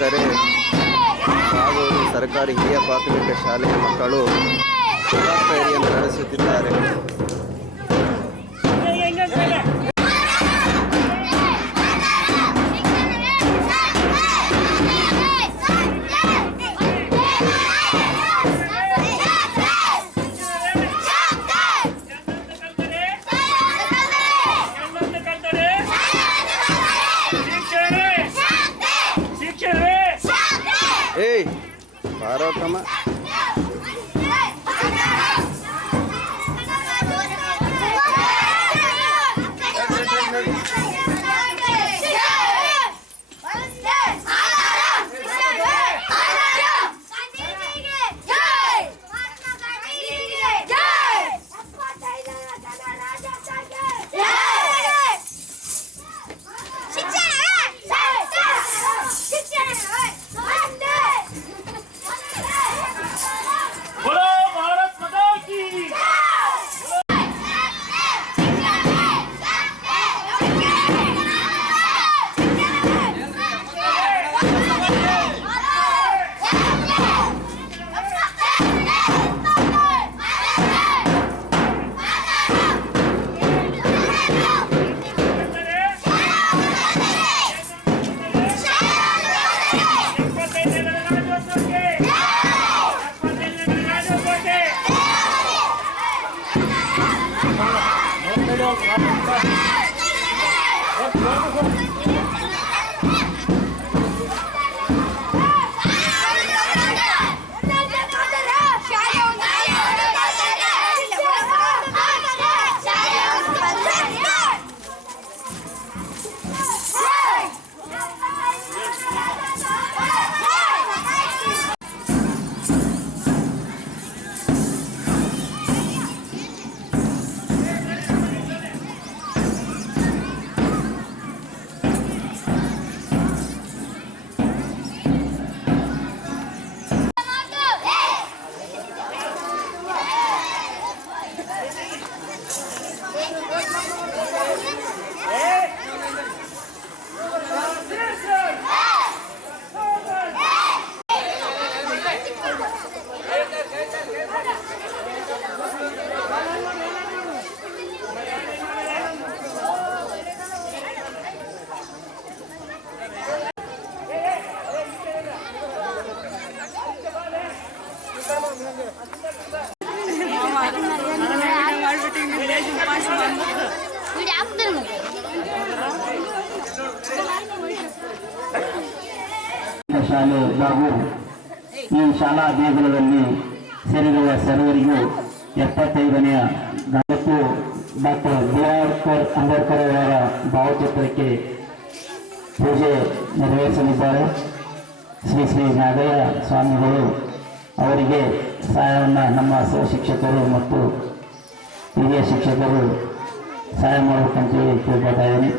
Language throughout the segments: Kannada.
ವೀಕ್ಷಕರೇ, ಕಾಗೋಡು ಸರ್ಕಾರಿ ಹಿರಿಯ ಪ್ರಾಥಮಿಕ ಶಾಲೆಯ ಮಕ್ಕಳು ತಯಾರಿಯನ್ನು ನಡೆಸುತ್ತಿದ್ದಾರೆ. ಏಯ್ ಭಾರತಮ್ಮ ಶಾಲೆ ಹಾಗೂ ಈ ಶಾಲಾ ದೇಗುಲದಲ್ಲಿ ಸೇರಿರುವ ಸರ್ವರಿಗೂ 75ನೇ ಮತ್ತು ಡಾಕ್ಟರ್ ಬಿ.ಆರ್. ಅಂಬೇಡ್ಕರ್ ಅವರ ಭಾವಚಿತ್ರಕ್ಕೆ ಪೂಜೆ ನೆರವೇರಿಸಲಿದ್ದಾರೆ. ಶ್ರೀ ಶ್ರೀ ನಾಗಯ್ಯ ಸ್ವಾಮಿಗಳು ಅವರಿಗೆ ಸಹಾಯವನ್ನು ನಮ್ಮ ಸಹ ಶಿಕ್ಷಕರು ಮತ್ತು ಹಿರಿಯ ಶಿಕ್ಷಕರು ಸಹಾಯ ಮಾಡಬೇಕಂತೇಳಿ ಕೇಳ್ಕೊತಾ ಇದ್ದೀನಿ.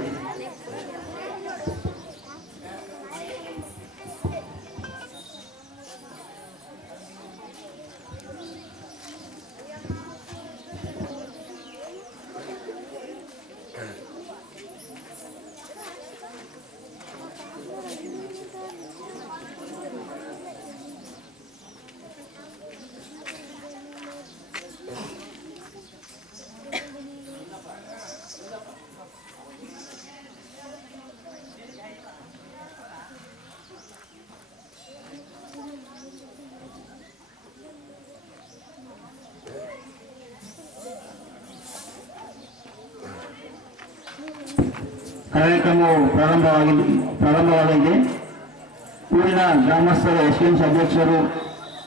ಕಾರ್ಯಕ್ರಮವು ಪ್ರಾರಂಭವಾಗಲಿದೆ. ಊರಿನ ಗ್ರಾಮಸ್ಥರು, ಎಸ್ಡಿಎಂಸಿ ಅಧ್ಯಕ್ಷರು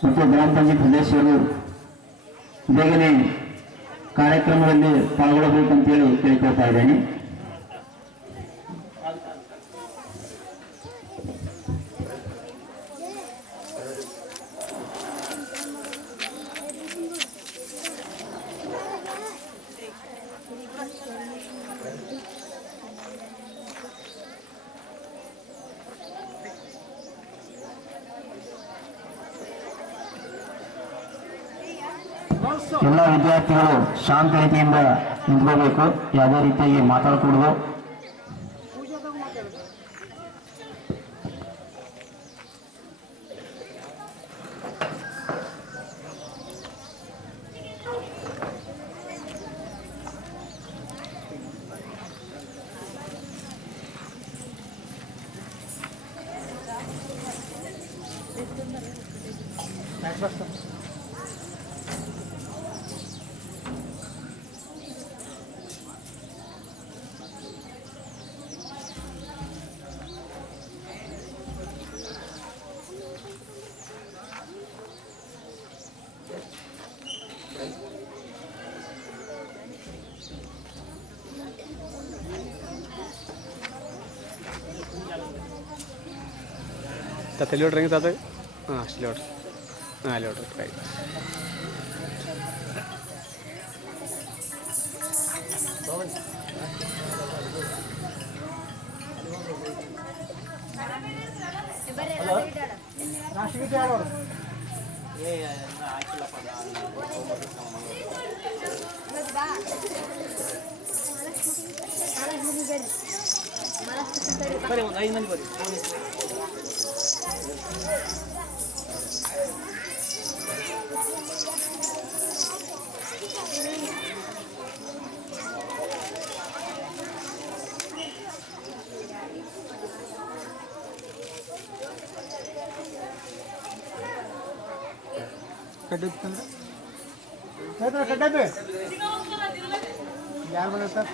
ಮತ್ತು ಗ್ರಾಮ ಪಂಚಾಯತ್ ಸದಸ್ಯರು ಬೇಗನೆ ಕಾರ್ಯಕ್ರಮದಲ್ಲಿ ಪಾಲ್ಗೊಳ್ಳಬೇಕಂತೇಳಿ ಕೇಳ್ಕೊಳ್ತಾ ಇದ್ದೇನೆ. ಎಲ್ಲ ವಿದ್ಯಾರ್ಥಿಗಳು ಶಾಂತ ರೀತಿಯಿಂದ ನಿಂತ್ಕೋಬೇಕು, ಯಾವುದೇ ರೀತಿಯಾಗಿ ಮಾತಾಡಕೂಡದು. ತಲೆಯೋಡ್ರಿ ತಾತ ಹಾಂ ಅಷ್ಟು ಲೋಡ್ರಿ ಹಾಂ ಲೋಡ್ರಿ ರೈಟ್ ಬರೀ ಒಂದು 5 ಮಂದಿ ಬರೀ ಕಡ್ಡೆ ಯಾರು ಬರ ಸರ್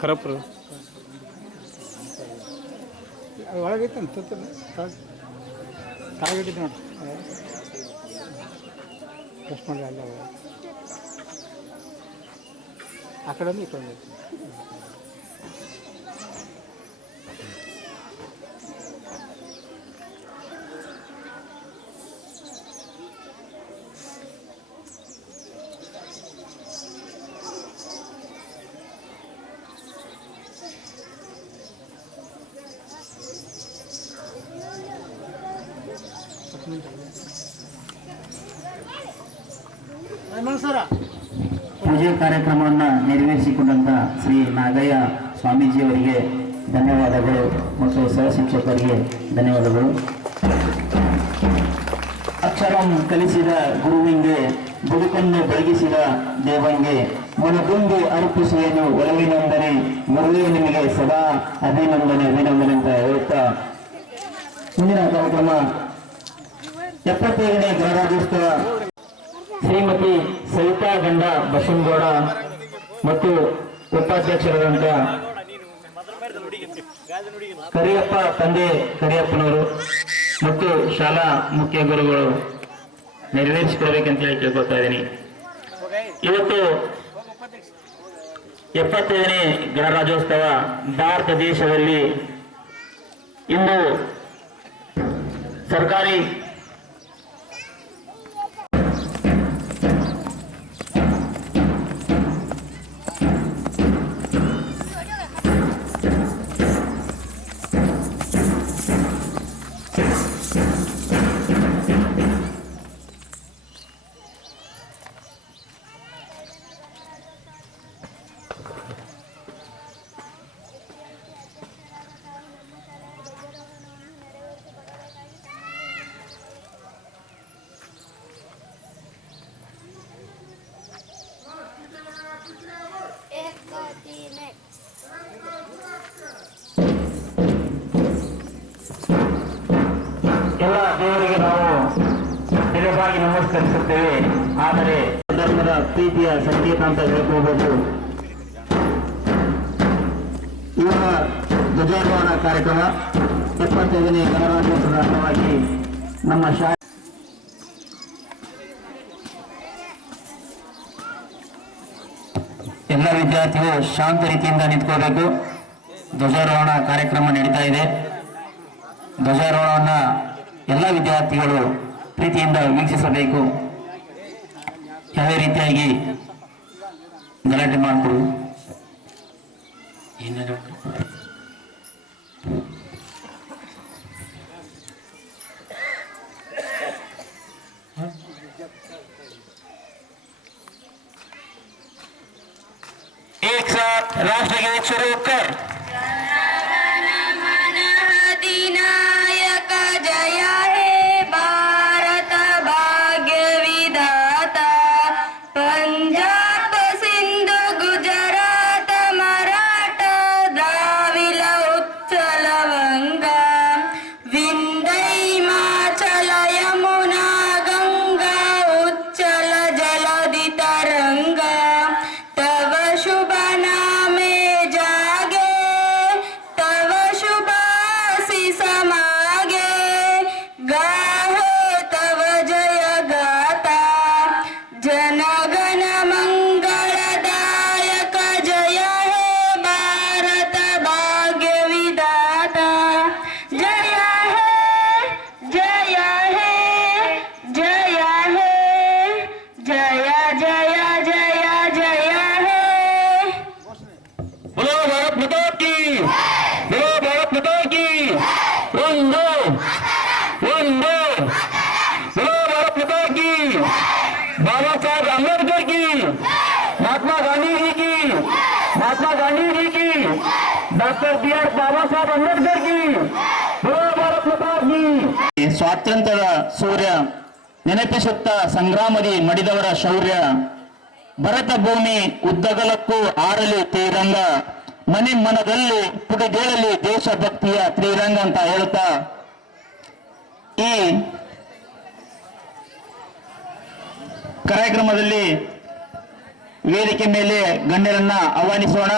ಖರಪ್ರು ಒಳಗೈತೆ ಅಂತ ಕಾಗಿಟ್ಟಿದ್ದು ನೋಡಿ ಟೆಸ್ಟ್ ಮಾಡಿ ಅಲ್ಲ ಆ ಕಡೆ ಈ ಕಡೆ ಪೂಜೆ ಕಾರ್ಯಕ್ರಮವನ್ನು ನೆರವೇರಿಸಿಕೊಂಡಂತ ಶ್ರೀ ನಾಗಯ್ಯ ಸ್ವಾಮೀಜಿಯವರಿಗೆ ಧನ್ಯವಾದಗಳು ಮತ್ತು ಸಹ ಶಿಕ್ಷಕರಿಗೆ ಧನ್ಯವಾದಗಳು. ಅಕ್ಷರಂ ಕಲಿಸಿದ ಗುರುವಿಂಗೆ ಬದುಕನ್ನು ಬೆಳಗಿಸಿದ ದೇವಂಗೆ ಮನಗುಂದು ಅರ್ಪಿಸುವೆನು ಒಲವಿನಂದನೆ ಗುರುವೇ ನಿಮಗೆ ಸದಾ ಅಭಿನಂದನೆ ಅಂತ ಹೇಳುತ್ತಾ ಮುಂದಿನ ಕಾರ್ಯಕ್ರಮ 75ನೇ ಗಣರಾಜ್ಯೋತ್ಸವ ಶ್ರೀಮತಿ ಸವಿತಾ ಗಂಡ ಬಸವನಗೌಡ ಮತ್ತು ಉಪಾಧ್ಯಕ್ಷರಾದಂಥ ಕರಿಯಪ್ಪ ತಂದೆ ಕರಿಯಪ್ಪನವರು ಮತ್ತು ಶಾಲಾ ಮುಖ್ಯ ಗುರುಗಳು ನೆರವೇರಿಸಿಕೊಡ್ಬೇಕಂತ ಹೇಳಿ ಕೇಳ್ಕೊಳ್ತಾ ಇದ್ದೀನಿ. ಇವತ್ತು 75ನೇ ಗಣರಾಜ್ಯೋತ್ಸವ ಭಾರತ ದೇಶದಲ್ಲಿ ಇಂದು ಸರ್ಕಾರಿ ಎಲ್ಲ ದೇವರಿಗೆ ನಾವು ನಿಜವಾಗಿ ನಮಸ್ಕರಿಸುತ್ತೇವೆ. ಆದರೆ ಧರ್ಮದ ಪ್ರೀತಿಯ ಸಂಕೇತ ಅಂತ ಹೇಳ್ಕೋಬಹುದು. ಇವರ ಧ್ವಜಾರೋಹಣ ಕಾರ್ಯಕ್ರಮ 75ನೇ ಗಣರಾಜ್ಯೋತ್ಸವದ ಅಂಗವಾಗಿ ನಮ್ಮ ಎಲ್ಲ ವಿದ್ಯಾರ್ಥಿಗಳು ಶಾಂತ ರೀತಿಯಿಂದ ನಿಂತ್ಕೋಬೇಕು. ಧ್ವಜಾರೋಹಣ ಕಾರ್ಯಕ್ರಮ ನಡೀತಾ ಇದೆ. ಧ್ವಜಾರೋಹಣವನ್ನು ಎಲ್ಲ ವಿದ್ಯಾರ್ಥಿಗಳು ಪ್ರೀತಿಯಿಂದ ವೀಕ್ಷಿಸಬೇಕು. ಯಾವುದೇ ರೀತಿಯಾಗಿ ಗಲಾಟೆ ಮಾಡಿಕೊಡು. एक साथ राष्ट्रगीत शुरू कर. अधिनायक जय हे भारत भाग्य विधाता पंजाब सिंधु गुजरात मराठा द्राविड उत्कल गंगा विंध्य हिमाचल यमुना गंगा उच्चल जलधि तरंगा तव शुभ नामे जागे तव शुभ आशीष मागे गाहे तव जय गाता जनगण मंगलदायक जय हे भारत भाग्य विधाता जय हे जय हे जय हे जय जय जय जय हे बोलो भारत माता की, बोलो भारत माता की. वंदे वंदे बोलो भारत माता की. बाबा साहब अम्बेडकर की, महात्मा गांधी जी की, महात्मा गांधी जी की, डॉक्टर बी.आर. बाबा साहब अम्बेडकर की. बोलो भारत माता की. ಸ್ವಾತಂತ್ರ್ಯದ ಸೂರ್ಯ ನೆನಪಿಸುತ್ತಾ ಸಂಗ್ರಾಮದಿ ಮಡಿದವರ ಶೌರ್ಯ ಭರತ ಭೂಮಿ ಉದ್ದಗಲಕ್ಕೂ ಆರಲಿ ತ್ರಿರಂಗ ಮನೆ ಮನದಲ್ಲಿ ಪುಟಿದೇಳಲಿ ದೇಶಭಕ್ತಿಯ ತ್ರಿರಂಗ ಅಂತ ಹೇಳ್ತಾ ಈ ಕಾರ್ಯಕ್ರಮದಲ್ಲಿ ವೇದಿಕೆ ಮೇಲೆ ಗಣ್ಯರನ್ನ ಆಹ್ವಾನಿಸೋಣ.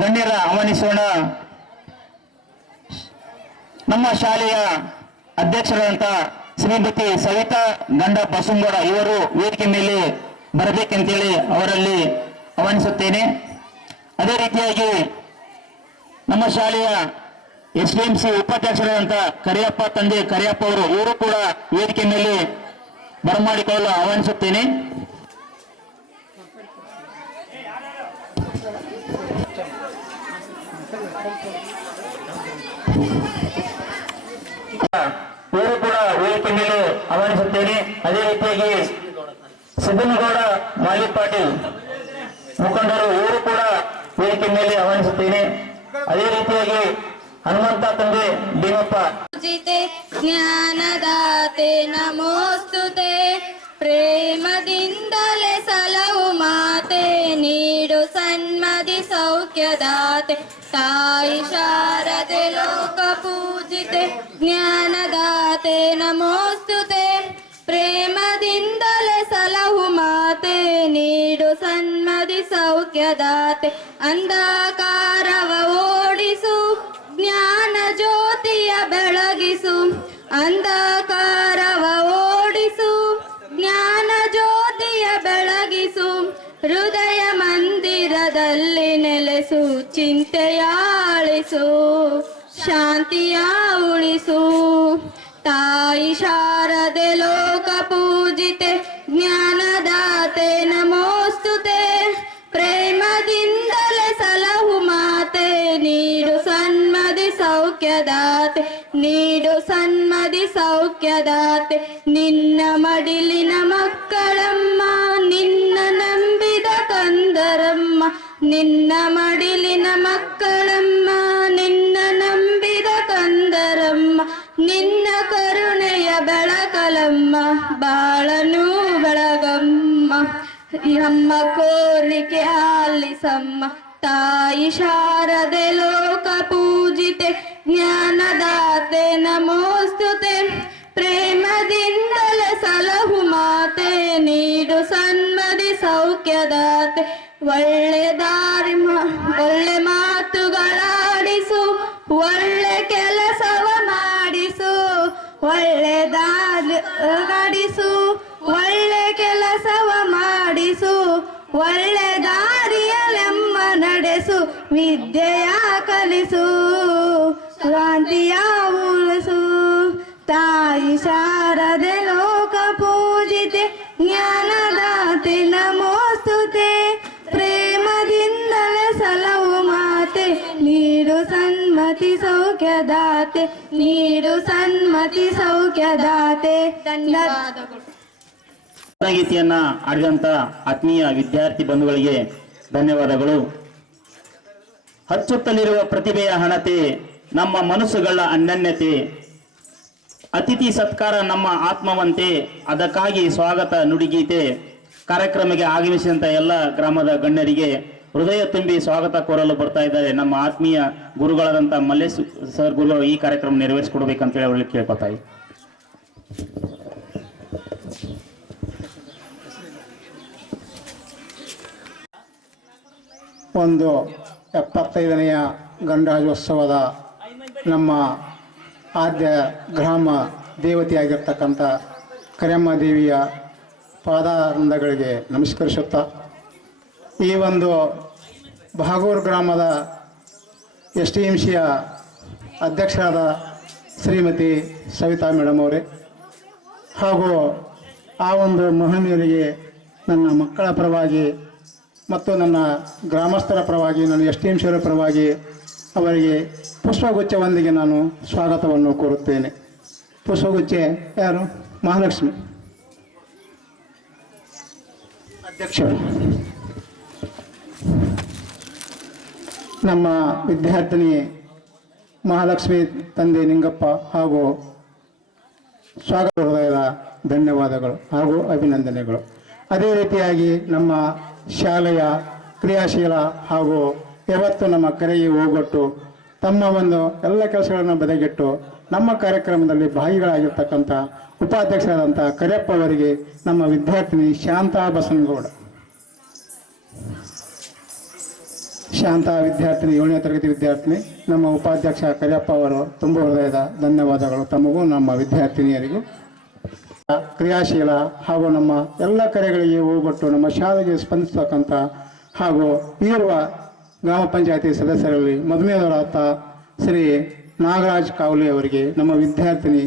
ಗಣ್ಯರ ಆಹ್ವಾನಿಸೋಣ. ನಮ್ಮ ಶಾಲೆಯ ಅಧ್ಯಕ್ಷರಾದಂತ ಶ್ರೀಮತಿ ಸವಿತಾ ಗಂಡ ಬಸಂಗೌಡ ಇವರು ವೇದಿಕೆ ಮೇಲೆ ಬರಬೇಕಂತೇಳಿ ಅವರಲ್ಲಿ ಆಹ್ವಾನಿಸುತ್ತೇನೆ. ಅದೇ ರೀತಿಯಾಗಿ ನಮ್ಮ ಶಾಲೆಯ SDMC ಉಪಾಧ್ಯಕ್ಷರಾದಂತ ಕರಿಯಪ್ಪ ತಂದೆ ಕರಿಯಪ್ಪ ಇವರು ಕೂಡ ವೇದಿಕೆ ಮೇಲೆ ಬರಮಾಡಿಕೊಳ್ಳಲು ಆಹ್ವಾನಿಸುತ್ತೇನೆ. ಇವರು ಕೂಡ ವೇದಿಕೆ ಮೇಲೆ ಆಹ್ವಾನಿಸುತ್ತೇನೆ. ಅದೇ ರೀತಿಯಾಗಿ ಸಿದ್ದನಗೌಡ ಮಾಲಿ ಪಾಟೀಲ್ ಮುಖಂಡರು ಇವರು ಕೂಡ ವೇದಿಕೆ ಮೇಲೆ ಆಹ್ವಾನಿಸುತ್ತೇನೆ. ಅದೇ ರೀತಿಯಾಗಿ ಹನುಮಂತ ತಂದೆ ಭೀಮಪ್ಪ जिते ज्ञानदाते नमोस्तुते ಪ್ರೇಮದಿಂದಲೇ ಸಲಹು ಮಾತೆ ನೀಡು ಸನ್ಮದಿ ಸೌಖ್ಯದಾತೆ ತಾಯಿ ಶಾರದೆ ಲೋಕ ಪೂಜಿತೆ ಜ್ಞಾನದಾತೆ ನಮೋಸ್ತುತೆ ಪ್ರೇಮದಿಂದಲೇ ಸಲಹು ಮಾತೆ ನೀಡು ಸನ್ಮದಿ ಸೌಖ್ಯದಾತೆ ಅಂಧಕಾರವ ಓಡಿಸು ಜ್ಞಾನ ಜ್ಯೋತಿಯ ಬೆಳಗಿಸು ಅಂಧಕಾರವ ಓಡಿಸು ಜ್ಞಾನ ಜ್ಯೋತಿಯ ಬೆಳಗಿಸು ಹೃದಯ ಮಂದಿರದಲ್ಲಿ ನೆಲೆಸು ಚಿಂತೆಯಾಳಿಸು ಶಾಂತಿಯ ಉಳಿಸು ತಾಯಿ ಶಾರದೆ ಲೋಕ ಪೂಜಿತೆ ಜ್ಞಾನದಾತೆ ನಮೋಸ್ತುತೆ ಪ್ರೇಮದಿಂದಲೇ ಸಲಹು ಮಾತೆ ನೀಡು ಸನ್ಮದಿ ಸೌಖ್ಯದಾತೆ ನೀಡು ಸನ್ಮದಿ ಸೌಖ್ಯದಾತೆ ನಿನ್ನ ಮಡಿಲಿನ ಮಕ್ಕಳಮ್ಮ ನಿನ್ನ ನಂಬಿದ ಕಂದರಮ್ಮ ನಿನ್ನ ಮಡಿಲಿನ ಮಕ್ಕಳಮ್ಮ ನಿನ್ನ ನಂಬಿದ ಕಂದರಮ್ಮ ನಿನ್ನ ಕರುಣೆಯ ಬೆಳಕಲಮ್ಮ ಬಾಳನು ಬೆಳಗಮ್ಮ ನಮ್ಮ ಕೋರಿಕೆ ಆಲಿಸಮ್ಮ ತಾಯಿ ಶಾರದೆ ಲೋಕ ಪೂಜಿತೆ ಜ್ಞಾನದಾತೆ ನಮೋಸ್ತುತೆ ಪ್ರೇಮದಿಂದಲೇ ಸಲಹು ಮಾತೆ ನೀಡು ಸನ್ಮದಿ ಸೌಖ್ಯದಾತೆ ಒಳ್ಳೆ ದಾರಿ ಒಳ್ಳೆ ಮಾತುಗಳ ಒಳ್ಳೆ ದಾರಿಯಲೆಮ್ಮ ನಡೆಸು, ವಿದ್ಯೆಯ ಕಲಿಸು, ಶಾಂತಿಯ ಉಳಿಸು. ತಾಯಿ ಶಾರದೆ ಲೋಕ ಪೂಜಿತೆ, ಜ್ಞಾನದಾತೆ ನಮೋಸ್ತುತೆ. ಪ್ರೇಮದಿಂದಲೇ ಸಲವು ಮಾತೆ, ನೀಡು ಸನ್ಮತಿ ಸೌಖ್ಯದಾತೆ, ನೀಡು ಸನ್ಮತಿ ಸೌಖ್ಯದಾತೆ. ಧನ್ಯವಾದಗಳು. ಗೀತೆಯನ್ನ ಆಡಿದಂತ ಆತ್ಮೀಯ ವಿದ್ಯಾರ್ಥಿ ಬಂಧುಗಳಿಗೆ ಧನ್ಯವಾದಗಳು. ಹಚ್ಚುತ್ತಲಿರುವ ಪ್ರತಿಭೆಯ ಹಣತೆ, ನಮ್ಮ ಮನಸ್ಸುಗಳ ಅನ್ಯನ್ಯತೆ, ಅತಿಥಿ ಸತ್ಕಾರ ನಮ್ಮ ಆತ್ಮವಂತೆ, ಅದಕ್ಕಾಗಿ ಸ್ವಾಗತ ನುಡಿಗೀತೆ. ಕಾರ್ಯಕ್ರಮಕ್ಕೆ ಆಗಮಿಸಿದಂತ ಎಲ್ಲ ಗ್ರಾಮದ ಗಣ್ಯರಿಗೆ ಹೃದಯ ತುಂಬಿ ಸ್ವಾಗತ ಕೋರಲು ಬರ್ತಾ ಇದ್ದಾರೆ ನಮ್ಮ ಆತ್ಮೀಯ ಗುರುಗಳಾದಂಥ ಮಲ್ಲೇಶ್ ಸರ್ ಗುರುಗಳು ಈ ಕಾರ್ಯಕ್ರಮ ನೆರವೇರಿಸಿಕೊಡ್ಬೇಕಂತ ಹೇಳಿ ಅವರಿಗೆ ಕೇಳ್ಕೊತಾ ಇದ್ದೀನಿ. ಒಂದು 75ನೆಯ ಗಣರಾಜ್ಯೋತ್ಸವದ ನಮ್ಮ ಆದ್ಯ ಗ್ರಾಮ ದೇವತೆಯಾಗಿರ್ತಕ್ಕಂಥ ಕರೆಯಮ್ಮ ದೇವಿಯ ಪಾದಾರಂಧಗಳಿಗೆ ನಮಸ್ಕರಿಸುತ್ತಾ, ಈ ಒಂದು ಭಾಗೂರು ಗ್ರಾಮದ STMCಯ ಅಧ್ಯಕ್ಷರಾದ ಶ್ರೀಮತಿ ಸವಿತಾ ಮೇಡಮ್ ಅವರೇ ಹಾಗೂ ಆ ಒಂದು ಮಹನೀಯರಿಗೆ ನನ್ನ ಮಕ್ಕಳ ಪರವಾಗಿ ಮತ್ತು ನನ್ನ ಗ್ರಾಮಸ್ಥರ ಪರವಾಗಿ, ನನ್ನ STMCಯವರ ಪರವಾಗಿ ಅವರಿಗೆ ಪುಷ್ಪಗುಚ್ಛವೊಂದಿಗೆ ನಾನು ಸ್ವಾಗತವನ್ನು ಕೋರುತ್ತೇನೆ. ಪುಷ್ಪಗುಚ್ಛೆ ಯಾರು? ಮಹಾಲಕ್ಷ್ಮಿ ಅಧ್ಯಕ್ಷರು. ನಮ್ಮ ವಿದ್ಯಾರ್ಥಿನಿ ಮಹಾಲಕ್ಷ್ಮಿ ತಂದೆ ನಿಂಗಪ್ಪ ಹಾಗೂ ಸ್ವಾಗತ ಹೃದಯದ ಧನ್ಯವಾದಗಳು ಹಾಗೂ ಅಭಿನಂದನೆಗಳು. ಅದೇ ರೀತಿಯಾಗಿ ನಮ್ಮ ಶಾಲೆಯ ಕ್ರಿಯಾಶೀಲ ಹಾಗೂ ಯಾವತ್ತು ನಮ್ಮ ಕರೆಗೆ ಹೋಗೊಟ್ಟು ತಮ್ಮ ಒಂದು ಎಲ್ಲ ಕೆಲಸಗಳನ್ನು ಬದಿಗಿಟ್ಟು ನಮ್ಮ ಕಾರ್ಯಕ್ರಮದಲ್ಲಿ ಭಾಗಿಗಳಾಗಿರ್ತಕ್ಕಂಥ ಉಪಾಧ್ಯಕ್ಷರಾದಂಥ ಕರಿಯಪ್ಪ ಅವರಿಗೆ ನಮ್ಮ ವಿದ್ಯಾರ್ಥಿನಿ ಶಾಂತಾ ಬಸನಗೌಡ, ಶಾಂತಾ ವಿದ್ಯಾರ್ಥಿನಿ 7ನೇ ತರಗತಿ ವಿದ್ಯಾರ್ಥಿನಿ, ನಮ್ಮ ಉಪಾಧ್ಯಕ್ಷ ಕರಿಯಪ್ಪ ಅವರು ತುಂಬ ಹೃದಯದ ಧನ್ಯವಾದಗಳು ತಮಗೂ ನಮ್ಮ ವಿದ್ಯಾರ್ಥಿನಿಯರಿಗೂ. ಕ್ರಿಯಾಶೀಲ ಹಾಗೂ ನಮ್ಮ ಎಲ್ಲ ಕರೆಗಳಿಗೆ ಹೋಗೊಟ್ಟು ನಮ್ಮ ಶಾಲೆಗೆ ಸ್ಪಂದಿಸ್ತಕ್ಕಂಥ ಹಾಗೂ ಈರುವ ಗ್ರಾಮ ಪಂಚಾಯತಿ ಸದಸ್ಯರಲ್ಲಿ ಮೊದಲನೇದವರಾದ ಶ್ರೀ ನಾಗರಾಜ್ ಕಾವಲಿ ಅವರಿಗೆ ನಮ್ಮ ವಿದ್ಯಾರ್ಥಿನಿ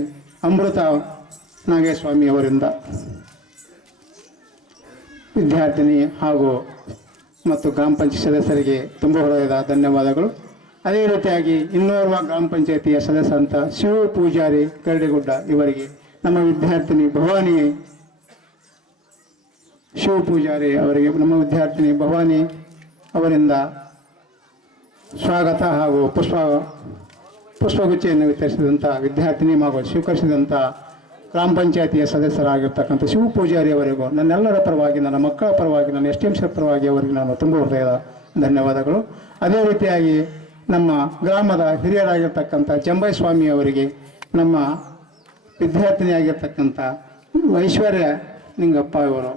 ಅಮೃತ ನಾಗೇಸ್ವಾಮಿ ಅವರಿಂದ ವಿದ್ಯಾರ್ಥಿನಿ ಹಾಗೂ ಮತ್ತು ಗ್ರಾಮ ಪಂಚಾಯತ್ ಸದಸ್ಯರಿಗೆ ತುಂಬ ಹೃದಯದ ಧನ್ಯವಾದಗಳು. ಅದೇ ರೀತಿಯಾಗಿ ಇನ್ನೋರ್ವ ಗ್ರಾಮ ಪಂಚಾಯತಿಯ ಸದಸ್ಯರಂತ ಶಿವ ಪೂಜಾರಿ ಕರಡಿಗುಡ್ಡ ಇವರಿಗೆ ನಮ್ಮ ವಿದ್ಯಾರ್ಥಿನಿ ಭವಾನಿ ಶಿವ ಪೂಜಾರಿ ಅವರಿಗೆ ನಮ್ಮ ವಿದ್ಯಾರ್ಥಿನಿ ಭವಾನಿ ಅವರಿಂದ ಸ್ವಾಗತ ಹಾಗೂ ಪುಷ್ಪಗುಚ್ಛೆಯನ್ನು ವಿತರಿಸಿದಂಥ ವಿದ್ಯಾರ್ಥಿನಿ ಹಾಗೂ ಸ್ವೀಕರಿಸಿದಂಥ ಗ್ರಾಮ ಪಂಚಾಯತಿಯ ಸದಸ್ಯರಾಗಿರ್ತಕ್ಕಂಥ ಶಿವ ಪೂಜಾರಿ ಅವರಿಗೂ ನನ್ನೆಲ್ಲರ ಪರವಾಗಿ, ನನ್ನ ಮಕ್ಕಳ ಪರವಾಗಿ, ನನ್ನ STMC ಪರವಾಗಿ ಅವರಿಗೆ ನಾನು ತುಂಬ ಹೃದಯದ ಧನ್ಯವಾದಗಳು. ಅದೇ ರೀತಿಯಾಗಿ ನಮ್ಮ ಗ್ರಾಮದ ಹಿರಿಯರಾಗಿರ್ತಕ್ಕಂಥ ಜಂಬೈ ಸ್ವಾಮಿ ಅವರಿಗೆ ನಮ್ಮ ವಿದ್ಯಾರ್ಥಿನಿಯಾಗಿರ್ತಕ್ಕಂಥ ಐಶ್ವರ್ಯ ನಿಂಗಪ್ಪ ಇವರು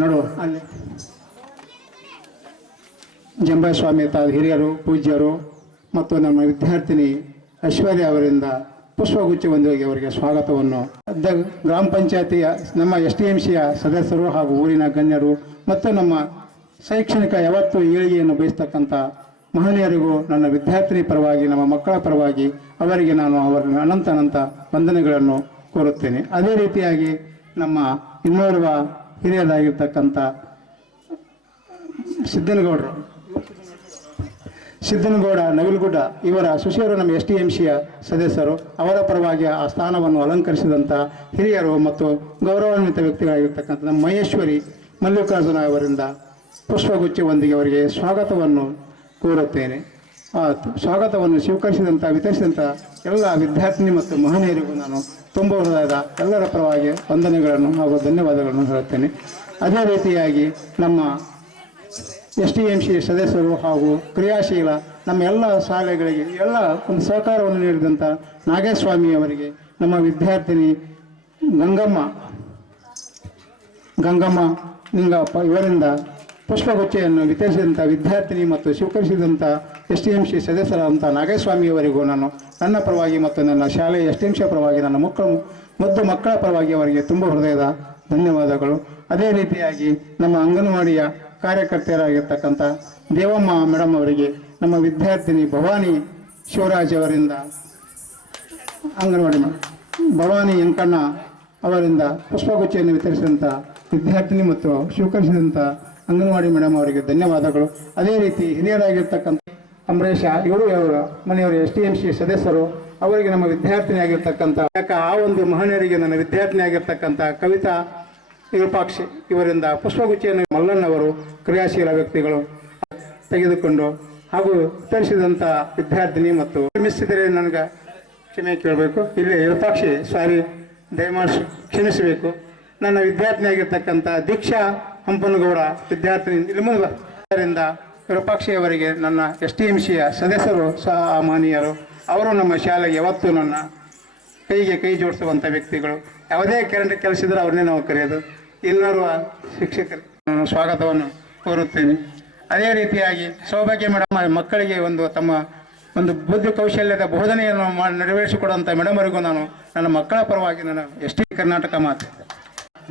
ನೋಡು ಅಲ್ಲಿ ಜಂಬೈ ಸ್ವಾಮಿ ಹಿರಿಯರು ಪೂಜ್ಯರು ಮತ್ತು ನಮ್ಮ ವಿದ್ಯಾರ್ಥಿನಿ ಐಶ್ವರ್ಯ ಅವರಿಂದ ಪುಷ್ಪಗುಚ್ಛವೊಂದಿಗೆ ಅವರಿಗೆ ಸ್ವಾಗತವನ್ನು ಗ್ರಾಮ ಪಂಚಾಯತಿಯ ನಮ್ಮ STMCಯ ಸದಸ್ಯರು ಹಾಗೂ ಊರಿನ ಗಣ್ಯರು ಮತ್ತು ನಮ್ಮ ಶೈಕ್ಷಣಿಕ ಯಾವತ್ತೂ ಏಳಿಗೆಯನ್ನು ಬಯಸ್ತಕ್ಕಂಥ ಮಹನೀಯರಿಗೂ ನನ್ನ ವಿದ್ಯಾರ್ಥಿನಿ ಪರವಾಗಿ, ನಮ್ಮ ಮಕ್ಕಳ ಪರವಾಗಿ ಅವರಿಗೆ ನಾನು ಅವರ ಅನಂತ ವಂದನೆಗಳನ್ನು ಕೋರುತ್ತೇನೆ. ಅದೇ ರೀತಿಯಾಗಿ ನಮ್ಮ ಇನ್ನೋರ್ವ ಹಿರಿಯರಾಗಿರ್ತಕ್ಕಂಥ ಸಿದ್ದನಗೌಡ ನವಿಲುಗುಡ್ಡ ಇವರ ಸುಶಿಯರು ನಮ್ಮ STMCಯ ಸದಸ್ಯರು, ಅವರ ಪರವಾಗಿ ಆ ಸ್ಥಾನವನ್ನು ಅಲಂಕರಿಸಿದಂಥ ಹಿರಿಯರು ಮತ್ತು ಗೌರವಾನ್ವಿತ ವ್ಯಕ್ತಿಗಳಾಗಿರ್ತಕ್ಕಂಥ ನಮ್ಮ ಮಹೇಶ್ವರಿ ಮಲ್ಲಿಕಾರ್ಜುನ ಅವರಿಂದ ಪುಷ್ಪಗುಚ್ಛವೊಂದಿಗೆ ಅವರಿಗೆ ಸ್ವಾಗತವನ್ನು ಕೋರುತ್ತೇನೆ. ಆ ಸ್ವಾಗತವನ್ನು ಸ್ವೀಕರಿಸಿದಂಥ ವಿತರಿಸಿದಂಥ ಎಲ್ಲ ವಿದ್ಯಾರ್ಥಿನಿ ಮತ್ತು ಮಹನೀಯರಿಗೂ ನಾನು ತುಂಬ ಹೃದಯದ ಎಲ್ಲರ ಪರವಾಗಿ ವಂದನೆಗಳನ್ನು ಹಾಗೂ ಧನ್ಯವಾದಗಳನ್ನು ಹೇಳುತ್ತೇನೆ. ಅದೇ ರೀತಿಯಾಗಿ ನಮ್ಮ STMC ಸದಸ್ಯರು ಹಾಗೂ ಕ್ರಿಯಾಶೀಲ ನಮ್ಮ ಎಲ್ಲ ಶಾಲೆಗಳಿಗೆ ಎಲ್ಲ ಒಂದು ಸಹಕಾರವನ್ನು ನೀಡಿದಂಥ ನಾಗೇಸ್ವಾಮಿ ಅವರಿಗೆ ನಮ್ಮ ವಿದ್ಯಾರ್ಥಿನಿ ಗಂಗಮ್ಮ ನಿಂಗಪ್ಪ ಇವರಿಂದ ಪುಷ್ಪಗುಚ್ಛೆಯನ್ನು ವಿತರಿಸಿದಂಥ ವಿದ್ಯಾರ್ಥಿನಿ ಮತ್ತು ಸ್ವೀಕರಿಸಿದಂಥ STMC ಸದಸ್ಯರಾದಂಥ ನಾಗೇಸ್ವಾಮಿಯವರಿಗೂ ನಾನು ನನ್ನ ಪರವಾಗಿ ಮತ್ತು ನನ್ನ ಶಾಲೆಯ STMC ಪರವಾಗಿ, ನನ್ನ ಮುದ್ದು ಮಕ್ಕಳ ಪರವಾಗಿ ಅವರಿಗೆ ತುಂಬ ಹೃದಯದ ಧನ್ಯವಾದಗಳು. ಅದೇ ರೀತಿಯಾಗಿ ನಮ್ಮ ಅಂಗನವಾಡಿಯ ಕಾರ್ಯಕರ್ತೆಯರಾಗಿರ್ತಕ್ಕಂಥ ದೇವಮ್ಮ ಮೇಡಮ್ ಅವರಿಗೆ ನಮ್ಮ ವಿದ್ಯಾರ್ಥಿನಿ ಭವಾನಿ ಶಿವರಾಜ್ ಅವರಿಂದ ಅಂಗನವಾಡಿ ಭವಾನಿ ಎಂಕಣ್ಣ ಅವರಿಂದ ಪುಷ್ಪಗುಚ್ಛೆಯನ್ನು ವಿತರಿಸಿದಂಥ ವಿದ್ಯಾರ್ಥಿನಿ ಮತ್ತು ಸ್ವೀಕರಿಸಿದಂಥ ಅಂಗನವಾಡಿ ಮೇಡಮ್ ಅವರಿಗೆ ಧನ್ಯವಾದಗಳು. ಅದೇ ರೀತಿ ಹಿರಿಯರಾಗಿರ್ತಕ್ಕಂಥ ಅಂಬರೀಷ ಇವರು ಮನೆಯವರು STMC ಸದಸ್ಯರು, ಅವರಿಗೆ ನಮ್ಮ ವಿದ್ಯಾರ್ಥಿನಿ ಆಗಿರ್ತಕ್ಕಂಥ ಆ ಒಂದು ಮಹನೀಯರಿಗೆ ನನ್ನ ವಿದ್ಯಾರ್ಥಿನಿ ಆಗಿರ್ತಕ್ಕಂಥ ಕವಿತಾ ವಿರೂಪಾಕ್ಷಿ ಇವರಿಂದ ಪುಷ್ಪಗುಚ್ಛೆಯನ್ನು ಮಲ್ಲಣ್ಣವರು ಕ್ರಿಯಾಶೀಲ ವ್ಯಕ್ತಿಗಳು ತೆಗೆದುಕೊಂಡು ಹಾಗೂ ವಿತರಿಸಿದಂಥ ವಿದ್ಯಾರ್ಥಿನಿ ಮತ್ತು ಕ್ಷಮಿಸಿದರೆ ನನಗೆ ಕ್ಷಮೆ ಕೇಳಬೇಕು. ಇಲ್ಲಿ ವಿರೂಪಾಕ್ಷಿ ಸಾರಿ ದಯಮಾಡಿ ಕ್ಷಮಿಸಬೇಕು. ನನ್ನ ವಿದ್ಯಾರ್ಥಿನಿ ಆಗಿರ್ತಕ್ಕಂಥ ದೀಕ್ಷಾ ಹಂಪನಗೌಡ ವಿದ್ಯಾರ್ಥಿನಿ ಇದರಿಂದ ವಿರೂಪಾಕ್ಷಿ ಅವರಿಗೆ ನನ್ನ STMCಯ ಸದಸ್ಯರು ಸಹ ಮಾನೀಯರು. ಅವರು ನಮ್ಮ ಶಾಲೆಗೆ ಯಾವತ್ತೂ ನನ್ನ ಕೈಗೆ ಕೈ ಜೋಡಿಸುವಂಥ ವ್ಯಕ್ತಿಗಳು. ಯಾವುದೇ ಕೆಲಸಿದ್ರೆ ಅವ್ರನ್ನೇ ನಾವು ಕರೆಯೋದು. ಇನ್ನೋರ್ವ ಶಿಕ್ಷಕರು ನಾನು ಸ್ವಾಗತವನ್ನು ಕೋರುತ್ತೇನೆ. ಅದೇ ರೀತಿಯಾಗಿ ಸೌಭಾಗ್ಯ ಮೇಡಮ್ ಮಕ್ಕಳಿಗೆ ತಮ್ಮ ಬುದ್ಧಿ ಕೌಶಲ್ಯದ ಬೋಧನೆಯನ್ನು ನೆರವೇರಿಸಿಕೊಡುವಂಥ ಮೇಡಮ್ ಅವರಿಗೂ ನಾನು ನನ್ನ ಮಕ್ಕಳ ಪರವಾಗಿ ನಾನು ST ಕರ್ನಾಟಕ ಮಾತು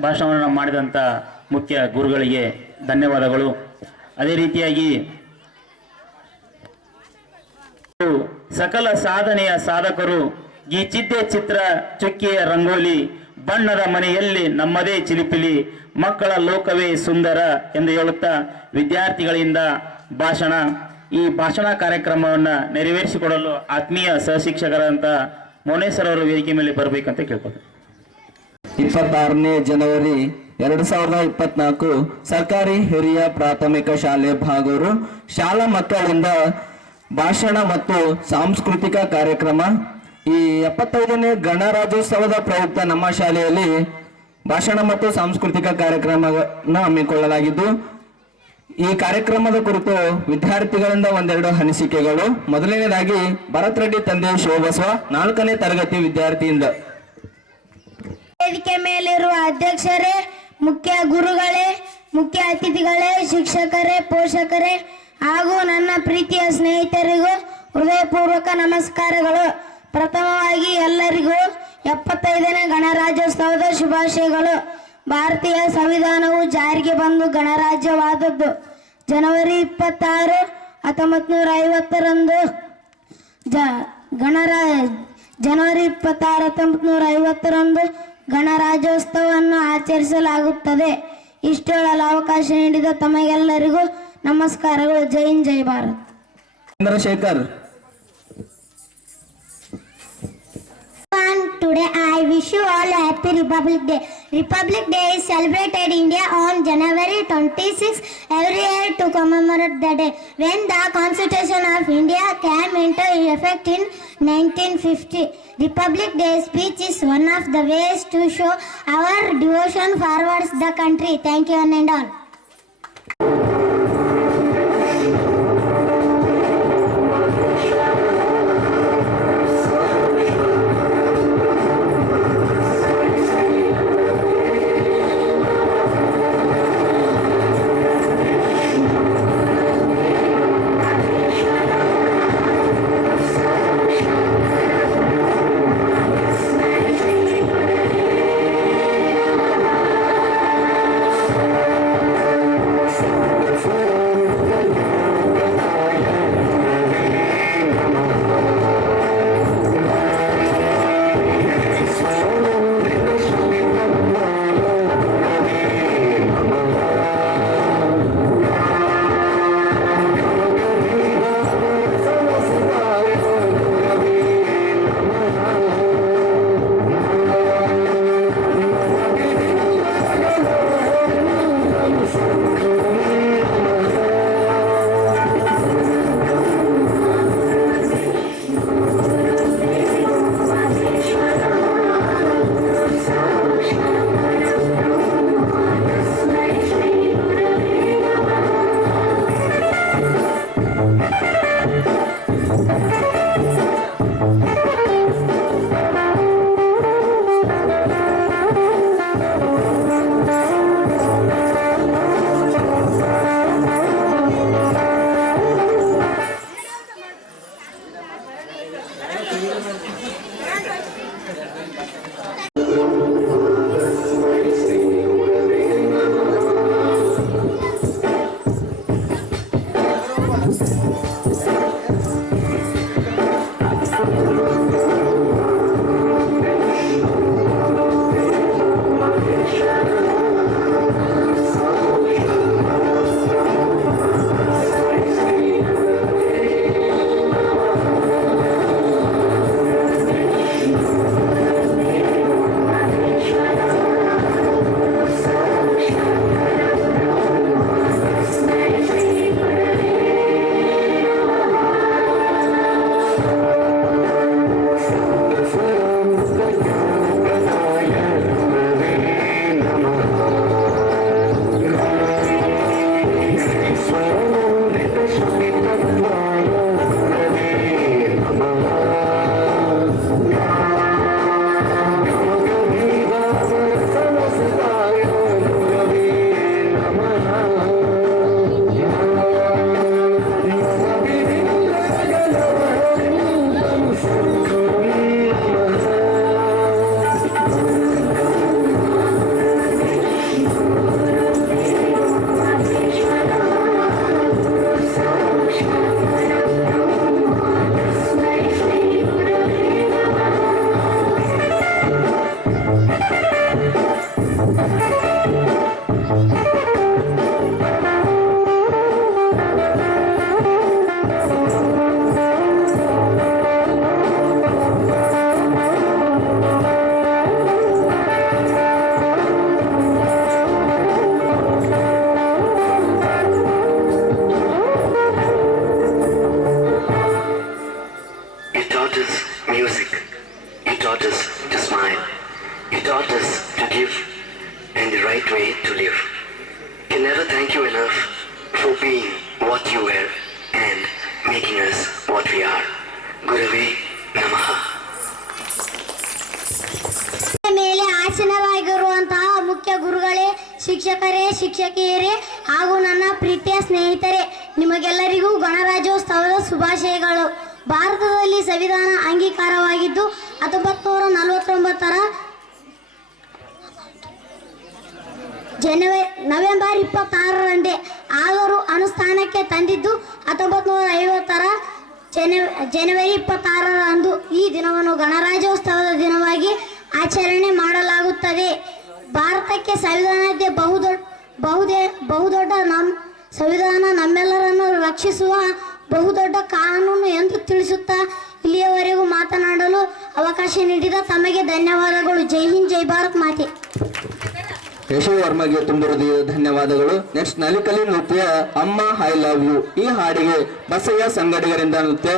ಭಾಷಣವನ್ನು ಮಾಡಿದಂಥ ಮುಖ್ಯ ಗುರುಗಳಿಗೆ ಧನ್ಯವಾದಗಳು. ಅದೇ ರೀತಿಯಾಗಿ ಸಕಲ ಸಾಧನೆಯ ಸಾಧಕರು ಗೀಚಿದ್ದೆ ಚಿತ್ರ ಚುಕ್ಕಿಯ ರಂಗೋಲಿ ಬಣ್ಣದ ಮನೆಯಲ್ಲಿ ನಮ್ಮದೇ ಚಿಲಿಪಿಲಿ ಮಕ್ಕಳ ಲೋಕವೇ ಸುಂದರ ಎಂದು ಹೇಳುತ್ತಾ ವಿದ್ಯಾರ್ಥಿಗಳಿಂದ ಈ ಭಾಷಣ ಕಾರ್ಯಕ್ರಮವನ್ನು ನೆರವೇರಿಸಿಕೊಡಲು ಆತ್ಮೀಯ ಸಹಶಿಕ್ಷಕರಂತ ಮೌನೇಶ್ವರ್ ಅವರು ವೇದಿಕೆ ಮೇಲೆ ಬರಬೇಕಂತ ಕೇಳ್ಬೋದು. 26ನೇ ಜನವರಿ 2024 ಸರ್ಕಾರಿ ಹಿರಿಯ ಪ್ರಾಥಮಿಕ ಶಾಲೆ ಭಾಗೂರು ಶಾಲಾ ಮಕ್ಕಳಿಂದ ಭಾಷಣ ಮತ್ತು ಸಾಂಸ್ಕೃತಿಕ ಕಾರ್ಯಕ್ರಮ. ಈ 75ನೇ ಗಣರಾಜ್ಯೋತ್ಸವದ ಪ್ರಯುಕ್ತ ನಮ್ಮ ಶಾಲೆಯಲ್ಲಿ ಭಾಷಣ ಮತ್ತು ಸಾಂಸ್ಕೃತಿಕ ಕಾರ್ಯಕ್ರಮವನ್ನು ಹಮ್ಮಿಕೊಳ್ಳಲಾಗಿದ್ದು, ಈ ಕಾರ್ಯಕ್ರಮದ ಕುರಿತು ವಿದ್ಯಾರ್ಥಿಗಳಿಂದ ಒಂದೆರಡು ಅನಿಸಿಕೆಗಳು. ಮೊದಲನೇದಾಗಿ ಭರತ್ ರೆಡ್ಡಿ ತಂದೆ ಶಿವಬಸವ 4ನೇ ತರಗತಿ ವಿದ್ಯಾರ್ಥಿಯಿಂದ. ವೇದಿಕೆ ಮೇಲಿರುವ ಅಧ್ಯಕ್ಷರೇ, ಮುಖ್ಯ ಗುರುಗಳೇ, ಮುಖ್ಯ ಅತಿಥಿಗಳೇ, ಶಿಕ್ಷಕರೇ, ಪೋಷಕರೇ ಹಾಗೂ ನನ್ನ ಪ್ರೀತಿಯ ಸ್ನೇಹಿತರಿಗೂ ಹೃದಯಪೂರ್ವಕ ನಮಸ್ಕಾರಗಳು. ಪ್ರಥಮವಾಗಿ ಎಲ್ಲರಿಗೂ 75ನೇ ಗಣರಾಜ್ಯೋತ್ಸವದ ಶುಭಾಶಯಗಳು. ಭಾರತೀಯ ಸಂವಿಧಾನವು ಜಾರಿಗೆ ಬಂದು ಗಣರಾಜ್ಯವಾದದ್ದು ಜನವರಿ 26, 1950ರಂದು. ಜನವರಿ 26, 1950ರಂದು ಗಣರಾಜ್ಯೋತ್ಸವವನ್ನು ಆಚರಿಸಲಾಗುತ್ತದೆ. ಇಷ್ಟು ಹೇಳಲು ಅವಕಾಶ ನೀಡಿದ ತಮಗೆಲ್ಲರಿಗೂ ನಮಸ್ಕಾರಗಳು. ಜೈ ಹಿಂದ್, ಜೈ Bharat. Chandrashekhar. Today I wish you all a happy Republic Day. Republic Day is celebrated in India on January 26 every year to commemorate the day when the Constitution of India came into effect in 1950. Republic Day speech is one of the ways to show our devotion towards the country. Thank you one and all. to live. Can never thank you enough for being what you were and making us what we are. Gurave Namaha. ಮೇಲೆ ಆಸೀನರಾಗಿರುವಂತಹ ಮುಖ್ಯ ಗುರುಗಳೇ, ಶಿಕ್ಷಕರೇ, ಶಿಕ್ಷಕಿಯರೇ ಹಾಗೂ ನನ್ನ ಪ್ರೀತಿಯ ಸ್ನೇಹಿತರೆ, ನಿಮಗೆಲ್ಲರಿಗೂ ಗಣರಾಜ್ಯೋತ್ಸವದ ಶುಭಾಶಯಗಳು. ಭಾರತದಲ್ಲಿ ಸಂವಿಧಾನ ಅಂಗೀಕಾರವಾಗಿದ್ದು 1949ರ ನವೆಂಬರ್ 26ರಂದೇ, ಆದರೂ ಅನುಷ್ಠಾನಕ್ಕೆ ತಂದಿದ್ದು 1950ರ ಜನವರಿ 26ರಂದು. ಈ ದಿನವನ್ನು ಗಣರಾಜ್ಯೋತ್ಸವದ ದಿನವಾಗಿ ಆಚರಣೆ ಮಾಡಲಾಗುತ್ತದೆ. ಭಾರತಕ್ಕೆ ಸಂವಿಧಾನದ ಬಹುದೊಡ್ಡ ಸಂವಿಧಾನ ನಮ್ಮೆಲ್ಲರನ್ನು ರಕ್ಷಿಸುವ ಬಹುದೊಡ್ಡ ಕಾನೂನು ಎಂದು ತಿಳಿಸುತ್ತಾ ಇಲ್ಲಿಯವರೆಗೂ ಮಾತನಾಡಲು ಅವಕಾಶ ನೀಡಿದ ತಮಗೆ ಧನ್ಯವಾದಗಳು. ಜೈ ಹಿಂದ್, ಜೈ ಭಾರತ್ ಮಾತೆ. ಯಶೋ ವರ್ಮಗೆ ತುಂಬ ಹೃದಯದ ಧನ್ಯವಾದಗಳು. ನೆಕ್ಸ್ಟ್ ನಲಿಕಲಿ ನೃತ್ಯ ಅಮ್ಮ ಐ ಲವ್ ಯು. ಈ ಹಾಡಿಗೆ ಬಸಯ್ಯ ಸಂಗಡಿಗರಿಂದ ನೃತ್ಯ.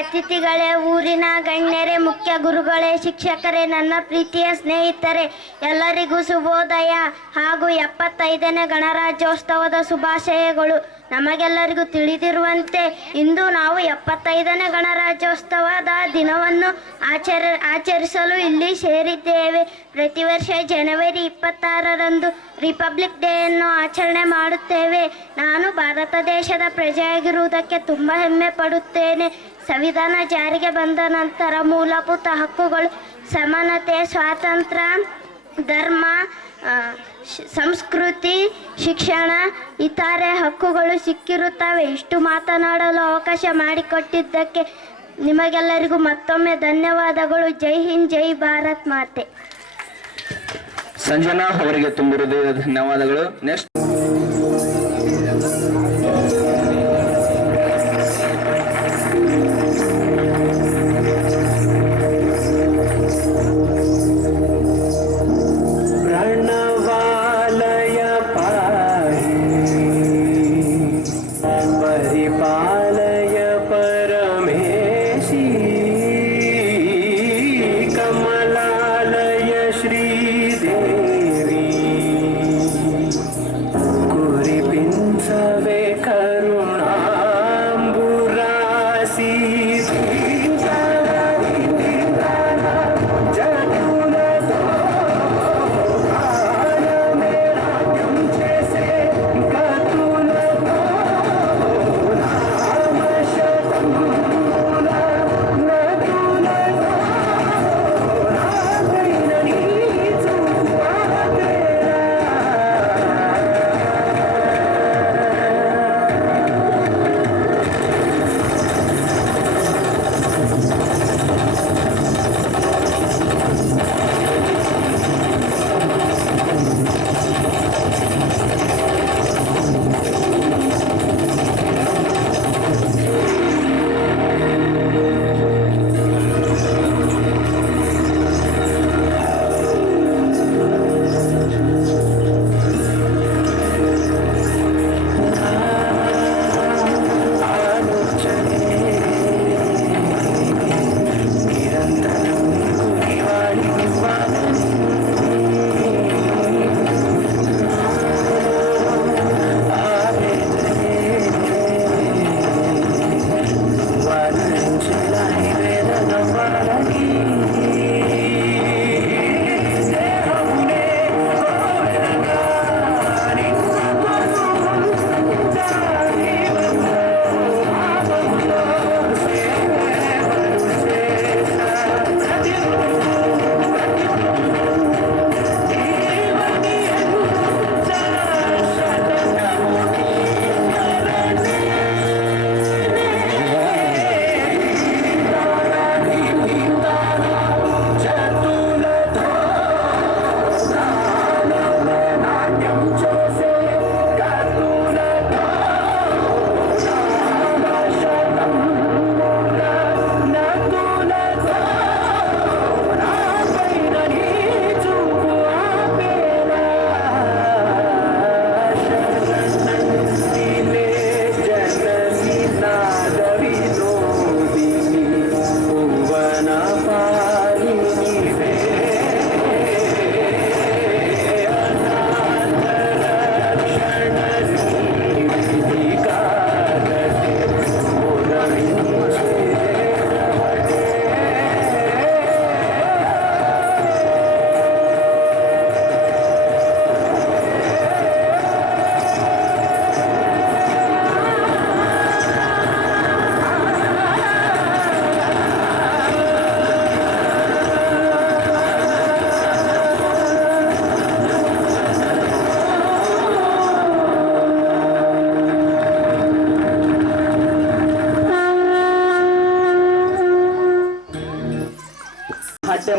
ಅತಿಥಿಗಳೇ, ಊರಿನ ಗಣ್ಯರೇ, ಮುಖ್ಯ ಗುರುಗಳೇ, ಶಿಕ್ಷಕರೇ, ನನ್ನ ಪ್ರೀತಿಯ ಸ್ನೇಹಿತರೆ, ಎಲ್ಲರಿಗೂ ಶುಭೋದಯ ಹಾಗೂ 75ನೇ ಗಣರಾಜ್ಯೋತ್ಸವದ ಶುಭಾಶಯಗಳು. ನಮಗೆಲ್ಲರಿಗೂ ತಿಳಿದಿರುವಂತೆ ಇಂದು ನಾವು 75ನೇ ಗಣರಾಜ್ಯೋತ್ಸವದ ದಿನವನ್ನು ಆಚರಿಸಲು ಇಲ್ಲಿ ಸೇರಿದ್ದೇವೆ. ಪ್ರತಿ ವರ್ಷ ಜನವರಿ 26ರಂದು ರಿಪಬ್ಲಿಕ್ ಡೇಯನ್ನು ಆಚರಣೆ ಮಾಡುತ್ತೇವೆ. ನಾನು ಭಾರತ ದೇಶದ ಪ್ರಜೆಯಾಗಿರುವುದಕ್ಕೆ ತುಂಬ ಹೆಮ್ಮೆ ಪಡುತ್ತೇನೆ. ಸಂವಿಧಾನ ಜಾರಿಗೆ ಬಂದ ನಂತರ ಮೂಲಭೂತ ಹಕ್ಕುಗಳು, ಸಮಾನತೆ, ಸ್ವಾತಂತ್ರ್ಯ, ಧರ್ಮ, ಸಂಸ್ಕೃತಿ, ಶಿಕ್ಷಣ ಇತರೆ ಹಕ್ಕುಗಳು ಸಿಕ್ಕಿರುತ್ತವೆ. ಇಷ್ಟು ಮಾತನಾಡಲು ಅವಕಾಶ ಮಾಡಿಕೊಟ್ಟಿದ್ದಕ್ಕೆ ನಿಮಗೆಲ್ಲರಿಗೂ ಮತ್ತೊಮ್ಮೆ ಧನ್ಯವಾದಗಳು. ಜೈ ಹಿಂದ್, ಜೈ ಭಾರತ್ ಮಾತೆ. ಸಂಜನಾ ಅವರಿಗೆ ತುಂಬ ಹೃದಯದ ಧನ್ಯವಾದಗಳು. ನೆಕ್ಸ್ಟ್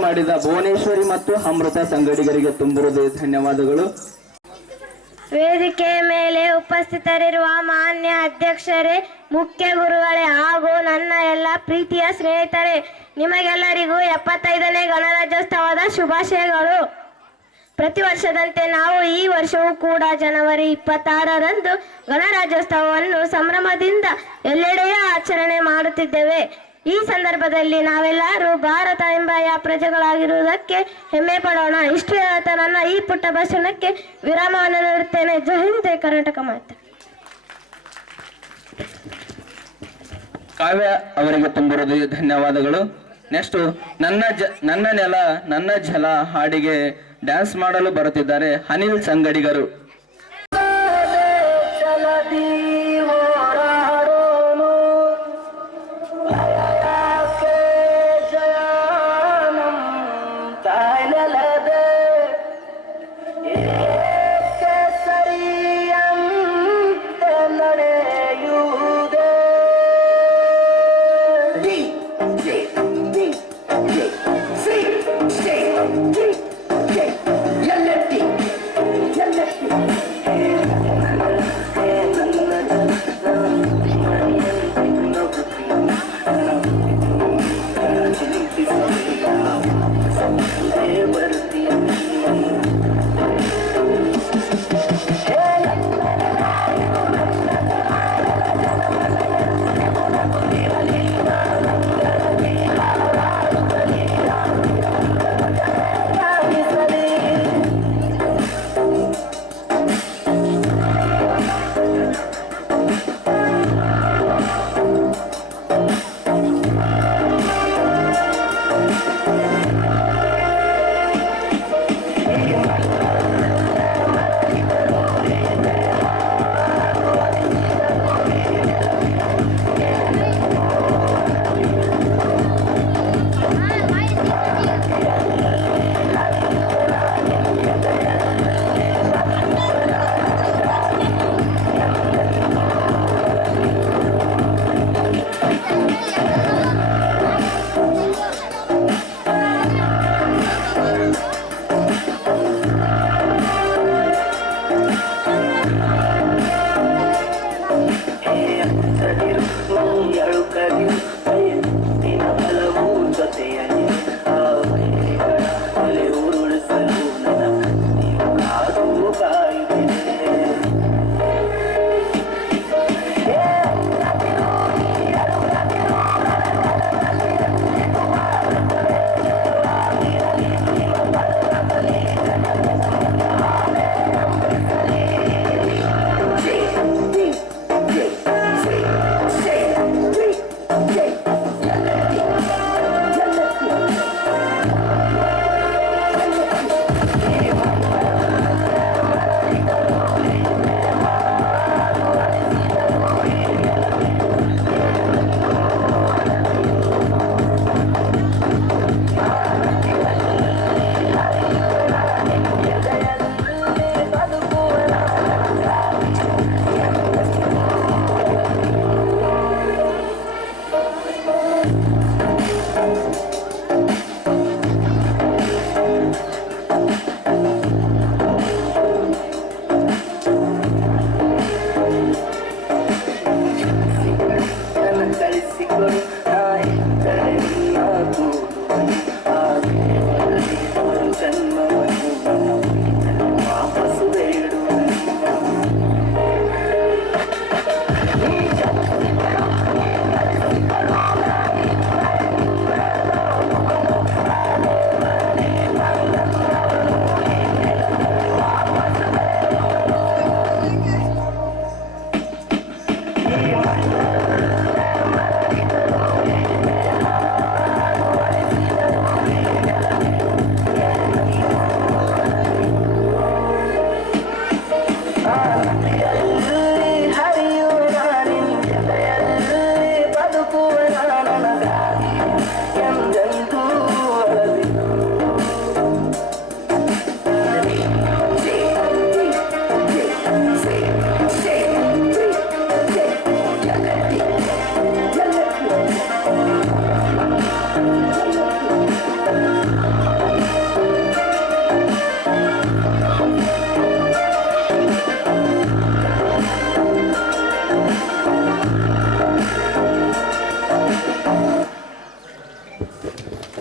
ಮಾಡಿದ ಭುವನೇಶ್ವರಿ ಮತ್ತು ಅಮೃತ ಸಂಗಡಿಗರಿಗೆ ತುಂಬ ಹೃದಯದ ಧನ್ಯವಾದಗಳು. ವೇದಿಕೆಯ ಮೇಲೆ ಉಪಸ್ಥಿತರಿರುವ ಮಾನ್ಯ ಅಧ್ಯಕ್ಷರೇ, ಮುಖ್ಯ ಗುರುಗಳೇ ಹಾಗೂ ನನ್ನ ಎಲ್ಲ ಪ್ರೀತಿಯ ಸ್ನೇಹಿತರೆ, ನಿಮಗೆಲ್ಲರಿಗೂ 75ನೇ ಗಣರಾಜ್ಯೋತ್ಸವದ ಶುಭಾಶಯಗಳು. ಪ್ರತಿ ವರ್ಷದಂತೆ ನಾವು ಈ ವರ್ಷವೂ ಕೂಡ ಜನವರಿ 26ರಂದು ಗಣರಾಜ್ಯೋತ್ಸವವನ್ನು ಸಂಭ್ರಮದಿಂದ ಎಲ್ಲೆಡೆಯೇ ಆಚರಣೆ ಮಾಡುತ್ತಿದ್ದೇವೆ. ಈ ಸಂದರ್ಭದಲ್ಲಿ ನಾವೆಲ್ಲರೂ ಭಾರತ ಎಂಬ ಪ್ರಜೆಗಳಾಗಿರುವುದಕ್ಕೆ ಹೆಮ್ಮೆ ಪಡೋಣ. ಇಷ್ಟು ಹೇಳ್ತಾ ನನ್ನ ಈ ಪುಟ್ಟ ಭಾಷಣಕ್ಕೆ ವಿರಾಮವನ್ನು ನೀಡುತ್ತೇನೆ. ಜೈ ಹಿಂದ್, ಜೈ ಕರ್ನಾಟಕ ಮಾತೆ. ಕಾವ್ಯ ಅವರಿಗೆ ತುಂಬಿರುವುದು ಧನ್ಯವಾದಗಳು. ನೆಕ್ಸ್ಟ್ ನನ್ನ ನೆಲ ನನ್ನ ಜಲ ಹಾಡಿಗೆ ಡ್ಯಾನ್ಸ್ ಮಾಡಲು ಬರುತ್ತಿದ್ದಾರೆ ಅನಿಲ್ ಸಂಗಡಿಗರು.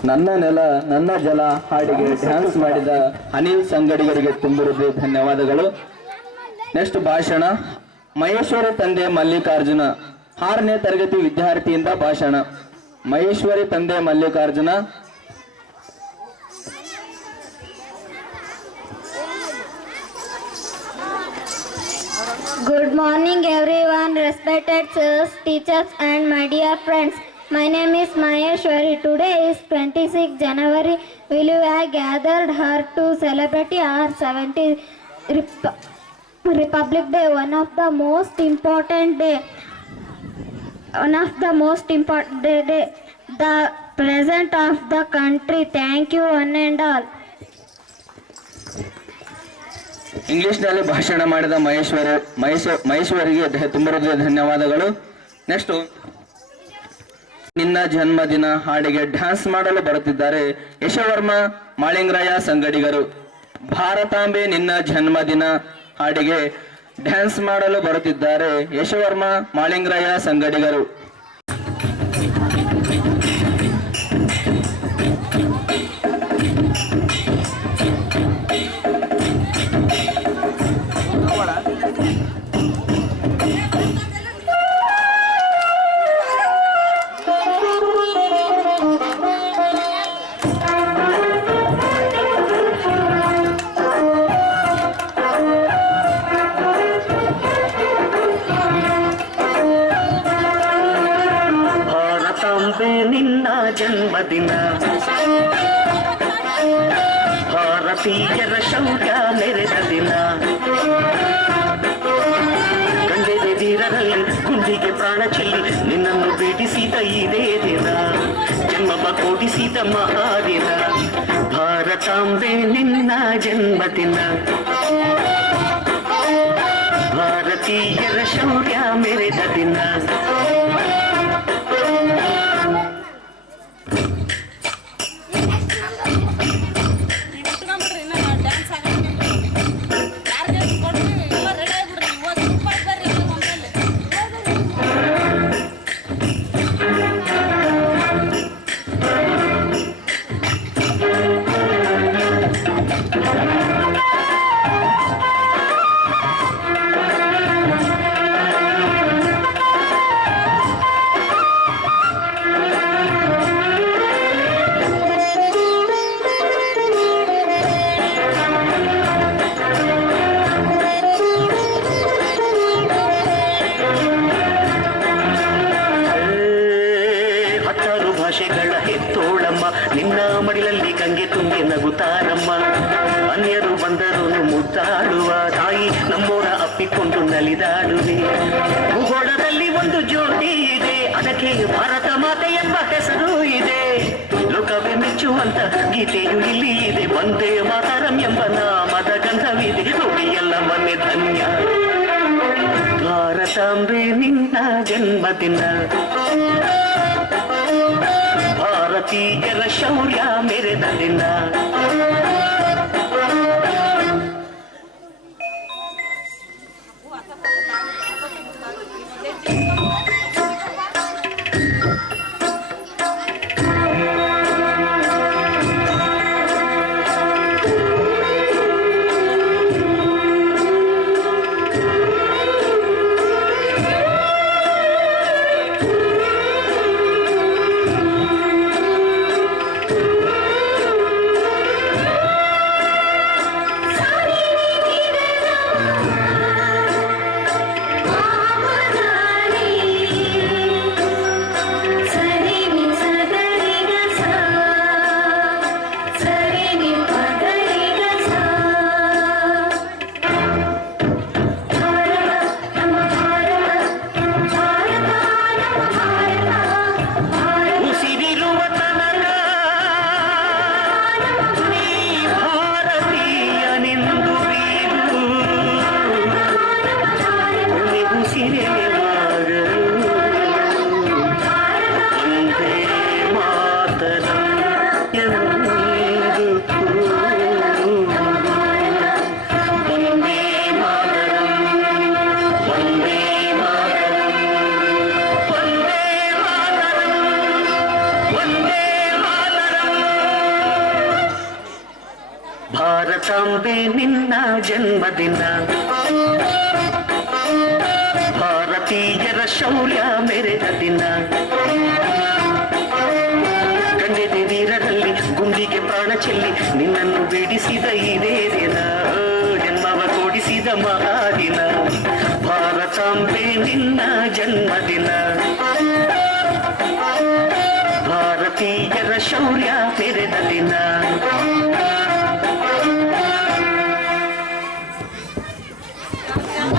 ನನ್ನ ನೆಲ ನನ್ನ ಜಲ ಹಾಡಿಗೆ ಡ್ಯಾನ್ಸ್ ಮಾಡಿದ ಅನಿಲ್ ಸಂಗಡಿಗರಿಗೆ ತುಂಬಿರುವುದು ಧನ್ಯವಾದಗಳು. ನೆಕ್ಸ್ಟ್ ಭಾಷಣ ಮಹೇಶ್ವರಿ ತಂದೆ ಮಲ್ಲಿಕಾರ್ಜುನ 6ನೇ ತರಗತಿ ವಿದ್ಯಾರ್ಥಿಯಿಂದ ಭಾಷಣ. ಮಹೇಶ್ವರಿ ತಂದೆ Mallikarjuna. Good morning everyone. respected sirs, teachers and my dear friends. My name is Maheshwari. Today is 26 January. We have gathered here to celebrate our 70th Republic Day, one of the most important day. The present of the country. Thank you one and all. ಇಂಗ್ಲಿಷ್ನಲ್ಲಿ ಭಾಷಣ ಮಾಡಿದ ಮಹೇಶ್ವರಿಗೆ ತುಂಬ ಧನ್ಯವಾದಗಳು. ನೆಕ್ಸ್ಟ್ ನಿನ್ನ ಜನ್ಮದಿನ ಹಾಡಿಗೆ ಡ್ಯಾನ್ಸ್ ಮಾಡಲು ಬರುತ್ತಿದ್ದಾರೆ ಯಶವರ್ಮ ಮಾಳಿಂಗರಾಯ ಸಂಗಡಿಗರು. ಭಾರತಾಂಬೆ ನಿನ್ನ ಜನ್ಮದಿನ ಹಾಡಿಗೆ ಡ್ಯಾನ್ಸ್ ಮಾಡಲು ಬರುತ್ತಿದ್ದಾರೆ ಯಶವರ್ಮ ಮಾಳಿಂಗರಾಯ ಸಂಗಡಿಗರು. ನಿನ್ನ ಜನ್ಮದಿನ ಭಾರತೀಯರ ಶೌರ್ಯ ಮೆರೆದ ದಿನ ಗಂಡೆದೆ ವೀರರಲ್ಲಿ ಗುಂಡಿಗೆ ಪ್ರಾಣ ಚೆಲ್ಲಿ ನಿನ್ನನ್ನು ಭೇಟಿಸಿದ ಇದೇ ದಿನ ಜನ್ಮ ಕೊಡಿಸಿದ ಮಹಾದಿನ ಭಾರತಾಂಬೆ ನಿನ್ನ ಜನ್ಮದಿನ ಭಾರತೀಯರ ಶೌರ್ಯ ಮೆರೆದ ದಿನ ಭಾಷೆಗಳ ಹೆತ್ತೋಳಮ್ಮ ನಿನ್ನ ಮಡಿಲಲ್ಲಿ ಗಂಗೆ ತುಂಬಿ ನಗುತ್ತಾರಮ್ಮ ಅನ್ಯರು ಬಂದರು ಮುದ್ದಾಡುವ ತಾಯಿ ನಮ್ಮೋರ ಅಪ್ಪಿಕೊಂಡು ನಲಿದಾಡುವೆ ಭೂಗೋಳದಲ್ಲಿ ಒಂದು ಜ್ಯೋತಿ ಇದೆ ಅದಕ್ಕೆ ಭಾರತ ಮಾತೆ ಎಂಬ ಹೆಸರು ಇದೆ ಲೋಕವೇ ಮೆಚ್ಚುವಂತ ಗೀತೆಯು ಇಲ್ಲಿ ಇದೆ ಒಂದೇ ಮಾತರಂ ಎಂಬ ನಾಮದ ಗಂಧವಿದೆ ನುಡಿಯಲ್ಲ ಮನೆ ಧನ್ಯ ಭಾರತಾಂಬೆ ನಿನ್ನ ಜನ್ಮದಿನ ಭಾರತೀಯರ ಶೌರ್ಯ ಮೆರೆದ ದಿನ ಭಾರತಾಂಬೆ ನಿನ್ನ ಜನ್ಮದಿನ ಭಾರತೀಯರ ಶೌರ್ಯ ಮೆರೆದ ದಿನ ಗಂಡೆದೆ ವೀರರಲ್ಲಿ ಗುಂಡಿಗೆ ಪ್ರಾಣ ಚೆಲ್ಲಿ ನಿನ್ನನ್ನು ಬಿಡಿಸಿದ ಇದೇ ದಿನ ಜನ್ಮವ ಕೊಡಿಸಿದ ಮಹಾದಿನ ಭಾರತಾಂಬೆ ನಿನ್ನ ಜನ್ಮದಿನ ಭಾರತೀಯರ ಶೌರ್ಯ ತೆರೆದ ದಿನ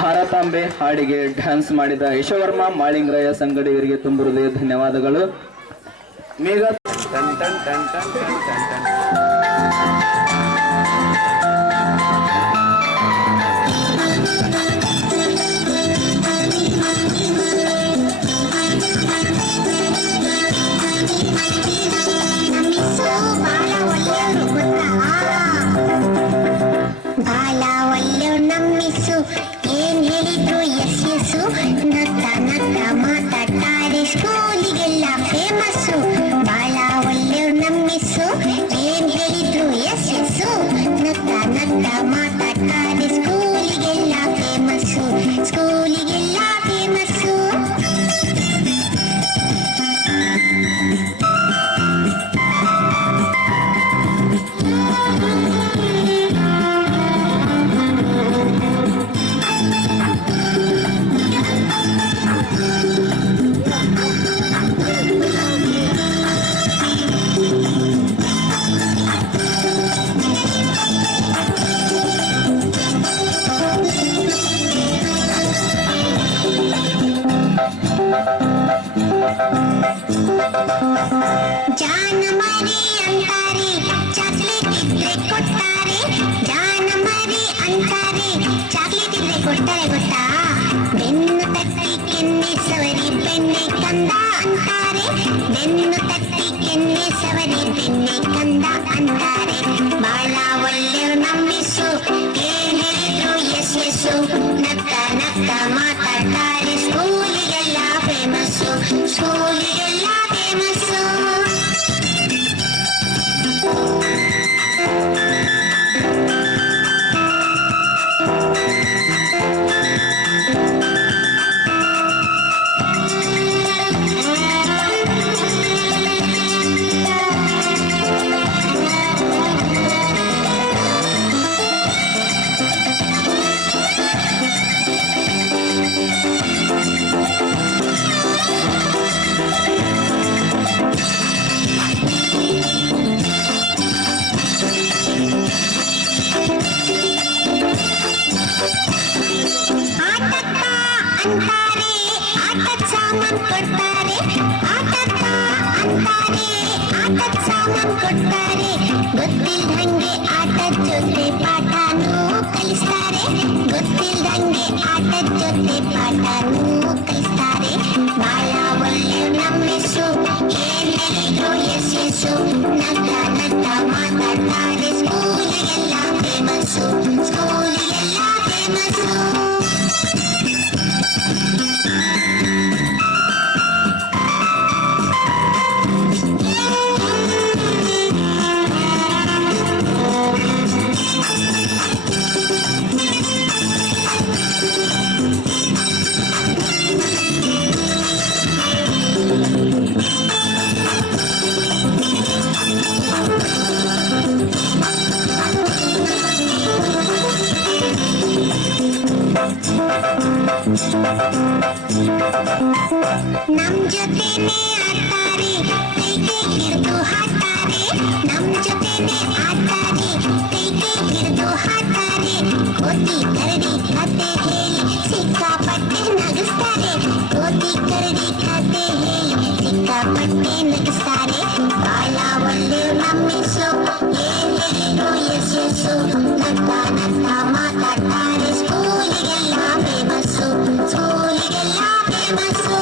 ಭಾರತಾಂಬೆ ಹಾಡಿಗೆ ಡ್ಯಾನ್ಸ್ ಮಾಡಿದ ಯಶವರ್ಮ ಮಾಳಿಂಗರಾಯ ಸಂಗಡಿಗರಿಗೆ ತುಂಬ ಹೃದಯ ಧನ್ಯವಾದಗಳು. ಮೇಘ ಟನ್ ಟನ್ ಟನ್ ಟನ್ ಟನ್ ಟನ್ ಟನ್. ಬಾಲ ಒಳ್ಳೆಯವ್ರು ನಮ್ಮಿಸು ಏನ್ ಹೇಳಿದ್ರು ಎಸ್ ಎಸ್ಸು ನತ್ತ ನತ್ತ ಮಾತಾಡ್ತಾರೆ ಸ್ಕೂಲಿಗೆಲ್ಲ ಫೇಮಸ್ಸು. ಬಾಳ ಒಳ್ಳೆಯವ್ರು ನಮ್ಮಿಸು ಏನ್ ಹೇಳಿದ್ರು ಎಸ್ ಎಸ್ಸು ನತ್ತ ನತ್ತ ಮಾತಾಡ್ತಾರೆ ಸ್ಕೂಲಿಗೆಲ್ಲ ಫೇಮಸ್ಸು ಸ್ಕೂಲಿಗೆಲ್ಲ ಫೇಮಸ್ಸು. ಜಾನ ಮರಿ ಅಂತಾರೆ ಚಾಕ್ಲೇಟ್ ಇದ್ರೆ ಕೊಡ್ತಾರೆ ಜಾನ ಮರಿ ಅಂತಾರೆ ಚಾಕ್ಲೇಟ್ ಇದ್ರೆ ಕೊಡ್ತಾರೆ ಗೊತ್ತಾ. ಬೆನ್ನು ತಟ್ಟಿ ಕೆನ್ನೆ ಸವರಿ ಬೆಣ್ಣೆ ಕಂದ ಅಂತಾರೆ ಬೆನ್ನು ತಟ್ಟಿ ಕೆನ್ನೆ ಸವರಿ ಬೆಣ್ಣೆ ಕಂದ ಅಂತಾರೆ. ಬಾಳ ಒಳ್ಳೆಯವ್ರು ನಮ್ಮಿಸು ಏನ್ ಹೇಳಿದ್ರು ಎಸ್ ಎಸ್ಸು ನಕ್ಕ ನಕ್ಕ ಮಾತಾಡ್ತಾರೆ ಸ್ಕೂಲಿಗೆಲ್ಲ ಫೇಮಸ್ಸು ಸ್ಕೂಲಿಗೆಲ್ಲ ಫೇಮಸ್ಸು. ಅಂತಾರೆ ಆಟದ ಸಾಮಾನ್ ಕೊಡ್ತಾರೆ ಆಟಕ್ಕ ಅಂತಾರೆ ಆಟದ ಸಾಮಾನ್ ಕೊಡ್ತಾರೆ ಗೊತ್ತಿಲ್ದಂಗೆ ಆಟದ ಜೊತೆ ಪಾಠನೂ ಕಲಿಸ್ತಾರೆ ಗೊತ್ತಿಲ್ದಂಗೆ ಆಟದ ಜೊತೆ ಪಾಠನೂ ಕಲಿಸ್ತಾರೆ. ಬಾಳ ಒಳ್ಳೆಯವ್ರು ನಮ್ಮೆಸ್ಸು ಏನ್ ಹೇಳಿದ್ರು ಎಸ್ ಎಸ್ಸು ನಕ್ಕ ನಕ್ಕ ಮಾತಾಡ್ತಾರೆ ಸ್ಕೂಲಿಗೆಲ್ಲ ಫೇಮಸ್ಸು ಸ್ಕೂಲಿಗೆಲ್ಲ ಫೇಮಸ್ಸು. ನಮ್ ಜೊತೆನೆ ಆಡ್ತಾರೆ ಕೈಗೆ ಹಿಡಿದು ಹಾಡ್ತಾರೆ ನಮ್ ಜೊತೆನೆ ಆಡ್ತಾರೆ ಕೈಗೆ ಹಿಡಿದು ಹಾಡ್ತಾರೆ ಕೋತಿ ಕರಡಿ ಕತೆ ಹೇಳಿ ಸಿಕ್ಕಾಪಟ್ಟೆ ನಗಿಸ್ತಾರೆ ಕೋತಿ ಕರಡಿ ಕತೆ ಹೇಳಿ ಸಿಕ್ಕಾಪಟ್ಟೆ ನಗಿಸ್ತಾರೆ. ಬಾಳ ಒಳ್ಳೆಯವ್ರು ನಮ್ಮೆಸ್ಸು ಏನ್ ಹೇಳಿದ್ರು ಎಸ್ ಎಸ್ಸು ನಕ್ಕ ನಕ್ಕ ಮಾತಾಡ್ತಾರೆ ಸ್ಕೂಲಿಗೆಲ್ಲ ಫೇಮಸ್ಸು ಸ್ಕೂಲಿಗೆಲ್ಲ ಫೇಮಸ್ಸು.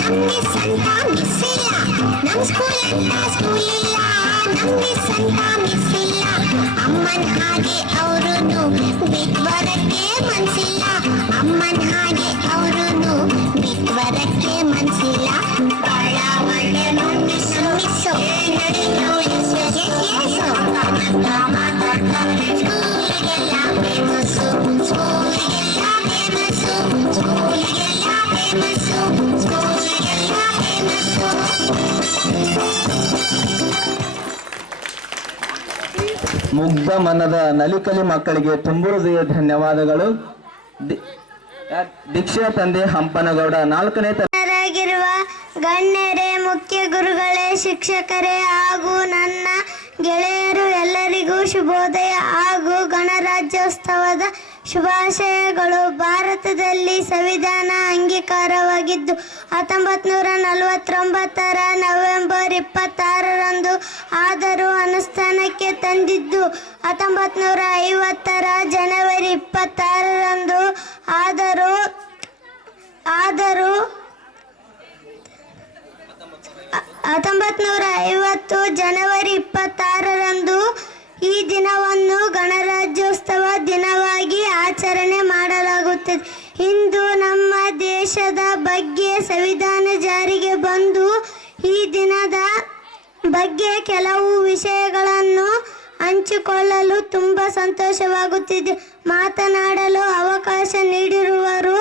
ನಮ್ಗೆ ಸಂತ ಮಿಸ್ ಇಲ್ಲ ನಮ್ ಸ್ಕೂಲ್ ಅಂತ ಸ್ಕೂಲ್ ಇಲ್ಲ ನಮ್ಗೆ ಸಂತ ಮಿಸ್ ಇಲ್ಲ ಅಮ್ಮನ ಹಾಗೆ ಅವರುನು ಬಿಟ್ವರಕ್ಕೆ ಮನ್ಸಿಲ್ಲ ಅಮ್ಮನ ಹಾಗೆ ಅವರುನು ಬಿಟ್ವರಕ್ಕೆ ಮನ್ಸಿಲ್ಲ ಬಹಳ ಒಳ್ಳೆ ಮಿಸ್ಸು ನಡೆಯೋ ಸ್ಕೂಲಿಗೆಲ್ಲ ಫೇಮಸ್ಸು ಸ್ಕೂಲಿಗೆಲ್ಲ ಫೇಮಸ್ಸು ಸ್ಕೂಲಿಗೆಲ್ಲ ಫೇಮಸ್ಸು ಸ್ಕೂಲಿಗೆಲ್ಲ ಫೇಮಸ್ಸು. ಮುಗ್ಧ ಮನದ ನಲಿಕಲಿ ಮಕ್ಕಳಿಗೆ ತುಂಬು ಹೃದಯ ಧನ್ಯವಾದಗಳು. ದೀಕ್ಷಾ ತಂದೆ ಹಂಪನಗೌಡ 4ನೇ ಗಿರುವ ಗಣ್ಯರೇ, ಮುಖ್ಯ ಗುರುಗಳೇ, ಶಿಕ್ಷಕರೇ ಹಾಗೂ ನನ್ನ ಗೆಳೆಯರು ಎಲ್ಲರಿಗೂ ಶುಭೋದಯ ಹಾಗೂ ಗಣರಾಜ್ಯೋತ್ಸವದ ಶುಭಾಶಯಗಳು. ಭಾರತದಲ್ಲಿ ಸಂವಿಧಾನ ಅಂಗೀಕಾರವಾಗಿದ್ದು 1949 ನವೆಂಬರ್ 26ರಂದು, ಆದರೂ ಅನುಷ್ಠಾನಕ್ಕೆ ತಂದಿದ್ದು 1950 ಜನವರಿ 26ರಂದು. ಆದರೂ 1950 ಜನವರಿ 26ರಂದು ಈ ದಿನವನ್ನು ಗಣರಾಜ್ಯೋತ್ಸವ ದಿನವಾಗಿ ಆಚರಣೆ ಮಾಡಲಾಗುತ್ತದೆ. ಇಂದು ನಮ್ಮ ದೇಶದ ಬಗ್ಗೆ ಸಂವಿಧಾನ ಜಾರಿಗೆ ಬಂದು ಈ ದಿನದ ಬಗ್ಗೆ ಕೆಲವು ವಿಷಯಗಳನ್ನು ಹಂಚಿಕೊಳ್ಳಲು ತುಂಬ ಸಂತೋಷವಾಗುತ್ತಿದೆ. ಮಾತನಾಡಲು ಅವಕಾಶ ನೀಡಿರುವರು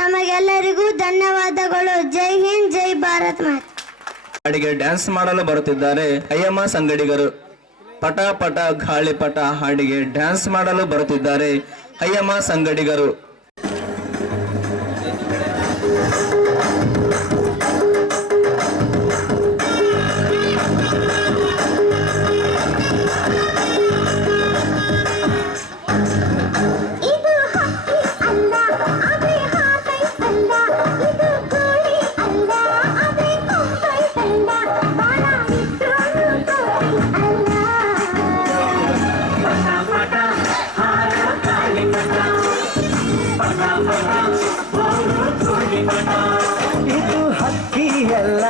ತಮಗೆಲ್ಲರಿಗೂ ಧನ್ಯವಾದಗಳು. ಜೈ ಹಿಂದ್, ಜೈ ಭಾರತ್ ಮಾತೆ. ಹಾಡಿಗೆ ಡ್ಯಾನ್ಸ್ ಮಾಡಲು ಬರುತ್ತಿದ್ದಾರೆ ಅಯ್ಯಮ್ಮ ಸಂಗಡಿಗರು. ಪಟ ಪಟ ಗಾಳಿಪಟ ಹಾಡಿಗೆ ಡ್ಯಾನ್ಸ್ ಮಾಡಲು ಬರುತ್ತಿದ್ದಾರೆ ಅಯ್ಯಮ್ಮ ಸಂಗಡಿಗರು. ಇದು ಹಕ್ಕಿ ಅಲ್ಲ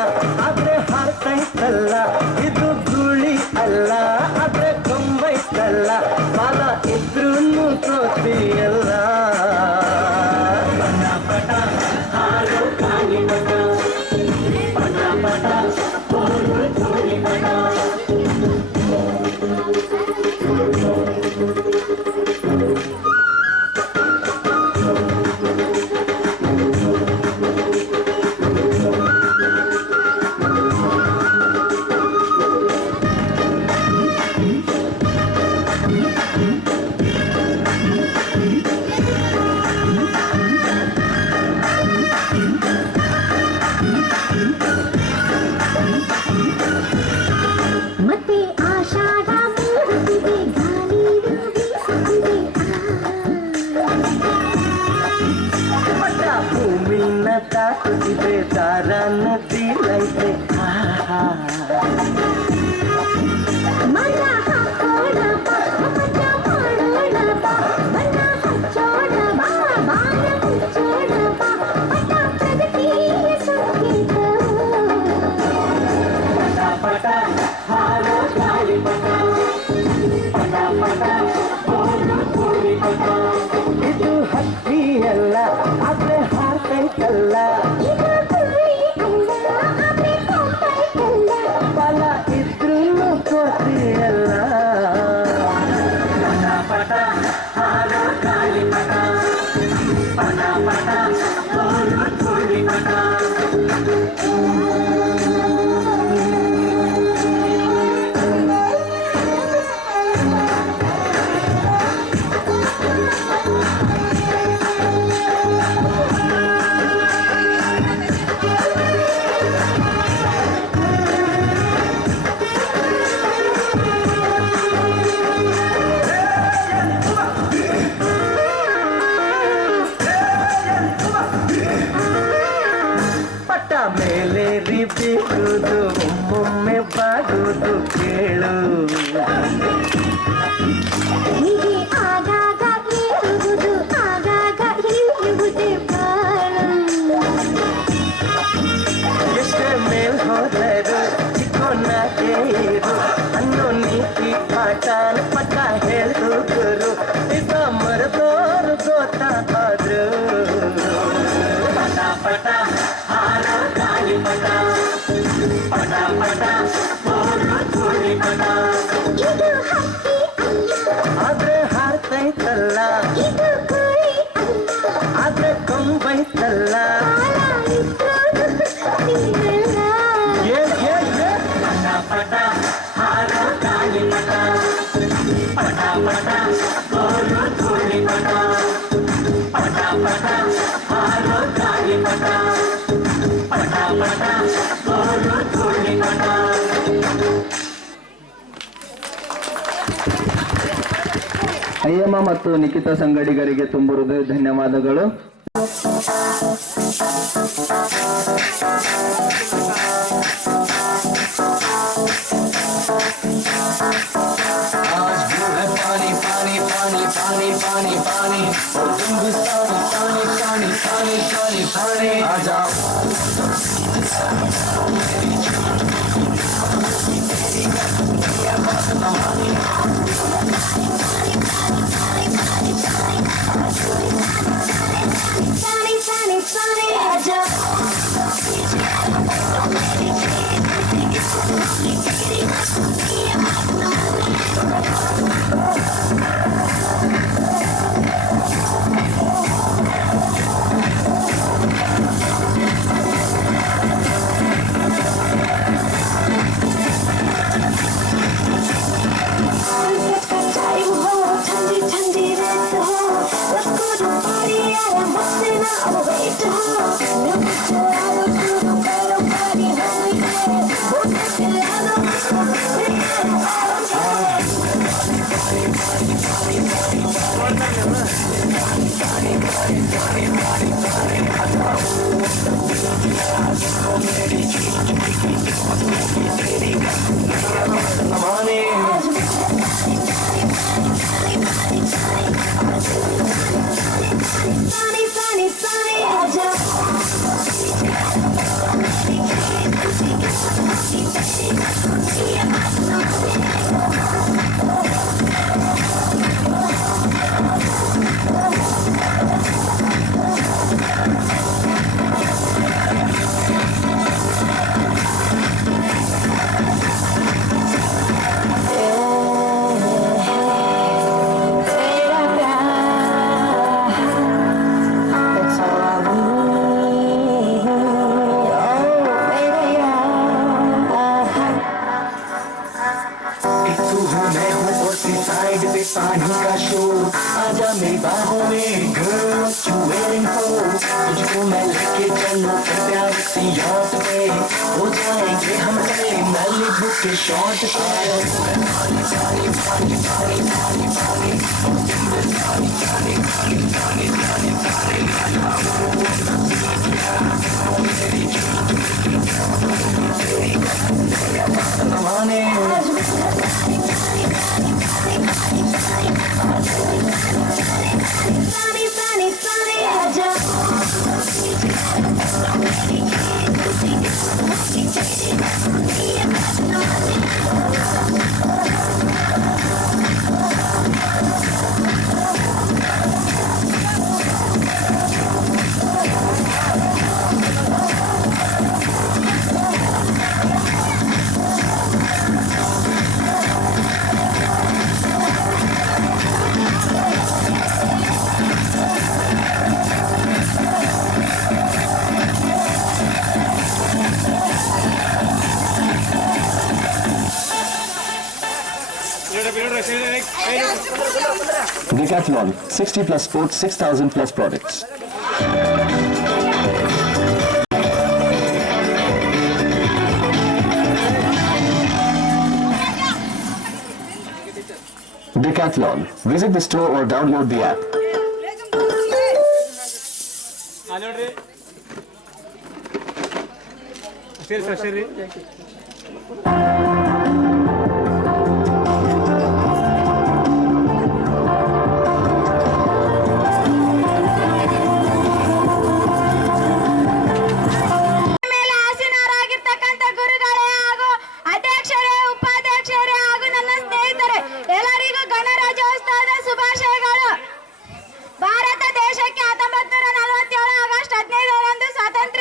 ಆದ್ರೆ ಹಾರ್ತೈತಲ್ಲ, ಇದು ಗುಳಿ ಅಲ್ಲ ಆದ್ರೆ ಕೊಂಬೈತಲ್ಲ, ಬಾಲ ಇದ್ರೂ ತೋತಿಯಲ್ಲ. ಪಟ ಪಟ ಹಾರು ಕಾಲಿಪಟ, ಪಟ ಪಟ ಹೋರು ಧೂಳಿಪಟ. ಮತ್ತೆ ಆಷಾಢ ಮೂಡುತ್ತಿದೆ, ಗಾಳಿ ಬೀಸುತ್ತಿದೆ. ಪಟ ಭೂಮಿನ ತಾಕುತ್ತಿದೆ, ದಾರ ನದಿಲೈತೆ. ಮನ ಹಾಕೋಣ ಬಾ, ಮಜಾ ಮಾಡೋಣ ಬಾ, ಬಣ್ಣ ಹಚ್ಚೋಣ ಬಾ, ಬಾಣ ಮುಚ್ಚೋಣ ಬಾ, ಪಟ ಪ್ರಗತಿಯ ಸಂಕೇತ. ಪಟ ಪಟ ಹಾರೋ ಗಾಳಿಪಟ, ಪಟ ಪಟ ಹೋರು ಧೂಳಿಪಟ. ಇದು ಹಕ್ಕಿ ಅಲ್ಲ ಆದ್ರೆ ಹಾರ್ತೈತಲ್ಲ, ಇದು ಗುರಿ ಅಲ್ಲ ಆದ್ರೆ ಕೊಂಬೈತಲ್ಲ, ಬಲ ಇದ್ರೂ ತೋತಿಯಲ್ಲ. ಪಟ ಪಟ ಹಾರೋ ಗಾಳಿಪಟ, ಪಟ ಪಟ ಹೋರು ಧೂಳಿಪಟ. ಪಟ ಮೇಲೆ ಬೀಳುವುದು ಒಮ್ಮೊಮ್ಮೆ ಬಾಗುವುದು ಕೇಳು. ಹೀಗೆ ಆಗಾಗ ಏರುವುದು ಆಗಾಗ ಇಳಿಯುವುದೇ ಬಾಳು. ಪಟ ಹಾರೋ ಗಾಳಿಪಟ ಪಟ ಪಟ ಓಡು ಧೂಳಿಪಟ ಆದ್ರೆ ಹಾರ್ತೈತಲ್ಲ ಆದ್ರೆ ಕೊಂಬೈತಲ್ಲ ಪಟ ಹಾರೋ ಗಾಳಿಪಟ ಪಟ ಪಟ ಓಡು ಧೂಳಿಪಟ ಪಟ ಪಟ ಹಾರೋ ಗಾಳಿಪಟ ಪಟ ಪಟ ಓಡು ಧೂಳಿಪಟ. ಅಯ್ಯಮ್ಮ ಮತ್ತು ನಿಖಿತಾ ಸಂಗಡಿಗರಿಗೆ ತುಂಬು ಹೃದಯ ಧನ್ಯವಾದಗಳು. पानी का शोर आजा मेरी बाहों में girl what you waiting for तुझको मैं लेके चलूं प्यार सी याद पे हो जाएंगे हम कल मैलिबू के shot Decathlon, 60 plus sports, 6,000 plus products. Decathlon, visit the store or download the app. Bharat ದೇಶಕ್ಕೆ 1947 ಆಗಸ್ಟ್ 15ರಂದು ಸ್ವಾತಂತ್ರ್ಯ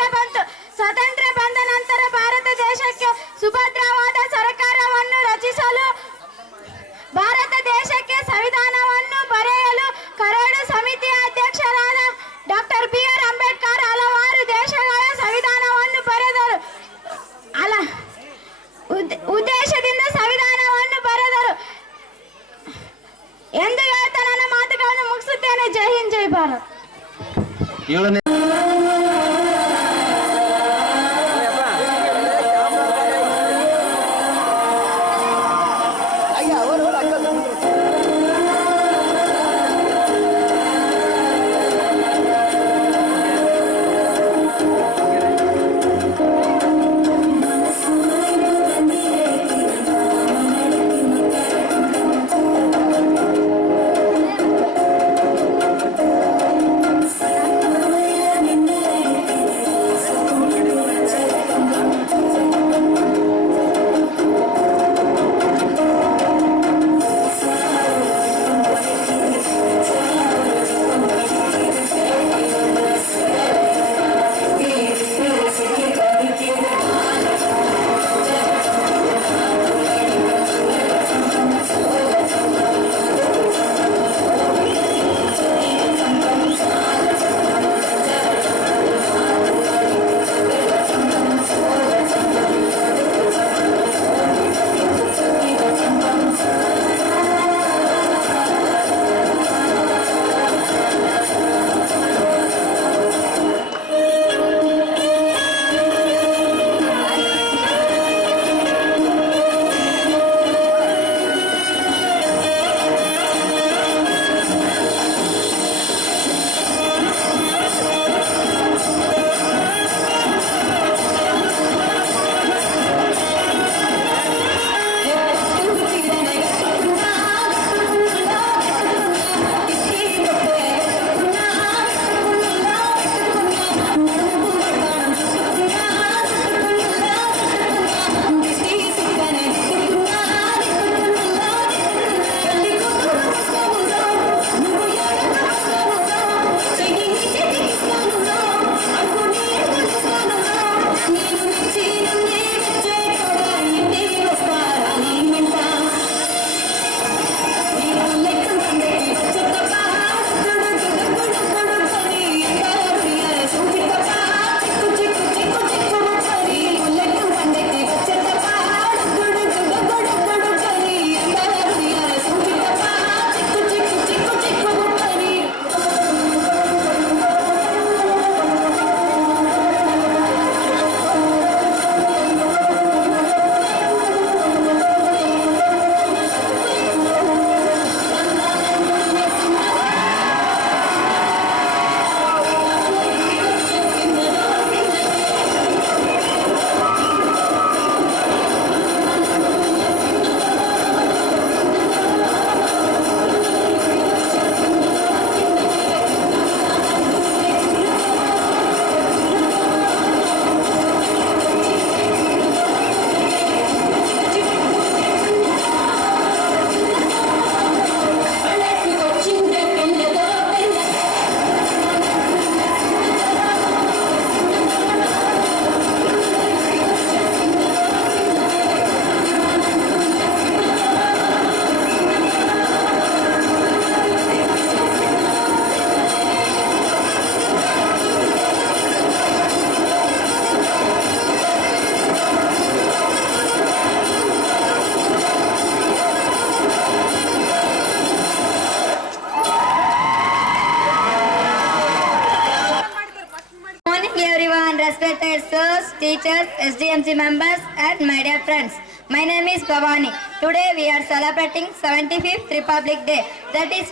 respected sirs, teachers, SDMC members, and my dear friends. My name is Bhavani. Today we are celebrating 75th Republic Day. That is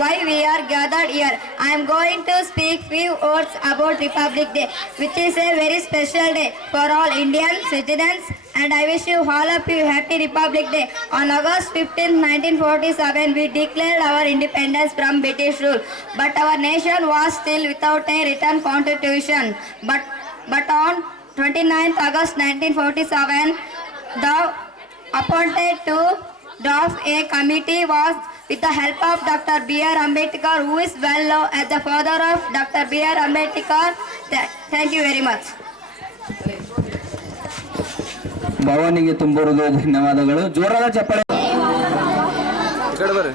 why we are gathered here. I am going to speak few words about Republic Day, which is a very special day for all Indian citizens. And I wish you all of you happy Republic Day. On August 15, 1947, we declared our independence from British rule. But our nation was still without a written constitution. But on 29th August 1947, the appointed to draft a committee was with the help of Dr. B.R. Ambedkar, who is well known as the father of Dr. B.R. Ambedkar. Thank you very much. ಭವಾನಿಗೆ ತುಂಬಿರುವುದು ಧನ್ಯವಾದಗಳು. ಜೋರಾದ ಚಪ್ಪಾಳೆ. ಈ ಕಡೆ ಬರ್ರಿ.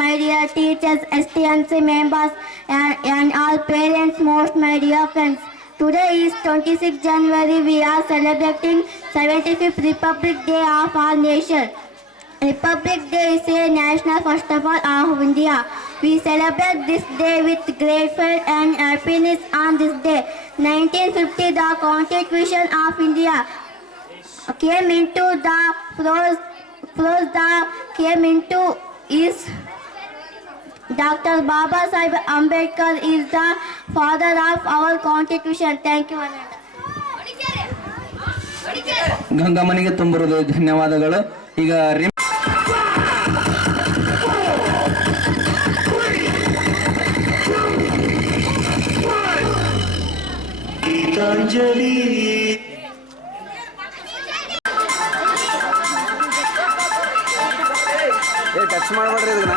My dear teachers, STMC members, and all parents, most my dear friends. Today is 26 January. We are celebrating 75th Republic Day of our nation. Republic Day is a national festival of India. We celebrate this day with great pride and happiness on this day. 1950, the Constitution of India came into is Dr. Baba Sahib Ambedkar is the father of our constitution. Thank you, Ananda. ಗಂಗಮ್ಮನಿಗೆ ತುಂಬಿರುವುದು ಧನ್ಯವಾದಗಳು. ಈಗ ಗೀತಾಂಜಲಿ ಟಚ್ ಮಾಡಬೇಡ್ರಿ ಇದನ್ನ.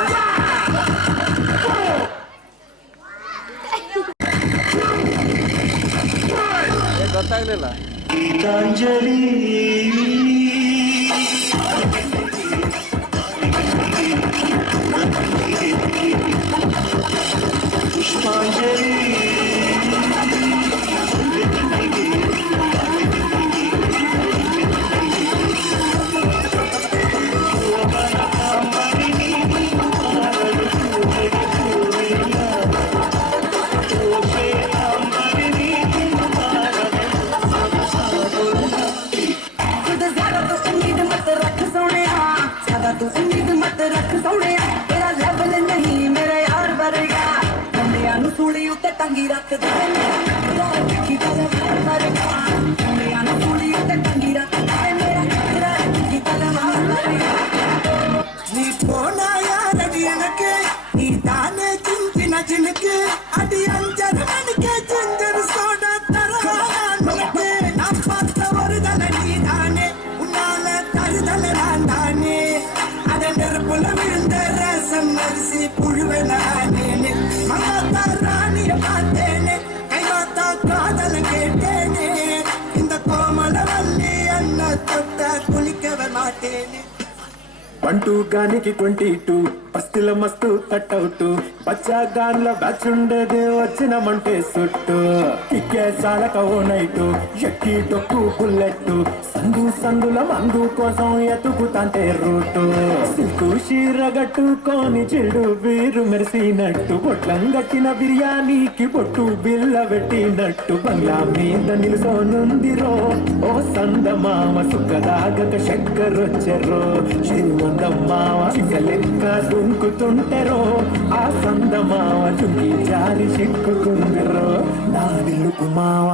ಗೊತ್ತಾಗ್ಲಿಲ್ಲ. ಗೀತಾಂಜಲಿ ಪುಷ್ಪಾಂಜಲಿ टंगी रख दे मेरा की गल मरेगा मेरा न पूरी ते टंगी रख दे मेरा की गल मरेगा नी कोना यार दिनके नी दाने चिंचिना चिनके अडी अंजन मन के जिंजर सोडा तरह मनके नपत वरदल नी दाने उनाल तरदल रांदाने अदे निर्पुल विंद रसम नरसी पुळवेनाने ममता रानी पातेने कैमाता कादल केटेने इंद कोमलवल्ली अन्न तोट्ट कुलिकवे माटेने బంటూ గానికి 22 పస్తిల మస్తు కట్అవుట్ బచ్చా గాన్ల బ్యాచ్ ఉండేది వచ్చినమంటే సుట్టు కిక్కే సాలక ఓ నైటు ఎక్కి డొక్కు బుల్లెట్ సందుల మందు కోసం ఎతుకుతాంటే రూటు సిల్కు షీరగట్టుకొని చెడు వీరు మెరిసినట్టు పొట్లం గట్టిన బిర్యానీకి పొట్టు బిల్ల పెట్టినట్టు బంగ్లా మీద నిలుసోనుందిరో ఓ సందమామ సుఖదాగక చక్కరొచ్చెరో శ్రీమందమ్మావ చిక్కలెక్క దుంకుతుంటెరో ఆ సందమావ చుంకి జారి చిక్కుకుందిరో నా దిల్లుకు మావ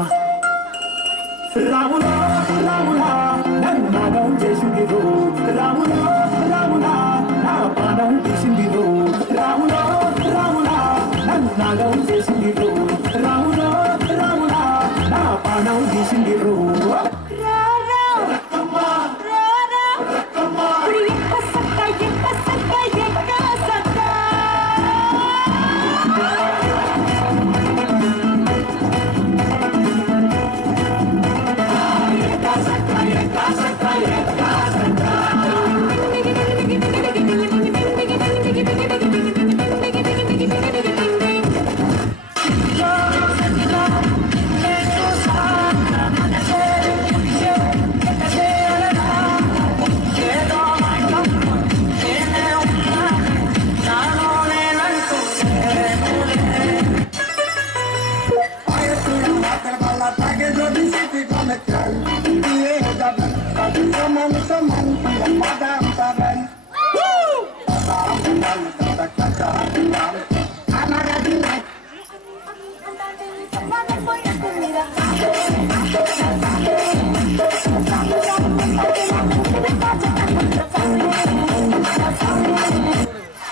రాములా రాములా నన్నాగం చేసిందిరో రాములా రాములా నా పానం తీసిందిరో రాములా రాములా నన్నాగం చేసిందిరో రాములా రాములా నా పానం తీసిందిరో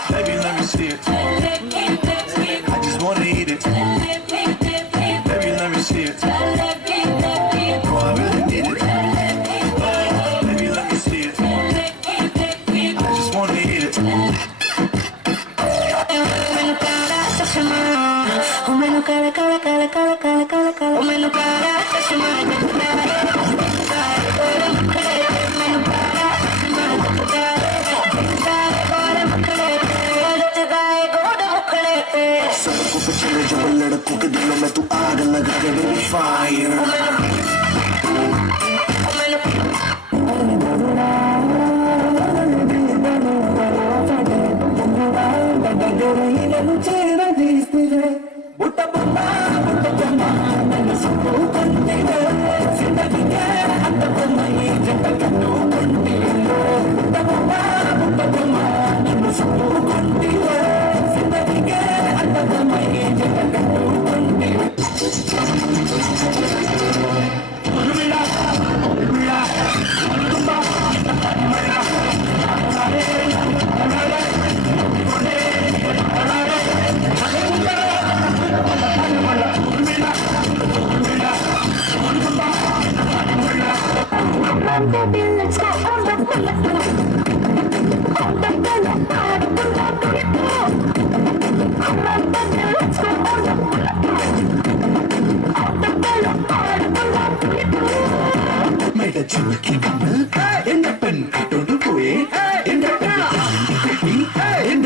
Baby, let me see it. I just wanna eat it. Baby, let me see it. Oh, I really need it. Baby, let me see it. I just wanna eat it. सबको पे चले जो लड़कों के दिलों में तू आग लगा के बेबी फायर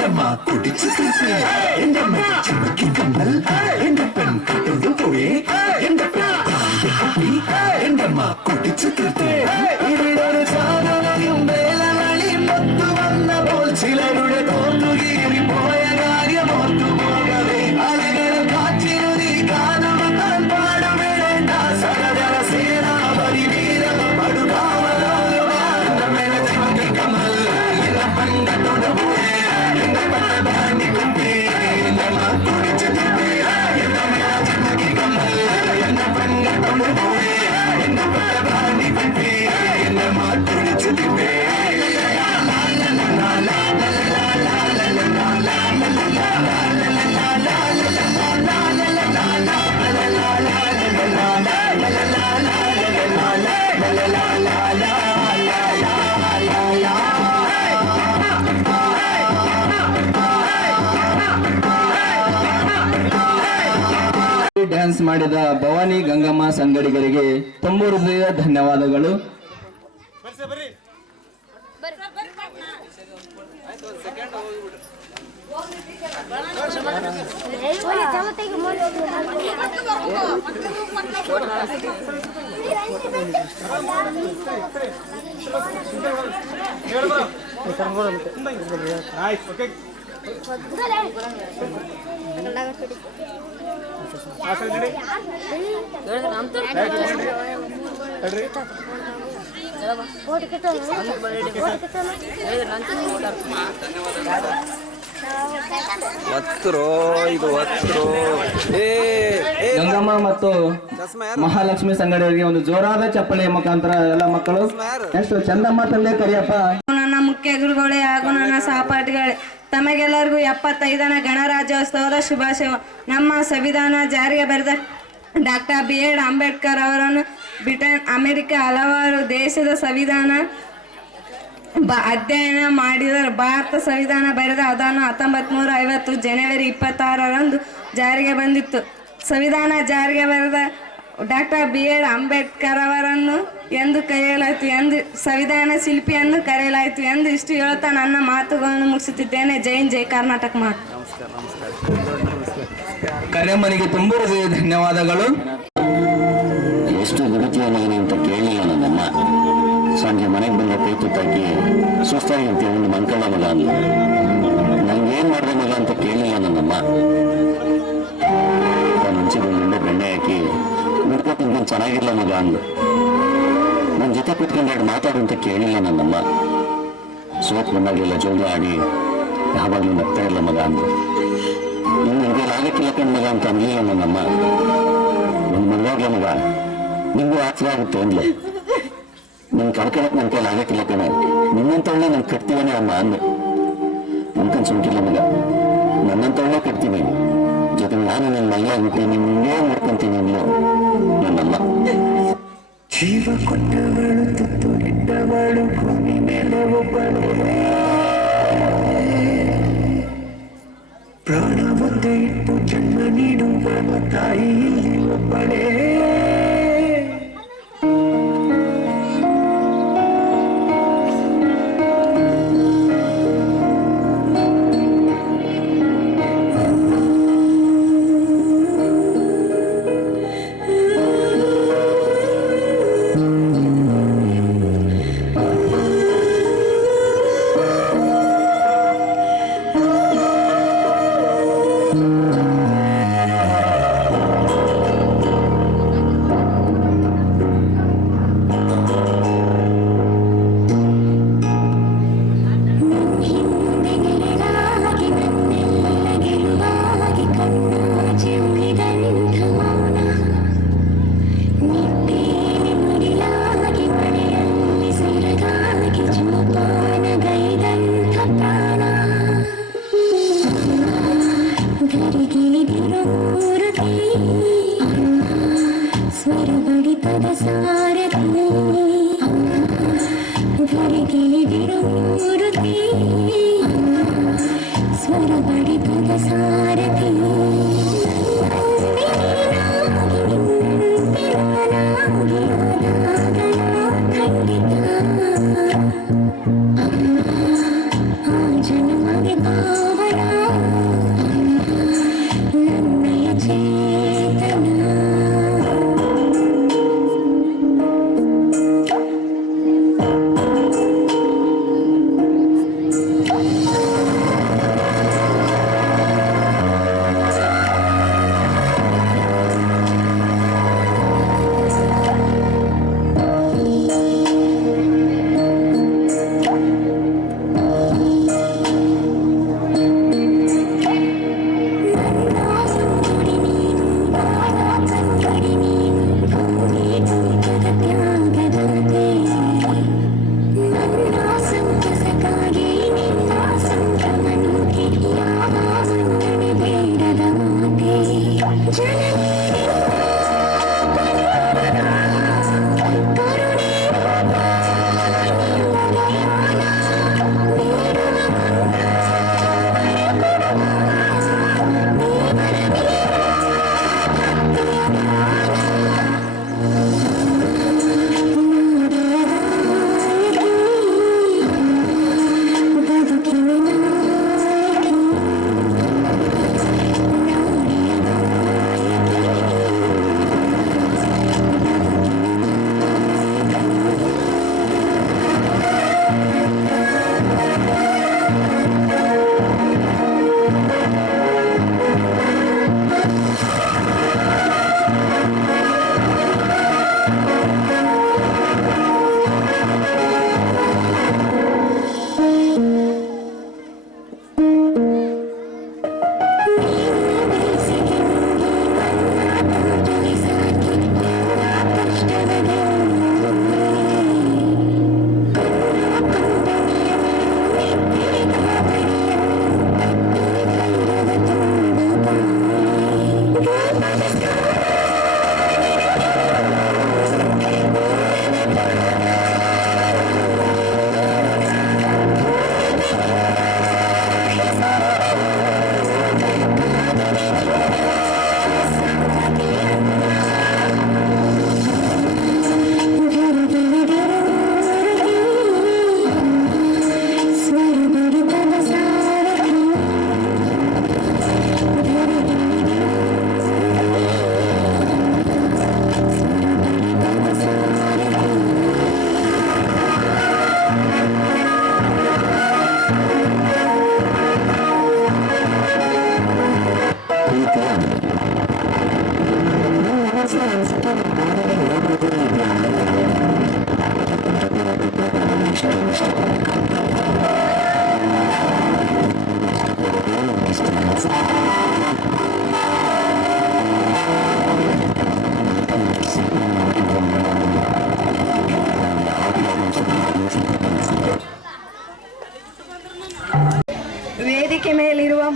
എന്റമ്മ കുടിച്ചു തീർത്തേ എന്റെ ചുമക്കി കമ്മൽ എന്റെ പെൺ കട്ടോട് പോയേ എന്റെ പെൺകുട്ടി എന്റമ്മ കുടിച്ചു തീർത്തേ ഇവിടെ ഒരു സാധനയും വേലകളി മൊത്തു വന്നപ്പോൾ ചിലരുടെ തോന്നുകീറി പോയ കാര്യം ഓർത്തു പോകവേ അലകൾ കാറ്റിനുതി കാണുവാൻ പാടുവിടേണ്ട സകല സേനാപതി വീര പടുകാവലോ ചുമക്കി കമ്മൽ എന്റെ പെൺ കട്ടോട് പോയേ എന്റെ പെണ്ണി കുട്ടി എന്റമ്മ കുടിച്ചു തീർത്തേ എന്റെ ചുമക്കി കമ്മൽ എന്റെ പെൺ കട്ടോട് പോയേ എന്റെ പെണ്ണി കുട്ടി എന്റമ്മ കുടിച്ചു തീർത്തേ ಡ್ಯಾನ್ಸ್ ಮಾಡಿದ ಭವಾನಿ ಗಂಗಮ್ಮ ಸಂಗಡಿಗರಿಗೆ ತುಂಬ ಹೃದಯ ಧನ್ಯವಾದಗಳು. ಗಂಗಮ್ಮ ಮತ್ತು ಮಹಾಲಕ್ಷ್ಮಿ ಸಂಗಡಿಗರಿಗೆ ಒಂದು ಜೋರಾದ ಚಪ್ಪಲಿಯ ಮುಖಾಂತರ ಎಲ್ಲ ಮಕ್ಕಳು. ನೆಕ್ಸ್ಟ್ ಚಂದಮ್ಮ ತಂದೆ ಕರಿಯಪ್ಪ. ನನ್ನ ಮುಖ್ಯ ಗುರುಗಳೇ ಹಾಗೂ ನನ್ನ ಸಹಪಾಠಿಗಳೇ, ತಮಗೆಲ್ಲರಿಗೂ 75ನೇ ಗಣರಾಜ್ಯೋತ್ಸವದ ಶುಭಾಶಯ. ನಮ್ಮ ಸಂವಿಧಾನ ಜಾರಿಗೆ ಬರೆದ ಡಾಕ್ಟರ್ B.R. ಅಂಬೇಡ್ಕರ್ ಅವರನ್ನು ಬ್ರಿಟನ್, ಅಮೆರಿಕ ಹಲವಾರು ದೇಶದ ಸಂವಿಧಾನ ಅಧ್ಯಯನ ಮಾಡಿದರು. ಭಾರತ ಸಂವಿಧಾನ ಬರೆದ ಅದನ್ನು 1950 ಜನವರಿ 26ರಂದು ಜಾರಿಗೆ ಬಂದಿತ್ತು. ಸಂವಿಧಾನ ಜಾರಿಗೆ ಬರೆದ ಡಾಕ್ಟರ್ B.R. ಅಂಬೇಡ್ಕರ್ ಅವರನ್ನು ಎಂದು ಕರೆಯಲಾಯಿತು ಎಂದು ಸಂವಿಧಾನ ಶಿಲ್ಪಿಯನ್ನು ಕರೆಯಲಾಯಿತು ಎಂದು ಇಷ್ಟು ಹೇಳುತ್ತಾ ನನ್ನ ಮಾತುಗಳನ್ನು ಮುಗಿಸುತ್ತಿದ್ದೇನೆ. ಜೈ ಹಿಂದ್, ಜೈ ಕರ್ನಾಟಕ ಮಾತು. ಕರೆಯಮ್ಮನಿಗೆ ತುಂಬ ಹೃದಯ ಧನ್ಯವಾದಗಳು. ಎಷ್ಟು ದುಡಿತೀಯ ನೀನು ಅಂತ ಕೇಳಿಲ್ಲ ನನ್ನಮ್ಮ. ಸಂಜೆ ಮನೆಗೆ ಬಂದ ಕೈ ತುತ್ತಾಕಿ ಸುಸ್ತಾಗಿರ್ತೀಯ ಒಂದು ಮಂಕಳ ಮಗ ಅಂದ. ನಂಗೇನ್ ಮಾಡಿದೆ ಮಗ ಅಂತ ಕೇಳಿಲ್ಲ ನನ್ನಮ್ಮ. ಮುಂಚೆ ಮುಂದೆ ಬೆಣ್ಣೆ ಹಾಕಿ ಮುಡ್ಕೊ ತಿಂಕೊಂಡು ಚೆನ್ನಾಗಿರ್ಲ ಮಗ ಅಂದ. ನನ್ನ ಜೊತೆ ಕೂತ್ಕೊಂಡು ಮಾತಾಡು ಅಂತ ಕೇಳಿಲ್ಲ ನನ್ನಮ್ಮ. ಸೋತ್ ಬಂದಾಗೆಲ್ಲ ಜೋಗ ಆಡಿ ಯಾವಾಗಲೂ ನಗ್ತಾ ಇರಲ್ಲ ಮಗ ಅಂದ. ಇನ್ನು ಇದೆಲ್ಲ ಆಗಕ್ಕಿಲ್ಲ ಕಣ್ ಮಗ ಅಂತ ಅನ್ಲಿಲ್ಲ ನನ್ನಮ್ಮ. ಒಂದು ಮಗವಾಗ್ಲ ಮಗ ನಿಂಗೂ ಆಚರ ಆಗುತ್ತೆ ಅಂದ್ಲು. ನಿನ್ ಕಳ್ಕೊಳಕ್ ನನ್ನ ಕೈಲಿ ಆಗಕ್ಕಿಲ್ಲ ಕಣ, ನಿನ್ನಂತವಳೆ ನಂಗೆ ಕಟ್ತೀವನೇ ಅಮ್ಮ ಅಂದೆ. ನನ್ಕನ್ ಸುಂಕಿಲ್ಲ ಮಗ, ನನ್ನಂತವಳೆ ಕಟ್ತೀನಿ, ಜೊತೆಗೆ ನಾನು ನನ್ನ ಮೈಲಾಗ್ಬಿಟ್ಟು ನಿನ್ನೇ ಮಾಡ್ಕೊಂತೀನಿ ಅಂದ್ಲು ನನ್ನಮ್ಮ. ಜೀವ ಕೊಟ್ಟವಳು ತುತ್ತು ಇಟ್ಟವಳು ಭೂಮಿ ಮೇಲೆ ಒಬ್ಬಳೇ, ಪ್ರಾಣ ಮುದ್ದೆ ಇಟ್ಟು ಜನ್ಮ ನೀಡುವಳು ತಾಯಿ ಇಲ್ಲಿ ಒಬ್ಬಳೇ. ಸ್ವರಬಡಿತದ ಸಾರಥಿ ಧರಿಗೆ ವಿರೋಧಿ ಸ್ವರಬಡಿತದ ಸಾರಥಿ ಆ ಜನ್ಮಗೆ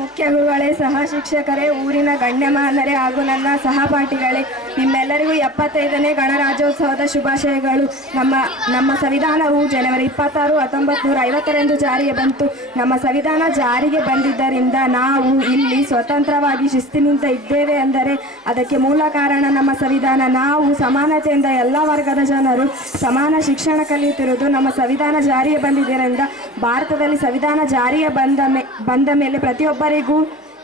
ಮುಖ್ಯ ಗುರುಗಳೇ, ಸಹ ಶಿಕ್ಷಕರೇ, ಊರಿನ ಗಣ್ಯಮಾನ್ಯರೇ ಹಾಗೂ ನನ್ನ ಸಹಪಾಠಿಗಳೇ, ನಿಮ್ಮೆಲ್ಲರಿಗೂ 75ನೇ ಗಣರಾಜ್ಯೋತ್ಸವದ ಶುಭಾಶಯಗಳು. ನಮ್ಮ ಸಂವಿಧಾನವು ಜನವರಿ 26, 1950 ಜಾರಿಗೆ ಬಂತು. ನಮ್ಮ ಸಂವಿಧಾನ ಜಾರಿಗೆ ಬಂದಿದ್ದರಿಂದ ನಾವು ಇಲ್ಲಿ ಸ್ವತಂತ್ರವಾಗಿ ಶಿಸ್ತಿನಿಂದ ಇದ್ದೇವೆ ಎಂದರೆ ಅದಕ್ಕೆ ಮೂಲ ಕಾರಣ ನಮ್ಮ ಸಂವಿಧಾನ. ನಾವು ಸಮಾನತೆಯಿಂದ ಎಲ್ಲ ವರ್ಗದ ಜನರು ಸಮಾನ ಶಿಕ್ಷಣ ಕಲಿಯುತ್ತಿರುವುದು ನಮ್ಮ ಸಂವಿಧಾನ ಜಾರಿಗೆ ಬಂದಿದ್ದರಿಂದ ಭಾರತದಲ್ಲಿ ಸಂವಿಧಾನ ಜಾರಿಗೆ ಬಂದ ಮೇಲೆ ಪ್ರತಿಯೊಬ್ಬರಿಗೂ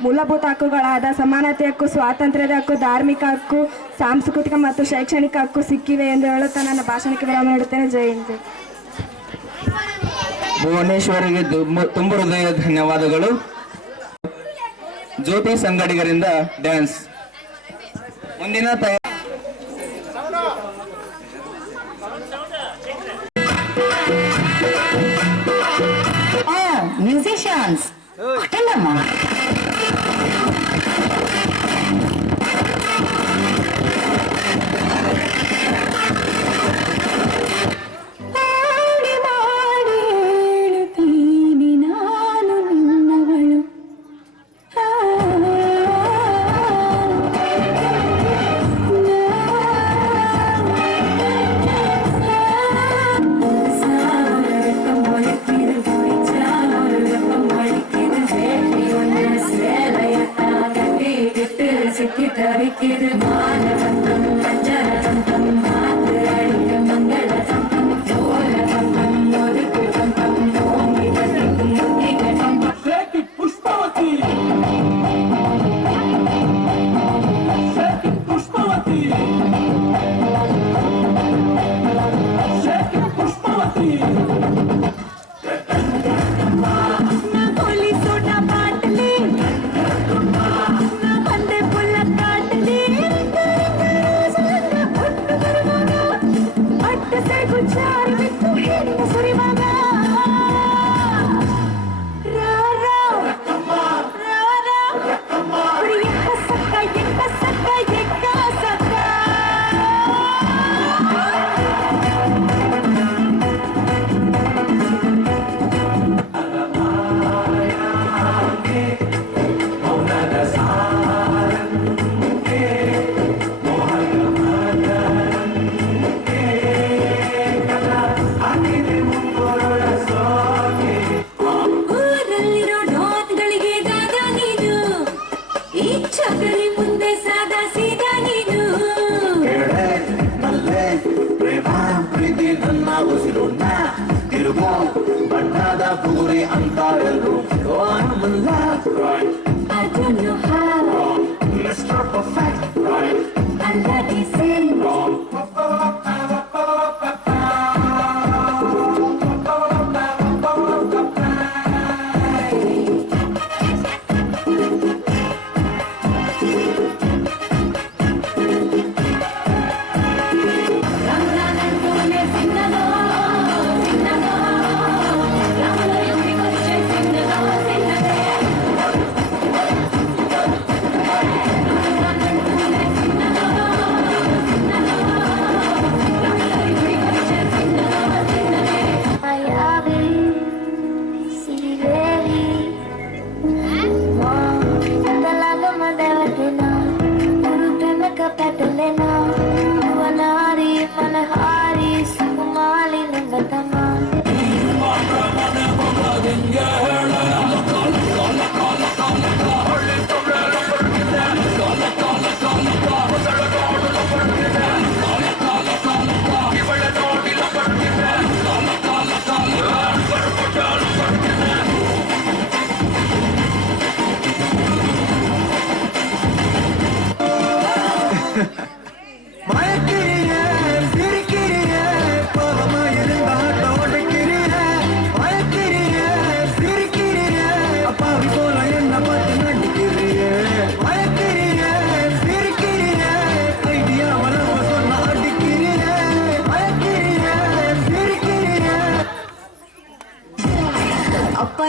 ಮೂಲಭೂತ ಹಕ್ಕುಗಳಾದ ಸಮಾನತೆ ಹಕ್ಕು, ಸ್ವಾತಂತ್ರ್ಯದ ಹಕ್ಕು, ಧಾರ್ಮಿಕ ಹಕ್ಕು, ಸಾಂಸ್ಕೃತಿಕ ಮತ್ತು ಶೈಕ್ಷಣಿಕ ಹಕ್ಕು ಸಿಕ್ಕಿವೆ ಎಂದು ಹೇಳುತ್ತಾ ನನ್ನ ಭಾಷಣಕ್ಕೆ ವಿರಾಮ ನೀಡುತ್ತೇನೆ. ಜೈ ಹಿಂದ್. ಭುವನೇಶ್ವರಿಗೆ ತುಂಬ ಹೃದಯ ಧನ್ಯವಾದಗಳು. ಜ್ಯೋತಿ ಸಂಗಡಿಗರಿಂದ ಡ್ಯಾನ್ಸ್ ಮುಂದಿನ musicians. Tellama.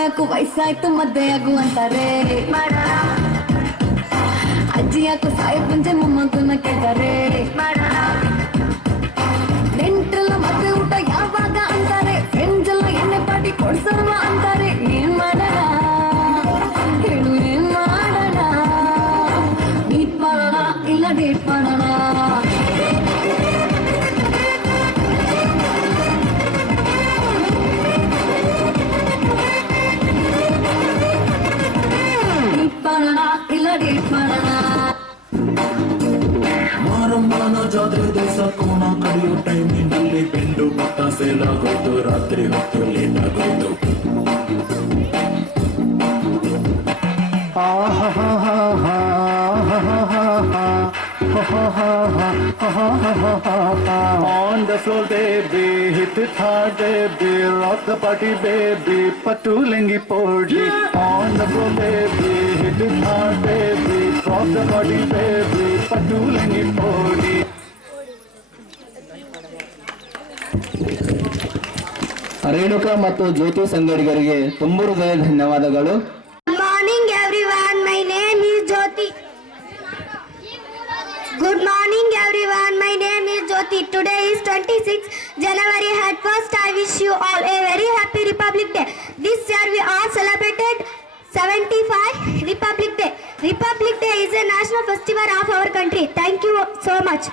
ಯಾಕೋ ವಯಸ್ಸಾಯ್ತು ಮದ್ವೆ ಆಗು ಅಂತಾರೆ, ಅಜ್ಜಿ ಯಾಕೋ ಸಾಯ ಮುಂಚೆ ಮೊಮ್ಮಗನ್ನ ಕೇಳ್ತಾರೆ, ನೆಂಟ್ರೆಲ್ಲ ಮದ್ವೆ ಊಟ ಯಾವಾಗ ಅಂತಾರೆ, ಫ್ರೆಂಡ್ಸ್ ಎಲ್ಲ ಎಣ್ಣೆ ಪಾಟಿ ಕೊಡ್ಸಲ್ವ ಅಂತಾರೆ. ಏನ್ ಮಾಡೋಣ ಹೇಳು, ಏನ್ ಮಾಡೋಣ ಇಲ್ಲ ಡೇಟ್ ಮಾಡೋಣ. ಮಾರಮ್ಮನ ಜಾತ್ರೆ ದಿವಸ ಕೋಣ ಕಡಿಯೋ ಟೈಮಿನಲ್ಲಿ ಬೆಂಡು ಭತ್ತ ಸೇಲ್ ಆಗೋಯ್ತು, ರಾತ್ರಿ ಹೊತ್ತು ಲೇಟ್ ಆಗೋಯ್ತು. On the floor, baby, hit it hard, baby, rock the party, baby, patulengi porji. On the floor, baby, hit it hard, baby, rock the party, baby, patulengi porji. Renuka ಮತ್ತು ಜ್ಯೋತಿ ಸಂಗಡಿಗರಿಗೆ ತುಂಬ ಹೃದಯ ಧನ್ಯವಾದಗಳು. Good morning everyone, my name is Jyoti. Good morning everyone, my name is Jyoti. Today is 26 January. At first I wish you all a very happy Republic Day. This year we are celebrated 75 Republic Day. Republic Day is a national festival of our country. Thank you so much.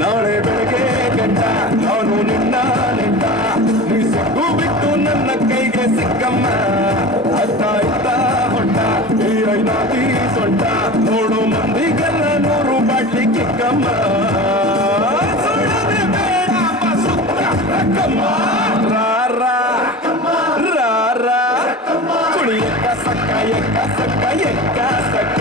ನಾಳೆ ಬೆಳಗ್ಗೆ ಗಂಟ ನಾನು ನಿನ್ನ ನೆಂಟ, ನೀ ಸಿಕ್ಕು ಬಿಟ್ಟು ನನ್ನ ಕೈಗೆ ಸಿಕ್ಕಮ್ಮ. ಅತ್ತ ಇತ್ತ ಹೊಂಟ ಈ ಐನಾದಿ ಸೊಂಟ, ನೋಡು ಮಂದಿಗೆಲ್ಲ 100 ಬಾಟ್ಲಿ ಕಿಕ್ಕಮ್ಮ. ಸುಳ್ಳದೆ ಬೇಡ ಸುತ್ತ ರಕ್ಕಮ್ಮ, ರಾರ ರಾರ ಕುಳಿ ಎಕ್ಕ ಸಕ್ಕ ಎಕ್ಕ ಸಕ್ಕ ಎಕ್ಕ ಸಕ್ಕ.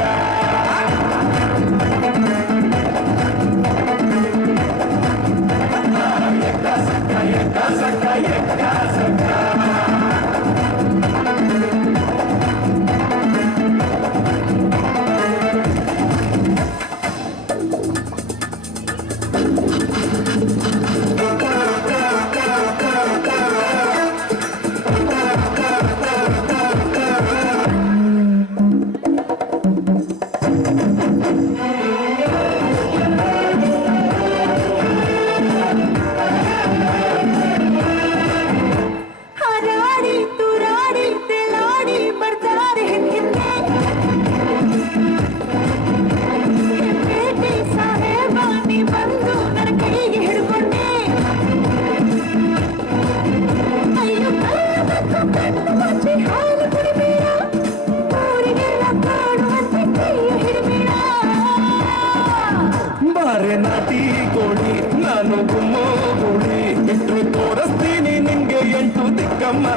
ಬಾರೆ ನಾಟಿ ಕೋಳಿ ನಾನು ಗುಮ್ಮೋ ಗೋಳಿ, ಬಿಟ್ರೆ ತೋರಿಸ್ತೀನಿ ನಿಂಗೆ 8 ದಿಕ್ಕಮ್ಮ.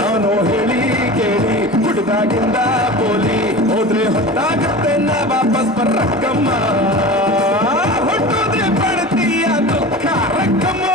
ನಾನು ಹೇಳಿ ಕೇಳಿ ಹುಡುಗಾಗಿಂದ ಬೋಲಿ, ಹೋದ್ರೆ ಹೊತ್ತಾಗುತ್ತೆ ನಾ ವಾಪಸ್ ಬರಕ್ಕಮ್ಮ. ಹೊಟ್ಟೋದ್ರೆ ಪಡ್ತೀಯ ದುಃಖ ರಕ್ಕಮ್ಮ.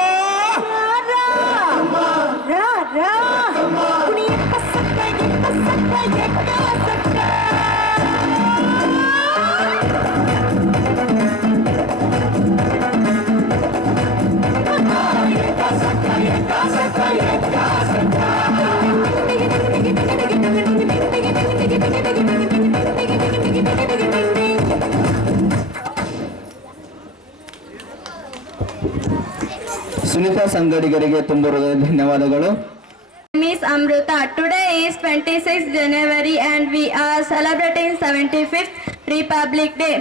ಸುನೀತಾ ಸಂಗಡಿಗರಿಗೆ ತುಂಬ ಹೃದಯ ಧನ್ಯವಾದಗಳು. Miss Amruta, today is 26th January and we are celebrating 75th Republic Day.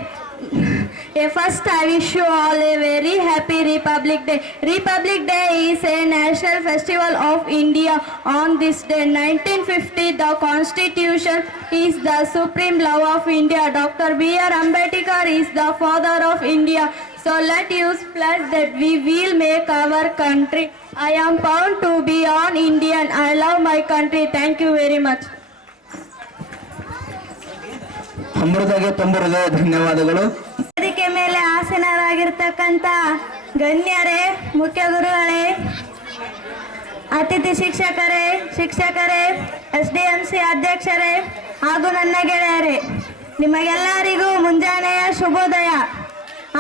First, I wish you all a very happy Republic Day. Republic Day is a national festival of India. On this day, 1950, the Constitution is the supreme law of India. Dr. B.R. Ambedkar is the father of India. So let us pledge that we will make our country. I am proud to be an Indian. I love my country. Thank you very much. ಅಮೃತಗೆ ತುಂಬುತ್ತದೆ ಧನ್ಯವಾದಗಳು. ವೇದಿಕೆ ಮೇಲೆ ಆಸೀನರಾಗಿರ್ತಕ್ಕಂಥ ಗಣ್ಯರೇ, ಮುಖ್ಯ ಗುರುಗಳೇ, ಅತಿಥಿ ಶಿಕ್ಷಕರೇ, SDMC ಅಧ್ಯಕ್ಷರೇ ಹಾಗೂ ನನ್ನ ಗೆಳೆಯರೇ, ನಿಮಗೆಲ್ಲರಿಗೂ ಮುಂಜಾನೆಯ ಶುಭೋದಯ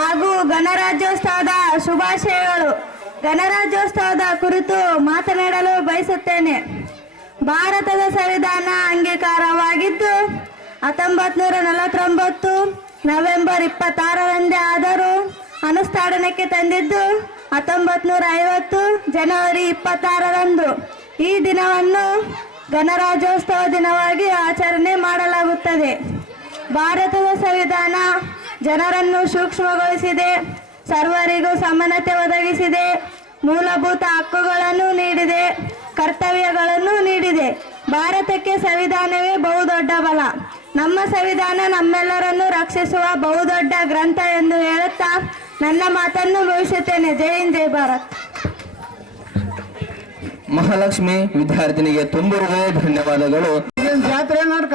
ಹಾಗೂ ಗಣರಾಜ್ಯೋತ್ಸವದ ಶುಭಾಶಯಗಳು. ಗಣರಾಜ್ಯೋತ್ಸವದ ಕುರಿತು ಮಾತನಾಡಲು ಬಯಸುತ್ತೇನೆ. ಭಾರತದ ಸಂವಿಧಾನ ಅಂಗೀಕಾರವಾಗಿದ್ದು 1949 ನವೆಂಬರ್ 26ರಂದೇ ಆದರೂ ಅನುಷ್ಠಾನಕ್ಕೆ ತಂದಿದ್ದು 1950 ಜನವರಿ 26ರಂದು. ಈ ದಿನವನ್ನು ಗಣರಾಜ್ಯೋತ್ಸವ ದಿನವಾಗಿ ಆಚರಣೆ ಮಾಡಲಾಗುತ್ತದೆ. ಭಾರತದ ಸಂವಿಧಾನ ಜನರನ್ನು ಸೂಕ್ಷ್ಮಗೊಳಿಸಿದೆ, ಸರ್ವರಿಗೂ ಸಮಾನತೆ ಒದಗಿಸಿದೆ, ಮೂಲಭೂತ ಹಕ್ಕುಗಳನ್ನು ನೀಡಿದೆ, ಕರ್ತವ್ಯಗಳನ್ನು ನೀಡಿದೆ. ಭಾರತಕ್ಕೆ ಸಂವಿಧಾನವೇ ಬಹುದೊಡ್ಡ ಬಲ. ನಮ್ಮ ಸಂವಿಧಾನ ನಮ್ಮೆಲ್ಲರನ್ನು ರಕ್ಷಿಸುವ ಬಹುದೊಡ್ಡ ಗ್ರಂಥ ಎಂದು ಹೇಳುತ್ತಾ ನನ್ನ ಮಾತನ್ನು ಮುಗಿಸುತ್ತೇನೆ. ಜೈ ಹಿಂದ್, ಜೈ ಭಾರತ್. ಮಹಾಲಕ್ಷ್ಮಿ ವಿದ್ಯಾರ್ಥಿನಿಗೆ ತುಂಬಿರುವ ಧನ್ಯವಾದಗಳು. ಜಾತ್ರೆ ನಾಟಕ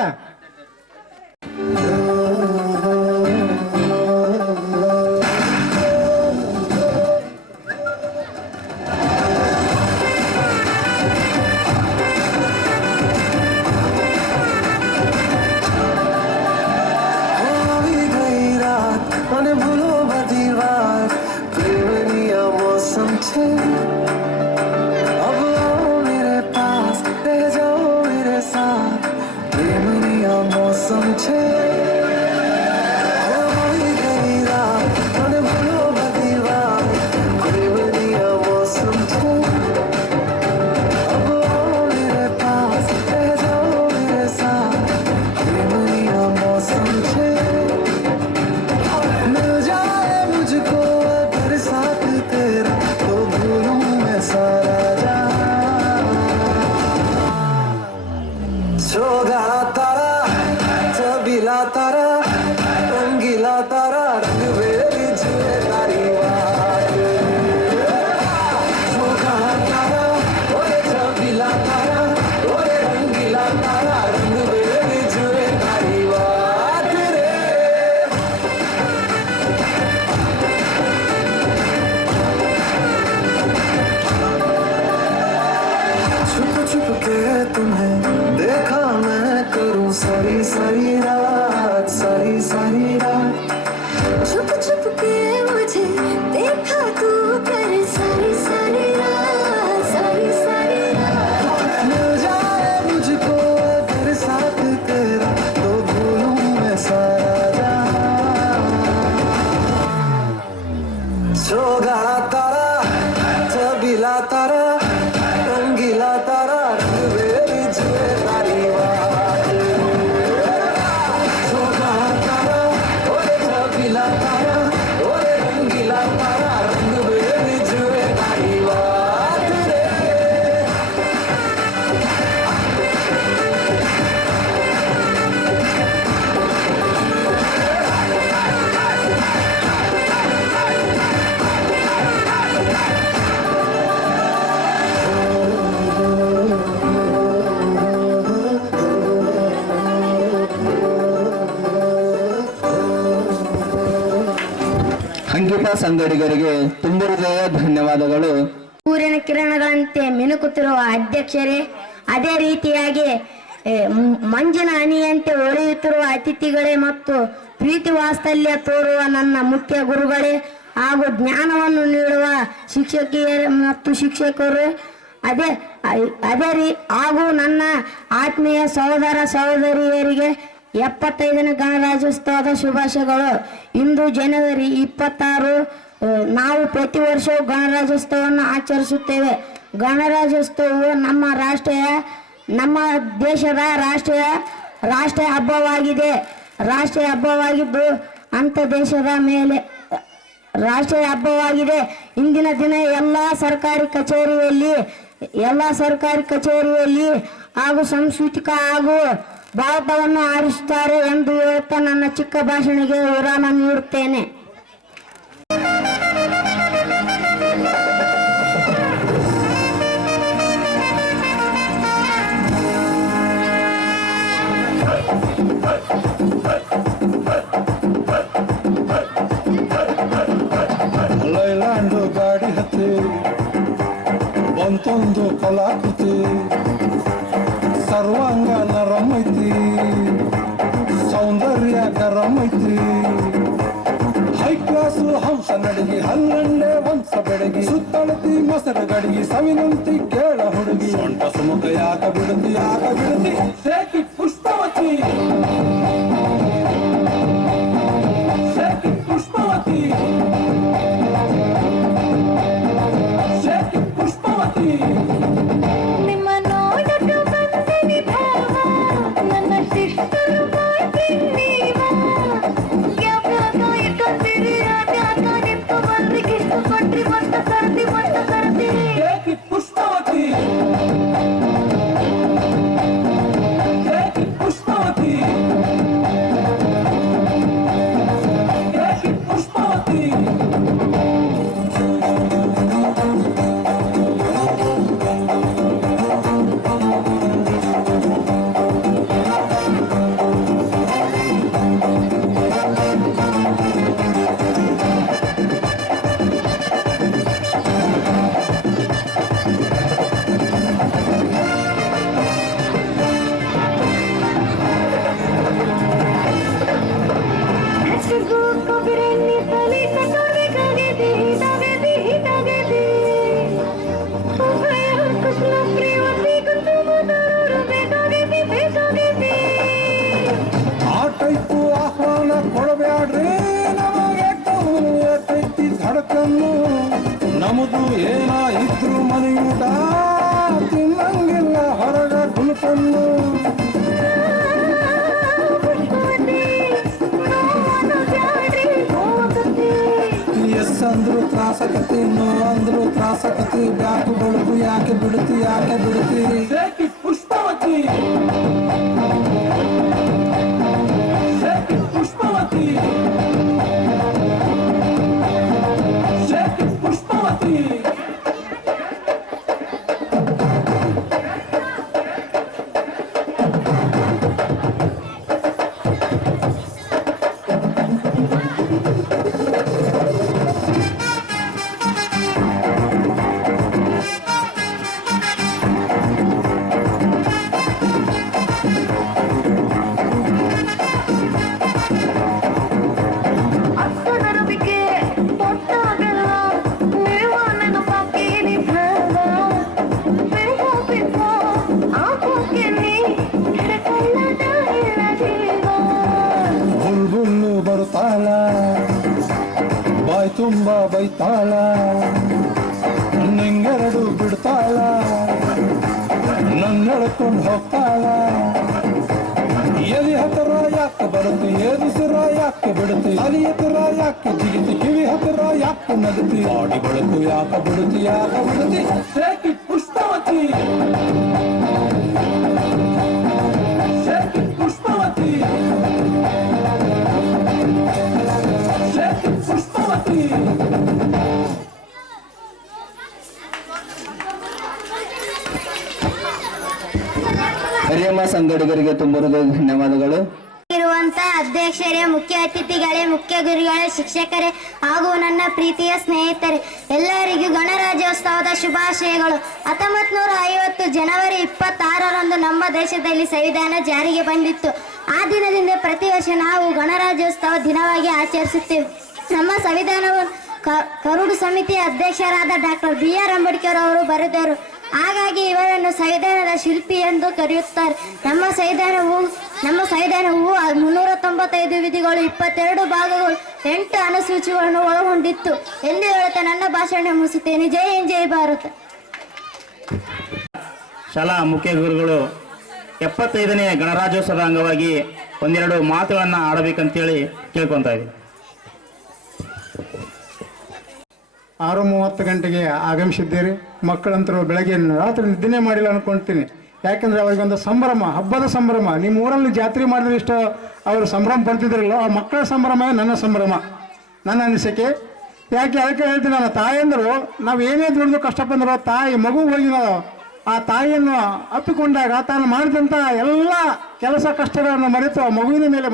ಸಂಗಡಿಗರಿಗೆ ತುಂಬ ಹೃದಯ ಧನ್ಯವಾದಗಳು. ಸೂರ್ಯನ ಕಿರಣಗಳಂತೆ ಮಿನುಕುತ್ತಿರುವ ಅಧ್ಯಕ್ಷರೇ, ಅದೇ ರೀತಿಯಾಗಿ ಮಂಜಿನ ಹನಿಯಂತೆ ಹೊಳೆಯುತ್ತಿರುವ ಅತಿಥಿಗಳೇ ಮತ್ತು ಪ್ರೀತಿ ವಾತ್ಸಲ್ಯ ತೋರುವ ನನ್ನ ಮುಖ್ಯ ಗುರುಗಳೇ ಹಾಗೂ ಜ್ಞಾನವನ್ನು ನೀಡುವ ಶಿಕ್ಷಕಿಯರೇ ಮತ್ತು ಶಿಕ್ಷಕರು, ಹಾಗೂ ನನ್ನ ಆತ್ಮೀಯ ಸಹೋದರ ಸಹೋದರಿಯರಿಗೆ 75ನೇ ಗಣರಾಜ್ಯೋತ್ಸವದ ಶುಭಾಶಯಗಳು. ಇಂದು ಜನವರಿ 26. ನಾವು ಪ್ರತಿ ವರ್ಷವೂ ಗಣರಾಜ್ಯೋತ್ಸವವನ್ನು ಆಚರಿಸುತ್ತೇವೆ. ಗಣರಾಜ್ಯೋತ್ಸವವು ನಮ್ಮ ದೇಶದ ರಾಷ್ಟ್ರೀಯ ಹಬ್ಬವಾಗಿದೆ. ರಾಷ್ಟ್ರೀಯ ಹಬ್ಬವಾಗಿದ್ದು ಅಂತ ದೇಶದ ಮೇಲೆ ರಾಷ್ಟ್ರೀಯ ಹಬ್ಬವಾಗಿದೆ. ಇಂದಿನ ದಿನ ಎಲ್ಲ ಸರ್ಕಾರಿ ಕಚೇರಿಯಲ್ಲಿ ಹಾಗೂ ಸಾಂಸ್ಕೃತಿಕ ಹಾಗೂ ಭಾರತವನ್ನು ಆರಿಸುತ್ತಾರೆ ಎಂದು ಹೇಳುತ್ತಾ ನನ್ನ ಚಿಕ್ಕ ಭಾಷಣಕ್ಕೆ ವಿರಾಮ ನೀಡುತ್ತೇನೆ. ಎಂತೊಂದು ಕಲಾಕೃತಿ ಸರ್ವಾಂಗ ನರಮೈತಿ ಸೌಂದರ್ಯ ಗರಮೈತಿ ಹೈ ಕ್ಲಾಸು ಹಂಸ ನಡಿಗೆ ಹಲ್ಲಂಡೆ ವಂಶ ಬೆಡಗಿ ಸುತ್ತಳತಿ ಮೊಸರು ಗಡಿಗೆ ಸವಿನಂತಿ ಕೇಳ ಹುಡುಗಿ ಸೊಂಟ ಸುಮುಖ ಯಾಕ ಬಿಡುತ್ತಿ ಸೇಕಿ ಪುಷ್ಪವತಿ ಸೇಕಿ ಪುಷ್ಪವತಿ ಸೇಕಿ ಪುಷ್ಪವತಿ ನಿಮ್ಮ ನೋಡಲು ಬಂದಿನಿ ಭಾವ ನನ್ನ ಶಿಷ್ಟರು ಮಾಡ್ತೀನಿ ಯಾವ್ಯಾವ ಇಟ್ಟಂತೀರಿ ಯಾವ್ಯಾವ ನಿಂತು ಬಂದ್ರಿಗೆ ಇಷ್ಟಪಟ್ರಿ ಮೊಟ್ಟ ಕರ್ದಿ ಸೇಕಿ ಪುಷ್ಪವತಿ ಸೇಕಿ ಪುಷ್ಪವತಿ ಸೇಕಿ ಪುಷ್ಪವತಿ ಕೊಬ್ಬರಿ ತಲೆ ಕಟ್ಟೋಬೇಕಾಗಿದೆ ಹಿತಾಗಿದೆ ಕುಶಲ ಪ್ರಿಯವತಿ ಕುಟುಂಬದವರು ಬೇಕಾಗಿದೆ ಆ ಟೈಪು ಆಹ್ವಾನ ಕೊಡಬ್ಯಾಡ್ರಿ ನಮಗೆ ಕೈತಿ ಧಡಕನ್ನು ನಮ್ಮದು ಏನ ಇದ್ರು ಮನೆಯೂಟ ತಿನ್ನಂಗಿಲ್ಲ ಹೊರಗ ಗುಲ್ಕನ್ನು ಎಸ್ ಅಂದ್ರು ತ್ರಾಸಕತಿ ನೋ ಅಂದ್ರು ತ್ರಾಸಕತಿ ಬ್ಯಾಕು ಬಳುಕು ಯಾಕೆ ಬಿಡುತ್ತಿ ಸೇಕಿ ಪುಷ್ಪವತಿ ಸೇಕಿ ಪುಷ್ಪವತಿ ಸೇಕಿ ಪುಷ್ಪವತಿ ಬರುತ್ತಾಳ ಬಾಯ್ ತುಂಬ ಬೈತಾಳ ನಿಂಗೆರಡು ಬಿಡ್ತಾಳ ನನ್ನೆಳ್ಕೊಂಡು ಹೋಗ್ತಾಳ ಎಲಿ ಹತ್ತಿರ ಯಾಕೆ ಬರುತ್ತೆ ಏದುಸಿರ ಯಾಕೆ ಬಿಡುತ್ತೆ ಅಲಿ ಹತ್ತಿರ ಯಾಕೆ ಜಿಗಿತಿ ಕಿವಿ ಹತ್ತಿರ ಯಾಕೆ ನಗುತ್ತಿ ಬಾಡಿ ಬೆಳಕು ಯಾಕೆ ಬಿಡುತ್ತಿ ಸೇಕಿ ಪುಷ್ಪವತಿ ಸೇಕಿ ಪುಷ್ಪವತಿ ಸೇಕಿ ಪುಷ್ಪವತಿ ಹಿರಿಯಮ್ಮ ಸಂಗಡಿಗರಿಗೆ ತುಂಬ ಧನ್ಯವಾದಗಳು. ಇರುವಂತಹ ಅಧ್ಯಕ್ಷರೇ, ಮುಖ್ಯ ಅತಿಥಿಗಳೇ, ಮುಖ್ಯ ಗುರುಗಳೇ, ಶಿಕ್ಷಕರೇ ಹಾಗೂ ನನ್ನ ಪ್ರೀತಿಯ ಸ್ನೇಹಿತರೆ ಎಲ್ಲರಿಗೂ ಗಣರಾಜ್ಯೋತ್ಸವದ ಶುಭಾಶಯಗಳು. 1950 ಜನವರಿ 26ರಂದು ನಮ್ಮ ದೇಶದಲ್ಲಿ ಸಂವಿಧಾನ ಜಾರಿಗೆ ಬಂದಿತ್ತು. ಆ ದಿನದಿಂದ ಪ್ರತಿ ವರ್ಷ ನಾವು ಗಣರಾಜ್ಯೋತ್ಸವ ದಿನವಾಗಿ ಆಚರಿಸುತ್ತೇವೆ. ನಮ್ಮ ಸಂವಿಧಾನವನ್ನು ಕರಡು ಸಮಿತಿಯ ಅಧ್ಯಕ್ಷರಾದ ಡಾಕ್ಟರ್ BR ಅಂಬೇಡ್ಕರ್ ಅವರು ಬರೆದರು. ಹಾಗಾಗಿ ಇವರನ್ನು ಸಂವಿಧಾನದ ಶಿಲ್ಪಿ ಎಂದು ಕರೆಯುತ್ತಾರೆ. ನಮ್ಮ ಸಂವಿಧಾನವು 395 ವಿಧಿಗಳು, 22 ಭಾಗಗಳು, 8 ಅನುಸೂಚಿಗಳನ್ನು ಒಳಗೊಂಡಿತ್ತು ಎಂದು ಹೇಳುತ್ತಾ ನನ್ನ ಭಾಷಣ ಮುಗಿಸುತ್ತೇನೆ. ಜೈ ಹಿಂದ್, ಜೈ ಭಾರತ್. ಶಾಲಾ ಮುಖ್ಯ ಗುರುಗಳು 75ನೇ ಗಣರಾಜ್ಯೋತ್ಸವದ ಅಂಗವಾಗಿ ಒಂದೆರಡು ಮಾತುಗಳನ್ನು ಆಡಬೇಕಂತೇಳಿ ಕೇಳ್ಕೊತಾ ಇದ್ದೀವಿ. 6:30 ಗಂಟೆಗೆ ಆಗಮಿಸಿದ್ದೀರಿ. ಮಕ್ಕಳಂತರೂ ಬೆಳಗ್ಗೆ ರಾತ್ರಿ ನಿದ್ದೆ ಮಾಡಿಲ್ಲ ಅನ್ಕೊಳ್ತೀನಿ. ಯಾಕೆಂದರೆ ಅವರಿಗೊಂದು ಸಂಭ್ರಮ, ಹಬ್ಬದ ಸಂಭ್ರಮ. ನಿಮ್ಮ ಊರಲ್ಲಿ ಜಾತ್ರೆ ಮಾಡಿದ್ರೆ ಇಷ್ಟು ಅವರು ಸಂಭ್ರಮ ಪಡ್ತಿದ್ರಲ್ಲ, ಆ ಮಕ್ಕಳ ಸಂಭ್ರಮ ನನ್ನ ಸಂಭ್ರಮ, ನನ್ನ ಅನಿಸಿಕೆ. ಯಾಕೆ ಅದಕ್ಕೆ ಹೇಳ್ತೀನಿ, ನನ್ನ ತಾಯಂದರು ನಾವು ಏನೇ ದುಡಿದು ಕಷ್ಟಪಂದ್ರು ತಾಯಿ ಮಗು ಹೋಗಿ ಆ ತಾಯಿಯನ್ನು ಅಪ್ಪಿಕೊಂಡಾಗ ತಾನು ಮಾಡಿದಂಥ ಎಲ್ಲ ಕೆಲಸ ಕಷ್ಟಗಳನ್ನು ಮರೆತು ಆ ಮಗುವಿನ ಮೇಲೆ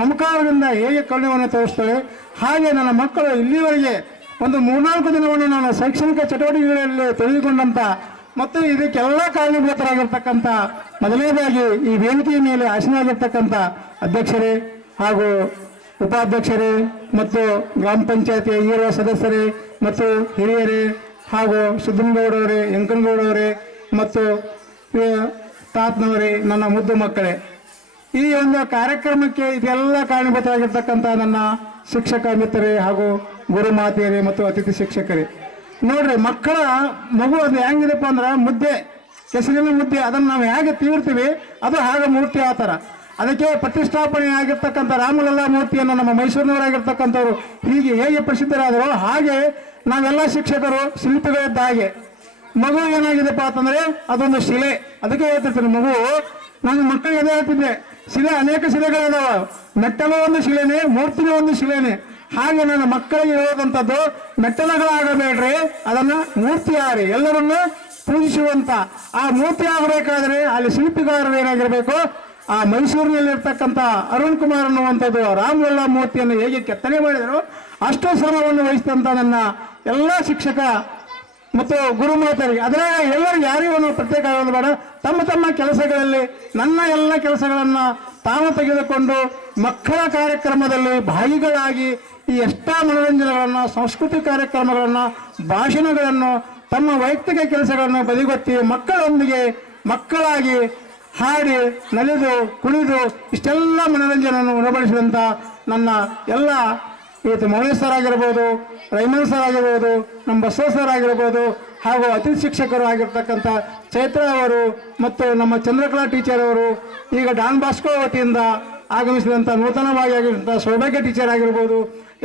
ಮಮಕಾರದಿಂದ ಹೇಗೆ ಕರುಣೆಯನ್ನು ತೋರಿಸ್ತಾಳೆ, ಹಾಗೆ ನನ್ನ ಮಕ್ಕಳು ಇಲ್ಲಿವರೆಗೆ ಒಂದು 3-4 ದಿನವನ್ನು ನಾನು ಶೈಕ್ಷಣಿಕ ಚಟುವಟಿಕೆಗಳಲ್ಲಿ ತೊಡಗಿಕೊಂಡಂತ ಮತ್ತು ಇದಕ್ಕೆಲ್ಲ ಕಾರಣೀಭೂತರಾಗಿರ್ತಕ್ಕಂಥ ಮೊದಲನೇದಾಗಿ ಈ ವೇದಿಕೆಯ ಮೇಲೆ ಆಸೀನರಾಗಿರ್ತಕ್ಕಂಥ ಅಧ್ಯಕ್ಷರೇ ಹಾಗೂ ಉಪಾಧ್ಯಕ್ಷರೇ ಮತ್ತು ಗ್ರಾಮ ಪಂಚಾಯತಿ ಈಗಿರುವ ಸದಸ್ಯರೇ ಮತ್ತು ಹಿರಿಯರೇ ಹಾಗೂ ಸಿದ್ದನಗೌಡವರೇ, ಯಂಕನಗೌಡವರೇ ಮತ್ತು ತಾತನವರೇ, ನನ್ನ ಮುದ್ದು ಮಕ್ಕಳೇ, ಈ ಒಂದು ಕಾರ್ಯಕ್ರಮಕ್ಕೆ ಇದೆಲ್ಲ ಕಾರಣೀಭೂತರಾಗಿರ್ತಕ್ಕಂಥ ನನ್ನ ಶಿಕ್ಷಕ ಮಿತ್ರರೇ ಹಾಗೂ ಗುರುಮಾತೆಯರೇ ಮತ್ತು ಅತಿಥಿ ಶಿಕ್ಷಕರೇ. ನೋಡ್ರಿ, ಮಕ್ಕಳ ಮಗು ಅದು ಹೆಂಗಿದೆಪ್ಪ ಅಂದ್ರೆ ಮುದ್ದೆ, ಕೆಸರಿನ ಮುದ್ದೆ, ಅದನ್ನು ನಾವು ಹೇಗೆ ತೀರ್ತೀವಿ ಅದು ಹಾಗೆ ಮೂರ್ತಿ ಆ ಥರ. ಅದಕ್ಕೆ ಪ್ರತಿಷ್ಠಾಪನೆ ಆಗಿರ್ತಕ್ಕಂಥ ರಾಮಲಲ್ಲಾ ಮೂರ್ತಿಯನ್ನು ನಮ್ಮ ಮೈಸೂರಿನವರಾಗಿರ್ತಕ್ಕಂಥವ್ರು ಹೀಗೆ ಹೇಗೆ ಪ್ರಸಿದ್ಧರಾದರೂ ಹಾಗೆ ನಾವೆಲ್ಲ ಶಿಕ್ಷಕರು ಶಿಲ್ಪಿಗಳಿದ್ದ ಹಾಗೆ. ಮಗು ಏನಾಗಿದೆಪ್ಪ ಅಂತಂದ್ರೆ ಅದೊಂದು ಶಿಲೆ. ಅದಕ್ಕೆ ಹೇಳ್ತಿರ್ತೀನಿ, ಮಗು ನಾನು ಮಕ್ಕಳಿಗೆ ಅದೇ ಹೇಳ್ತಿದ್ದೆ, ಶಿಲೆ ಅನೇಕ ಶಿಲೆಗಳಿದಾವ, ಮೆಟ್ಟಲು ಒಂದು ಶಿಲೆನೇ, ಮೂರ್ತಿನೂ ಒಂದು ಶಿಲೆನೇ. ಹಾಗೆ ನನ್ನ ಮಕ್ಕಳಿಗೆ ಹೇಳೋದಂಥದ್ದು, ಮೆಟ್ಟಲುಗಳಾಗಬೇಡ್ರಿ, ಅದನ್ನ ಮೂರ್ತಿ ಆರಿ ಎಲ್ಲರನ್ನು ಪೂಜಿಸುವಂತ. ಆ ಮೂರ್ತಿ ಆಗಬೇಕಾದ್ರೆ ಅಲ್ಲಿ ಶಿಲ್ಪಿಗಾರರು ಏನಾಗಿರ್ಬೇಕು, ಆ ಮೈಸೂರಿನಲ್ಲಿರ್ತಕ್ಕಂಥ ಅರುಣ್ ಕುಮಾರ್ ಅನ್ನುವಂಥದ್ದು ರಾಮಲಲ್ಲಾ ಮೂರ್ತಿಯನ್ನು ಹೇಗೆ ಕೆತ್ತನೆ ಮಾಡಿದರು ಅಷ್ಟು ಶ್ರಮವನ್ನು ವಹಿಸಿದಂತ ನನ್ನ ಎಲ್ಲ ಶಿಕ್ಷಕ ಮತ್ತು ಗುರುಮಾತರಿಗೆ, ಅದರ ಎಲ್ಲರೂ ಯಾರಿಗೂ ಪ್ರತ್ಯೇಕ ಆಗೋದು ಬೇಡ, ತಮ್ಮ ತಮ್ಮ ಕೆಲಸಗಳಲ್ಲಿ ನನ್ನ ಎಲ್ಲ ಕೆಲಸಗಳನ್ನು ತಾವು ತೆಗೆದುಕೊಂಡು ಮಕ್ಕಳ ಕಾರ್ಯಕ್ರಮದಲ್ಲಿ ಭಾಗಿಗಳಾಗಿ ಈ ಎಷ್ಟೋ ಮನೋರಂಜನೆಗಳನ್ನು, ಸಾಂಸ್ಕೃತಿಕ ಕಾರ್ಯಕ್ರಮಗಳನ್ನು, ಭಾಷಣಗಳನ್ನು, ತಮ್ಮ ವೈಯಕ್ತಿಕ ಕೆಲಸಗಳನ್ನು ಬದಿಗೊತ್ತಿ ಮಕ್ಕಳೊಂದಿಗೆ ಮಕ್ಕಳಾಗಿ ಹಾಡಿ ನಲಿದು ಕುಣಿದು ಇಷ್ಟೆಲ್ಲ ಮನೋರಂಜನೆಯನ್ನು ಉಣಬಡಿಸಿದಂಥ ನನ್ನ ಎಲ್ಲ ಇವತ್ತು ಮೌನೇಶ್ ಸರ್ ಆಗಿರ್ಬೋದು, ರೈಮನ್ ಸರ್ ಆಗಿರ್ಬೋದು, ನಮ್ಮ ಬಸವ ಸರ್ ಆಗಿರ್ಬೋದು, ಹಾಗೂ ಅತಿಥಿ ಶಿಕ್ಷಕರು ಆಗಿರ್ತಕ್ಕಂಥ ಚೈತ್ರ ಅವರು ಮತ್ತು ನಮ್ಮ ಚಂದ್ರಕಲಾ ಟೀಚರ್ ಅವರು, ಈಗ ಡಾನ್ ಬಾಸ್ಕೋ ವತಿಯಿಂದ ಆಗಮಿಸಿದಂಥ ನೂತನವಾಗಿ ಆಗಿರುವಂಥ ಸೌಭಾಗ್ಯ ಟೀಚರ್ ಆಗಿರ್ಬೋದು,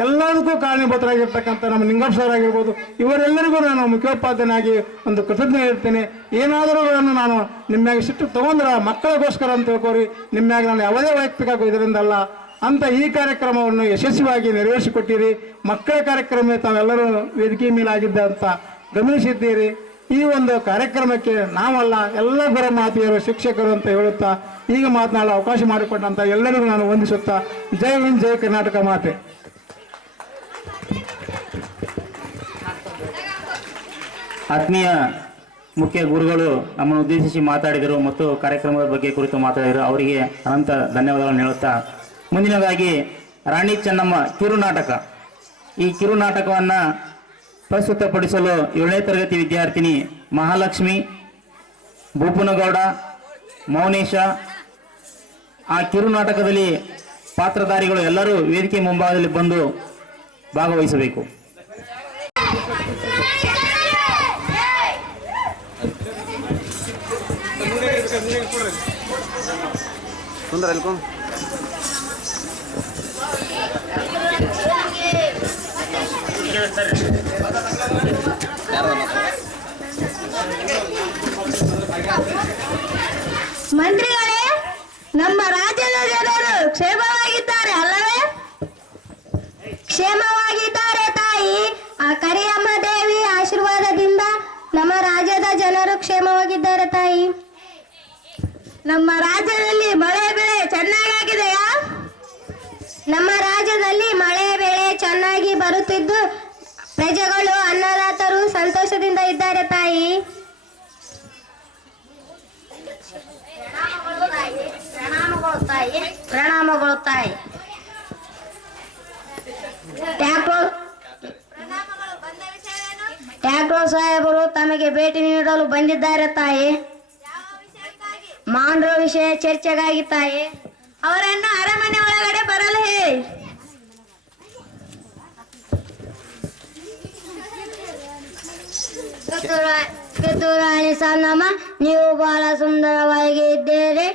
ಎಲ್ಲದಕ್ಕೂ ಕಾರಣೀಭೂತರಾಗಿರ್ತಕ್ಕಂಥ ನಮ್ಮ ನಿಂಗಪ್ಪ ಸರ್ ಆಗಿರ್ಬೋದು, ಇವರೆಲ್ಲರಿಗೂ ನಾನು ಮುಖ್ಯೋಪಾಧ್ಯಾಯನಾಗಿ ಒಂದು ಕೃತಜ್ಞ ಇರ್ತೇನೆ. ಏನಾದರೂ ನಾನು ನಿಮ್ಮ್ಯಾಗ ಸಿಟ್ಟು ತಗೊಂಡ್ರ ಮಕ್ಕಳಿಗೋಸ್ಕರ ಅಂತ ತಿಳ್ಕೋರಿ, ನಿಮ್ಮ್ಯಾಗ ನಾನು ಯಾವುದೇ ವೈಯಕ್ತಿಕ ಇದರಿಂದಲ್ಲ ಅಂತ ಈ ಕಾರ್ಯಕ್ರಮವನ್ನು ಯಶಸ್ವಿಯಾಗಿ ನೆರವೇರಿಸಿಕೊಟ್ಟಿರಿ. ಮಕ್ಕಳ ಕಾರ್ಯಕ್ರಮ ತಾವೆಲ್ಲರೂ ವೇದಿಕೆ ಮೇಲಾಗಿದ್ದ ಅಂತ ಗಮನಿಸಿದ್ದೀರಿ. ಈ ಒಂದು ಕಾರ್ಯಕ್ರಮಕ್ಕೆ ನಾವಲ್ಲ, ಎಲ್ಲ ಗುರುಮಾತೆಯರು, ಶಿಕ್ಷಕರು ಅಂತ ಹೇಳುತ್ತಾ ಈಗ ಮಾತನಾಡಲು ಅವಕಾಶ ಮಾಡಿಕೊಟ್ಟಂತ ಎಲ್ಲರಿಗೂ ನಾನು ವಂದಿಸುತ್ತಾ ಜೈ ಹಿಂದ್, ಜೈ ಕರ್ನಾಟಕ ಮಾತೆ. ಆತ್ಮೀಯ ಮುಖ್ಯ ಗುರುಗಳು ನಮ್ಮನ್ನು ಉದ್ದೇಶಿಸಿ ಮಾತಾಡಿದರು ಮತ್ತು ಕಾರ್ಯಕ್ರಮದ ಬಗ್ಗೆ ಕುರಿತು ಮಾತಾಡಿದರು. ಅವರಿಗೆ ಅನಂತ ಧನ್ಯವಾದಗಳನ್ನು ಹೇಳುತ್ತಾ ಮುಂದಿನದಾಗಿ ರಾಣಿ ಚೆನ್ನಮ್ಮ ಕಿರುನಾಟಕ, ಈ ಕಿರುನಾಟಕವನ್ನು ಪ್ರಸ್ತುತಪಡಿಸಲು 7ನೇ ತರಗತಿ ವಿದ್ಯಾರ್ಥಿನಿ ಮಹಾಲಕ್ಷ್ಮಿ, ಭೂಪನಗೌಡ, ಮೌನೇಶ, ಆ ಕಿರುನಾಟಕದಲ್ಲಿ ಪಾತ್ರಧಾರಿಗಳು ಎಲ್ಲರೂ ವೇದಿಕೆ ಮುಂಭಾಗದಲ್ಲಿ ಬಂದು ಭಾಗವಹಿಸಬೇಕು. ಮಂತ್ರಿಗಳೇ, ನಮ್ಮ ರಾಜ್ಯದ ಜನರು ಕ್ಷೇಮವಾಗಿದ್ದಾರೆ ಅಲ್ಲವೇ? ಕ್ಷೇಮವಾಗಿದ್ದಾರೆ ತಾಯಿ. ಆ ಕರಿಯಮ್ಮ ದೇವಿ ಆಶೀರ್ವಾದದಿಂದ ನಮ್ಮ ರಾಜ್ಯದ ಜನರು ಕ್ಷೇಮವಾಗಿದ್ದಾರೆ ತಾಯಿ. ನಮ್ಮ ರಾಜ್ಯದಲ್ಲಿ ಮಳೆ ಬೆಳೆ ಚೆನ್ನಾಗಿದೆಯಾ? ನಮ್ಮ ರಾಜ್ಯದಲ್ಲಿ ಮಳೆ ಬೆಳೆ ಚೆನ್ನಾಗಿ ಬರುತ್ತಿದ್ದು ಪ್ರಜೆಗಳು, ಅನ್ನದಾತರು ಸಂತೋಷದಿಂದ ಇದ್ದಾರೆ ತಾಯಿ. ಪ್ರಣಾಮಗಳು ತಾಯಿ. ಟ್ಯಾಕ್ಟರ್ ಸಾಹೇಬರು ತಮಗೆ ಭೇಟಿ ನೀಡಲು ಬಂದಿದ್ದಾರೆ ತಾಯಿ. ಮಾಂಡ್ರ ವಿಷಯ ಚರ್ಚೆಗಾಗಿ ತಾಯಿ. ಅವರನ್ನು ಅರಮನೆ ಒಳಗಡೆ ಬರಲು ಹೇಳಿ. ಕಿತ್ತೂರಾಣಿ ಸಣ್ಣಮ್ಮ, ನೀವು ಬಹಳ ಸುಂದರವಾಗಿ ಇದ್ದೀರಿ.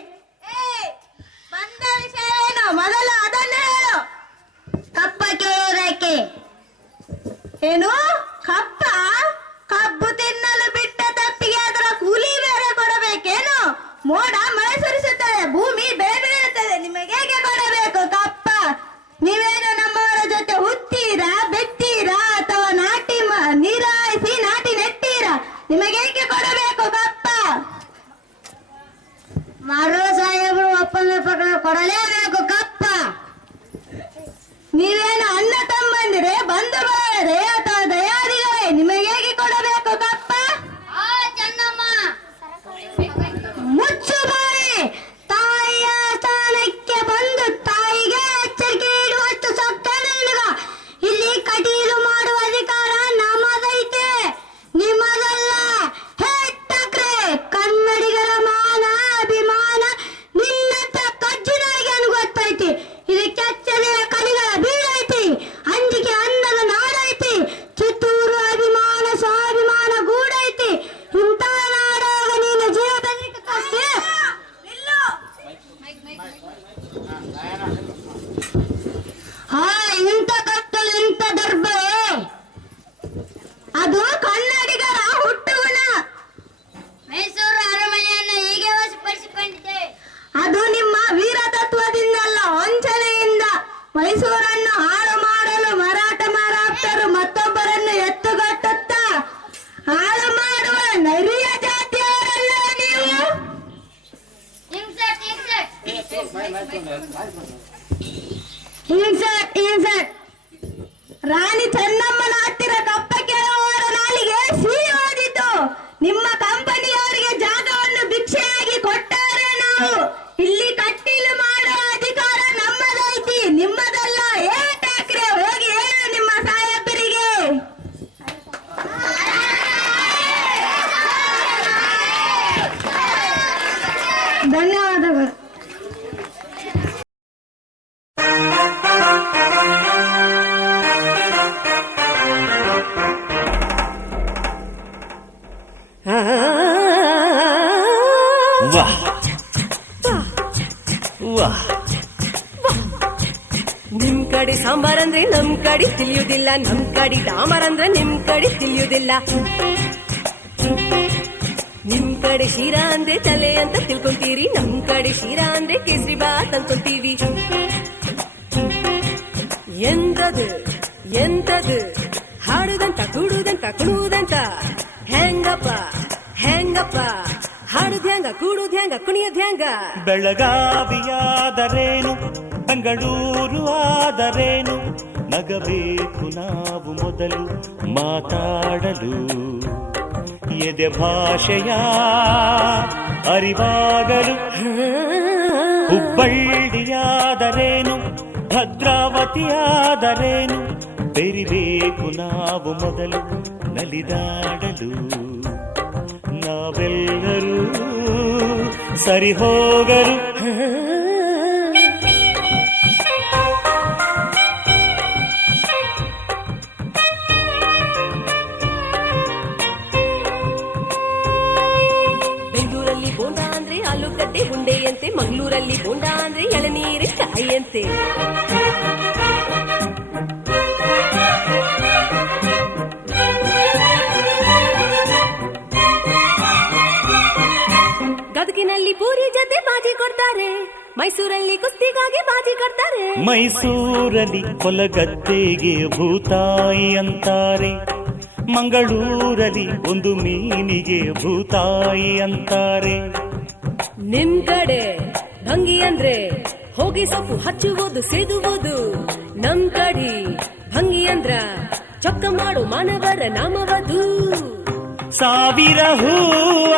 ಬಂದ ವಿಷಯವೇನು ಮೊದಲು ಅದನ್ನು ಹೇಳು. ಕಪ್ಪ ಕೇಳುವುದಕ್ಕೆ ಏನು? ಕಪ್ಪ? ಕಬ್ಬು ತಿನ್ನಲು ಬಿಟ್ಟ ತಪ್ಪಿಗೆ ಅದರ ಕೂಲಿ ಬೇರೆ ಕೊಡಬೇಕೇನು? ಮೋಡ ಮಳೆ ಸುರಿಸುತ್ತದೆ, ಭೂಮಿ ಬೆಳೆ ಬೆಳೆಯುತ್ತದೆ, ನಿಮಗೆ ಹೇಗೆ ಕೊಡಬೇಕು ಕಪ್ಪ? ನೀವೇನು ನಮ್ಮವರ ಜೊತೆ ಹುತ್ತೀರಾ, ಬೆತ್ತೀರಾ, ಅಥವಾ ನಾಟಿ ನೀರಾಯಿಸಿ ನಾಟಿ ನೆಟ್ಟೀರಾ? ನಿಮಗೆ ಹೇಗೆ ಕೊಡಬೇಕು ಕಪ್ಪ? ಮಾಡುವ ಸಾಹೇಬರು ಒಪ್ಪಂದ ಪ್ರಕಾರ ಕೊಡಲೇಬೇಕು ಕಪ್ಪ. ನೀವೇನು ಅಣ್ಣ ತಮ್ಮಂದಿರೇ, ಬಂಧು ಬಾಳರೆ ಅಥವಾ ಇನ್ಸರ್ಟ್ ರಾಣಿ ಚೆನ್ನಮ್ಮನ ಹತ್ತಿರ ಕಪ್ಪ ಕೇಳುವವರ ನಾಲಿಗೆ ಸಿಹಿ ಓದಿತು. ನಿಮ್ಮ ಕಂಪನಿಯವರಿಗೆ ಜಾಗವನ್ನು ಭಿಕ್ಷೆಯಾಗಿ ಕೊಟ್ಟಾರೆ. ನಾವು ಇಲ್ಲಿ ಕಟ್ಟೀಲು ಮಾಡುವ ಅಧಿಕಾರ ನಮ್ಮದೈತಿ, ನಿಮ್ಮದಲ್ಲ. ಠಾಕ್ರೆ ಹೋಗಿ ಹೇಳು ನಿಮ್ಮ ಸಾಹೇಬರಿಗೆ. ಧನ್ಯವಾದಗಳು. ನಿಮ್ ಕಡೆ ಸಾಂಬಾರ್ ಅಂದ್ರೆ ನಮ್ ಕಡೆ ತಿಳಿಯುವುದಿಲ್ಲ, ನಮ್ ಕಡೆ ಡಾಮರ್ ಅಂದ್ರೆ ನಿಮ್ ಕಡೆ ತಿಳಿಯುವುದಿಲ್ಲ. ನಿಮ್ ಕಡೆ ಶೀರಾ ಅಂದ್ರೆ ತಲೆ ಅಂತ ತಿಳ್ಕೊಂತೀರಿ, ನಮ್ ಕಡೆ ಶೀರಾ ಅಂದ್ರೆ ಕೇಸರಿ ಬಾತ್ ಅನ್ಕೊಂತೀವಿ. ಎಂತದು ಹಾಡುದಂತ ಕೂಡುದಂತ ಕುಣುವುದಂತ ಹೆಂಗಪ್ಪ ಹಾಡುದ್ಯಾಂಗ ಕೂಡುದ್ಯಾಂಗ ಕುಣಿಯದ್ಯಾಂಗ. ಬೆಳಗಾವಿಯಾದರೇನು ಬೆಂಗಳೂರು ಆದರೇನು ನಗಬೇಕು ನಾವು ಮೊದಲು ಮಾತಾಡಲು. ಎದೆ ಭಾಷೆಯ ಅರಿವಾಗಲು ಹುಬ್ಬಳ್ಳಿಯಾದರೇನು ಭದ್ರಾವತಿಯಾದರೇನು ಬೆರಿಬೇಕು ನಾವು ಮೊದಲು ನಲಿದಾಡಲು. ನಾವೆಲ್ಲರೂ ಸರಿ ಹೋಗಲು. ಬೆಂಗಳೂರಲ್ಲಿ ಬೋಂಡ ಅಂದ್ರೆ ಆಲೂಗಡ್ಡೆ ಉಂಡೆಯಂತೆ, ಮಂಗಳೂರಲ್ಲಿ ಬೋಂಡ ಅಂದ್ರೆ ಎಳನೀರು ಕಾಯಿಯಂತೆ. ಗದಗಿನಲ್ಲಿ ಪೂರಿ ಜೊತೆ ಬಾಜಿ ಕೊಡ್ತಾರೆ, ಮೈಸೂರಲ್ಲಿ ಕುಸ್ತಿಗಾಗಿ ಬಾಜಿ ಕೊಡ್ತಾರೆ. ಮೈಸೂರಲ್ಲಿ ಹೊಲಗದ್ದೆಗೆ ಭೂತಾಯಿ ಅಂತಾರೆ, ಮಂಗಳೂರಲ್ಲಿ ಒಂದು ಮೀನಿಗೆ ಭೂತಾಯಿ ಅಂತಾರೆ. ನಿಮ್ ಕಡೆ ಭಂಗಿ ಅಂದ್ರೆ ಹೋಗಿ ಸೊಪ್ಪು ಹಚ್ಚುವುದು ಸೇದುವುದು, ನಮ್ ಕಡೆ ಭಂಗಿ ಅಂದ್ರ ಚೊಕ್ಕ ಮಾಡು ಮಾನವರ ನಾಮವದು. ಸಾವಿರ ಹೂವ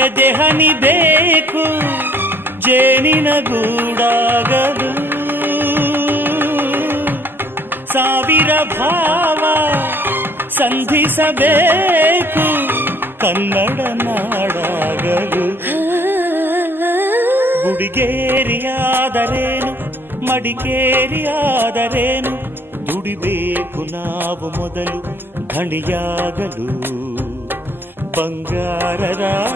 ಎದೆ ಹನಿ ಬೇಕು ಜೇನಿನ ಗೂಡಾಗಲು. ಸಾವಿರ ಭಾವ ಸಂಧಿಸಬೇಕು ಕನ್ನಡ ನಾಡಾಗಲು. ಗುಡಿಗೇರಿಯಾದರೇನು ಮಡಿಕೇರಿಯಾದರೇನು ದುಡಿಬೇಕು ನಾವು ಮೊದಲು ಧಣಿಯಾಗಲು. ಬಂಗಾರದ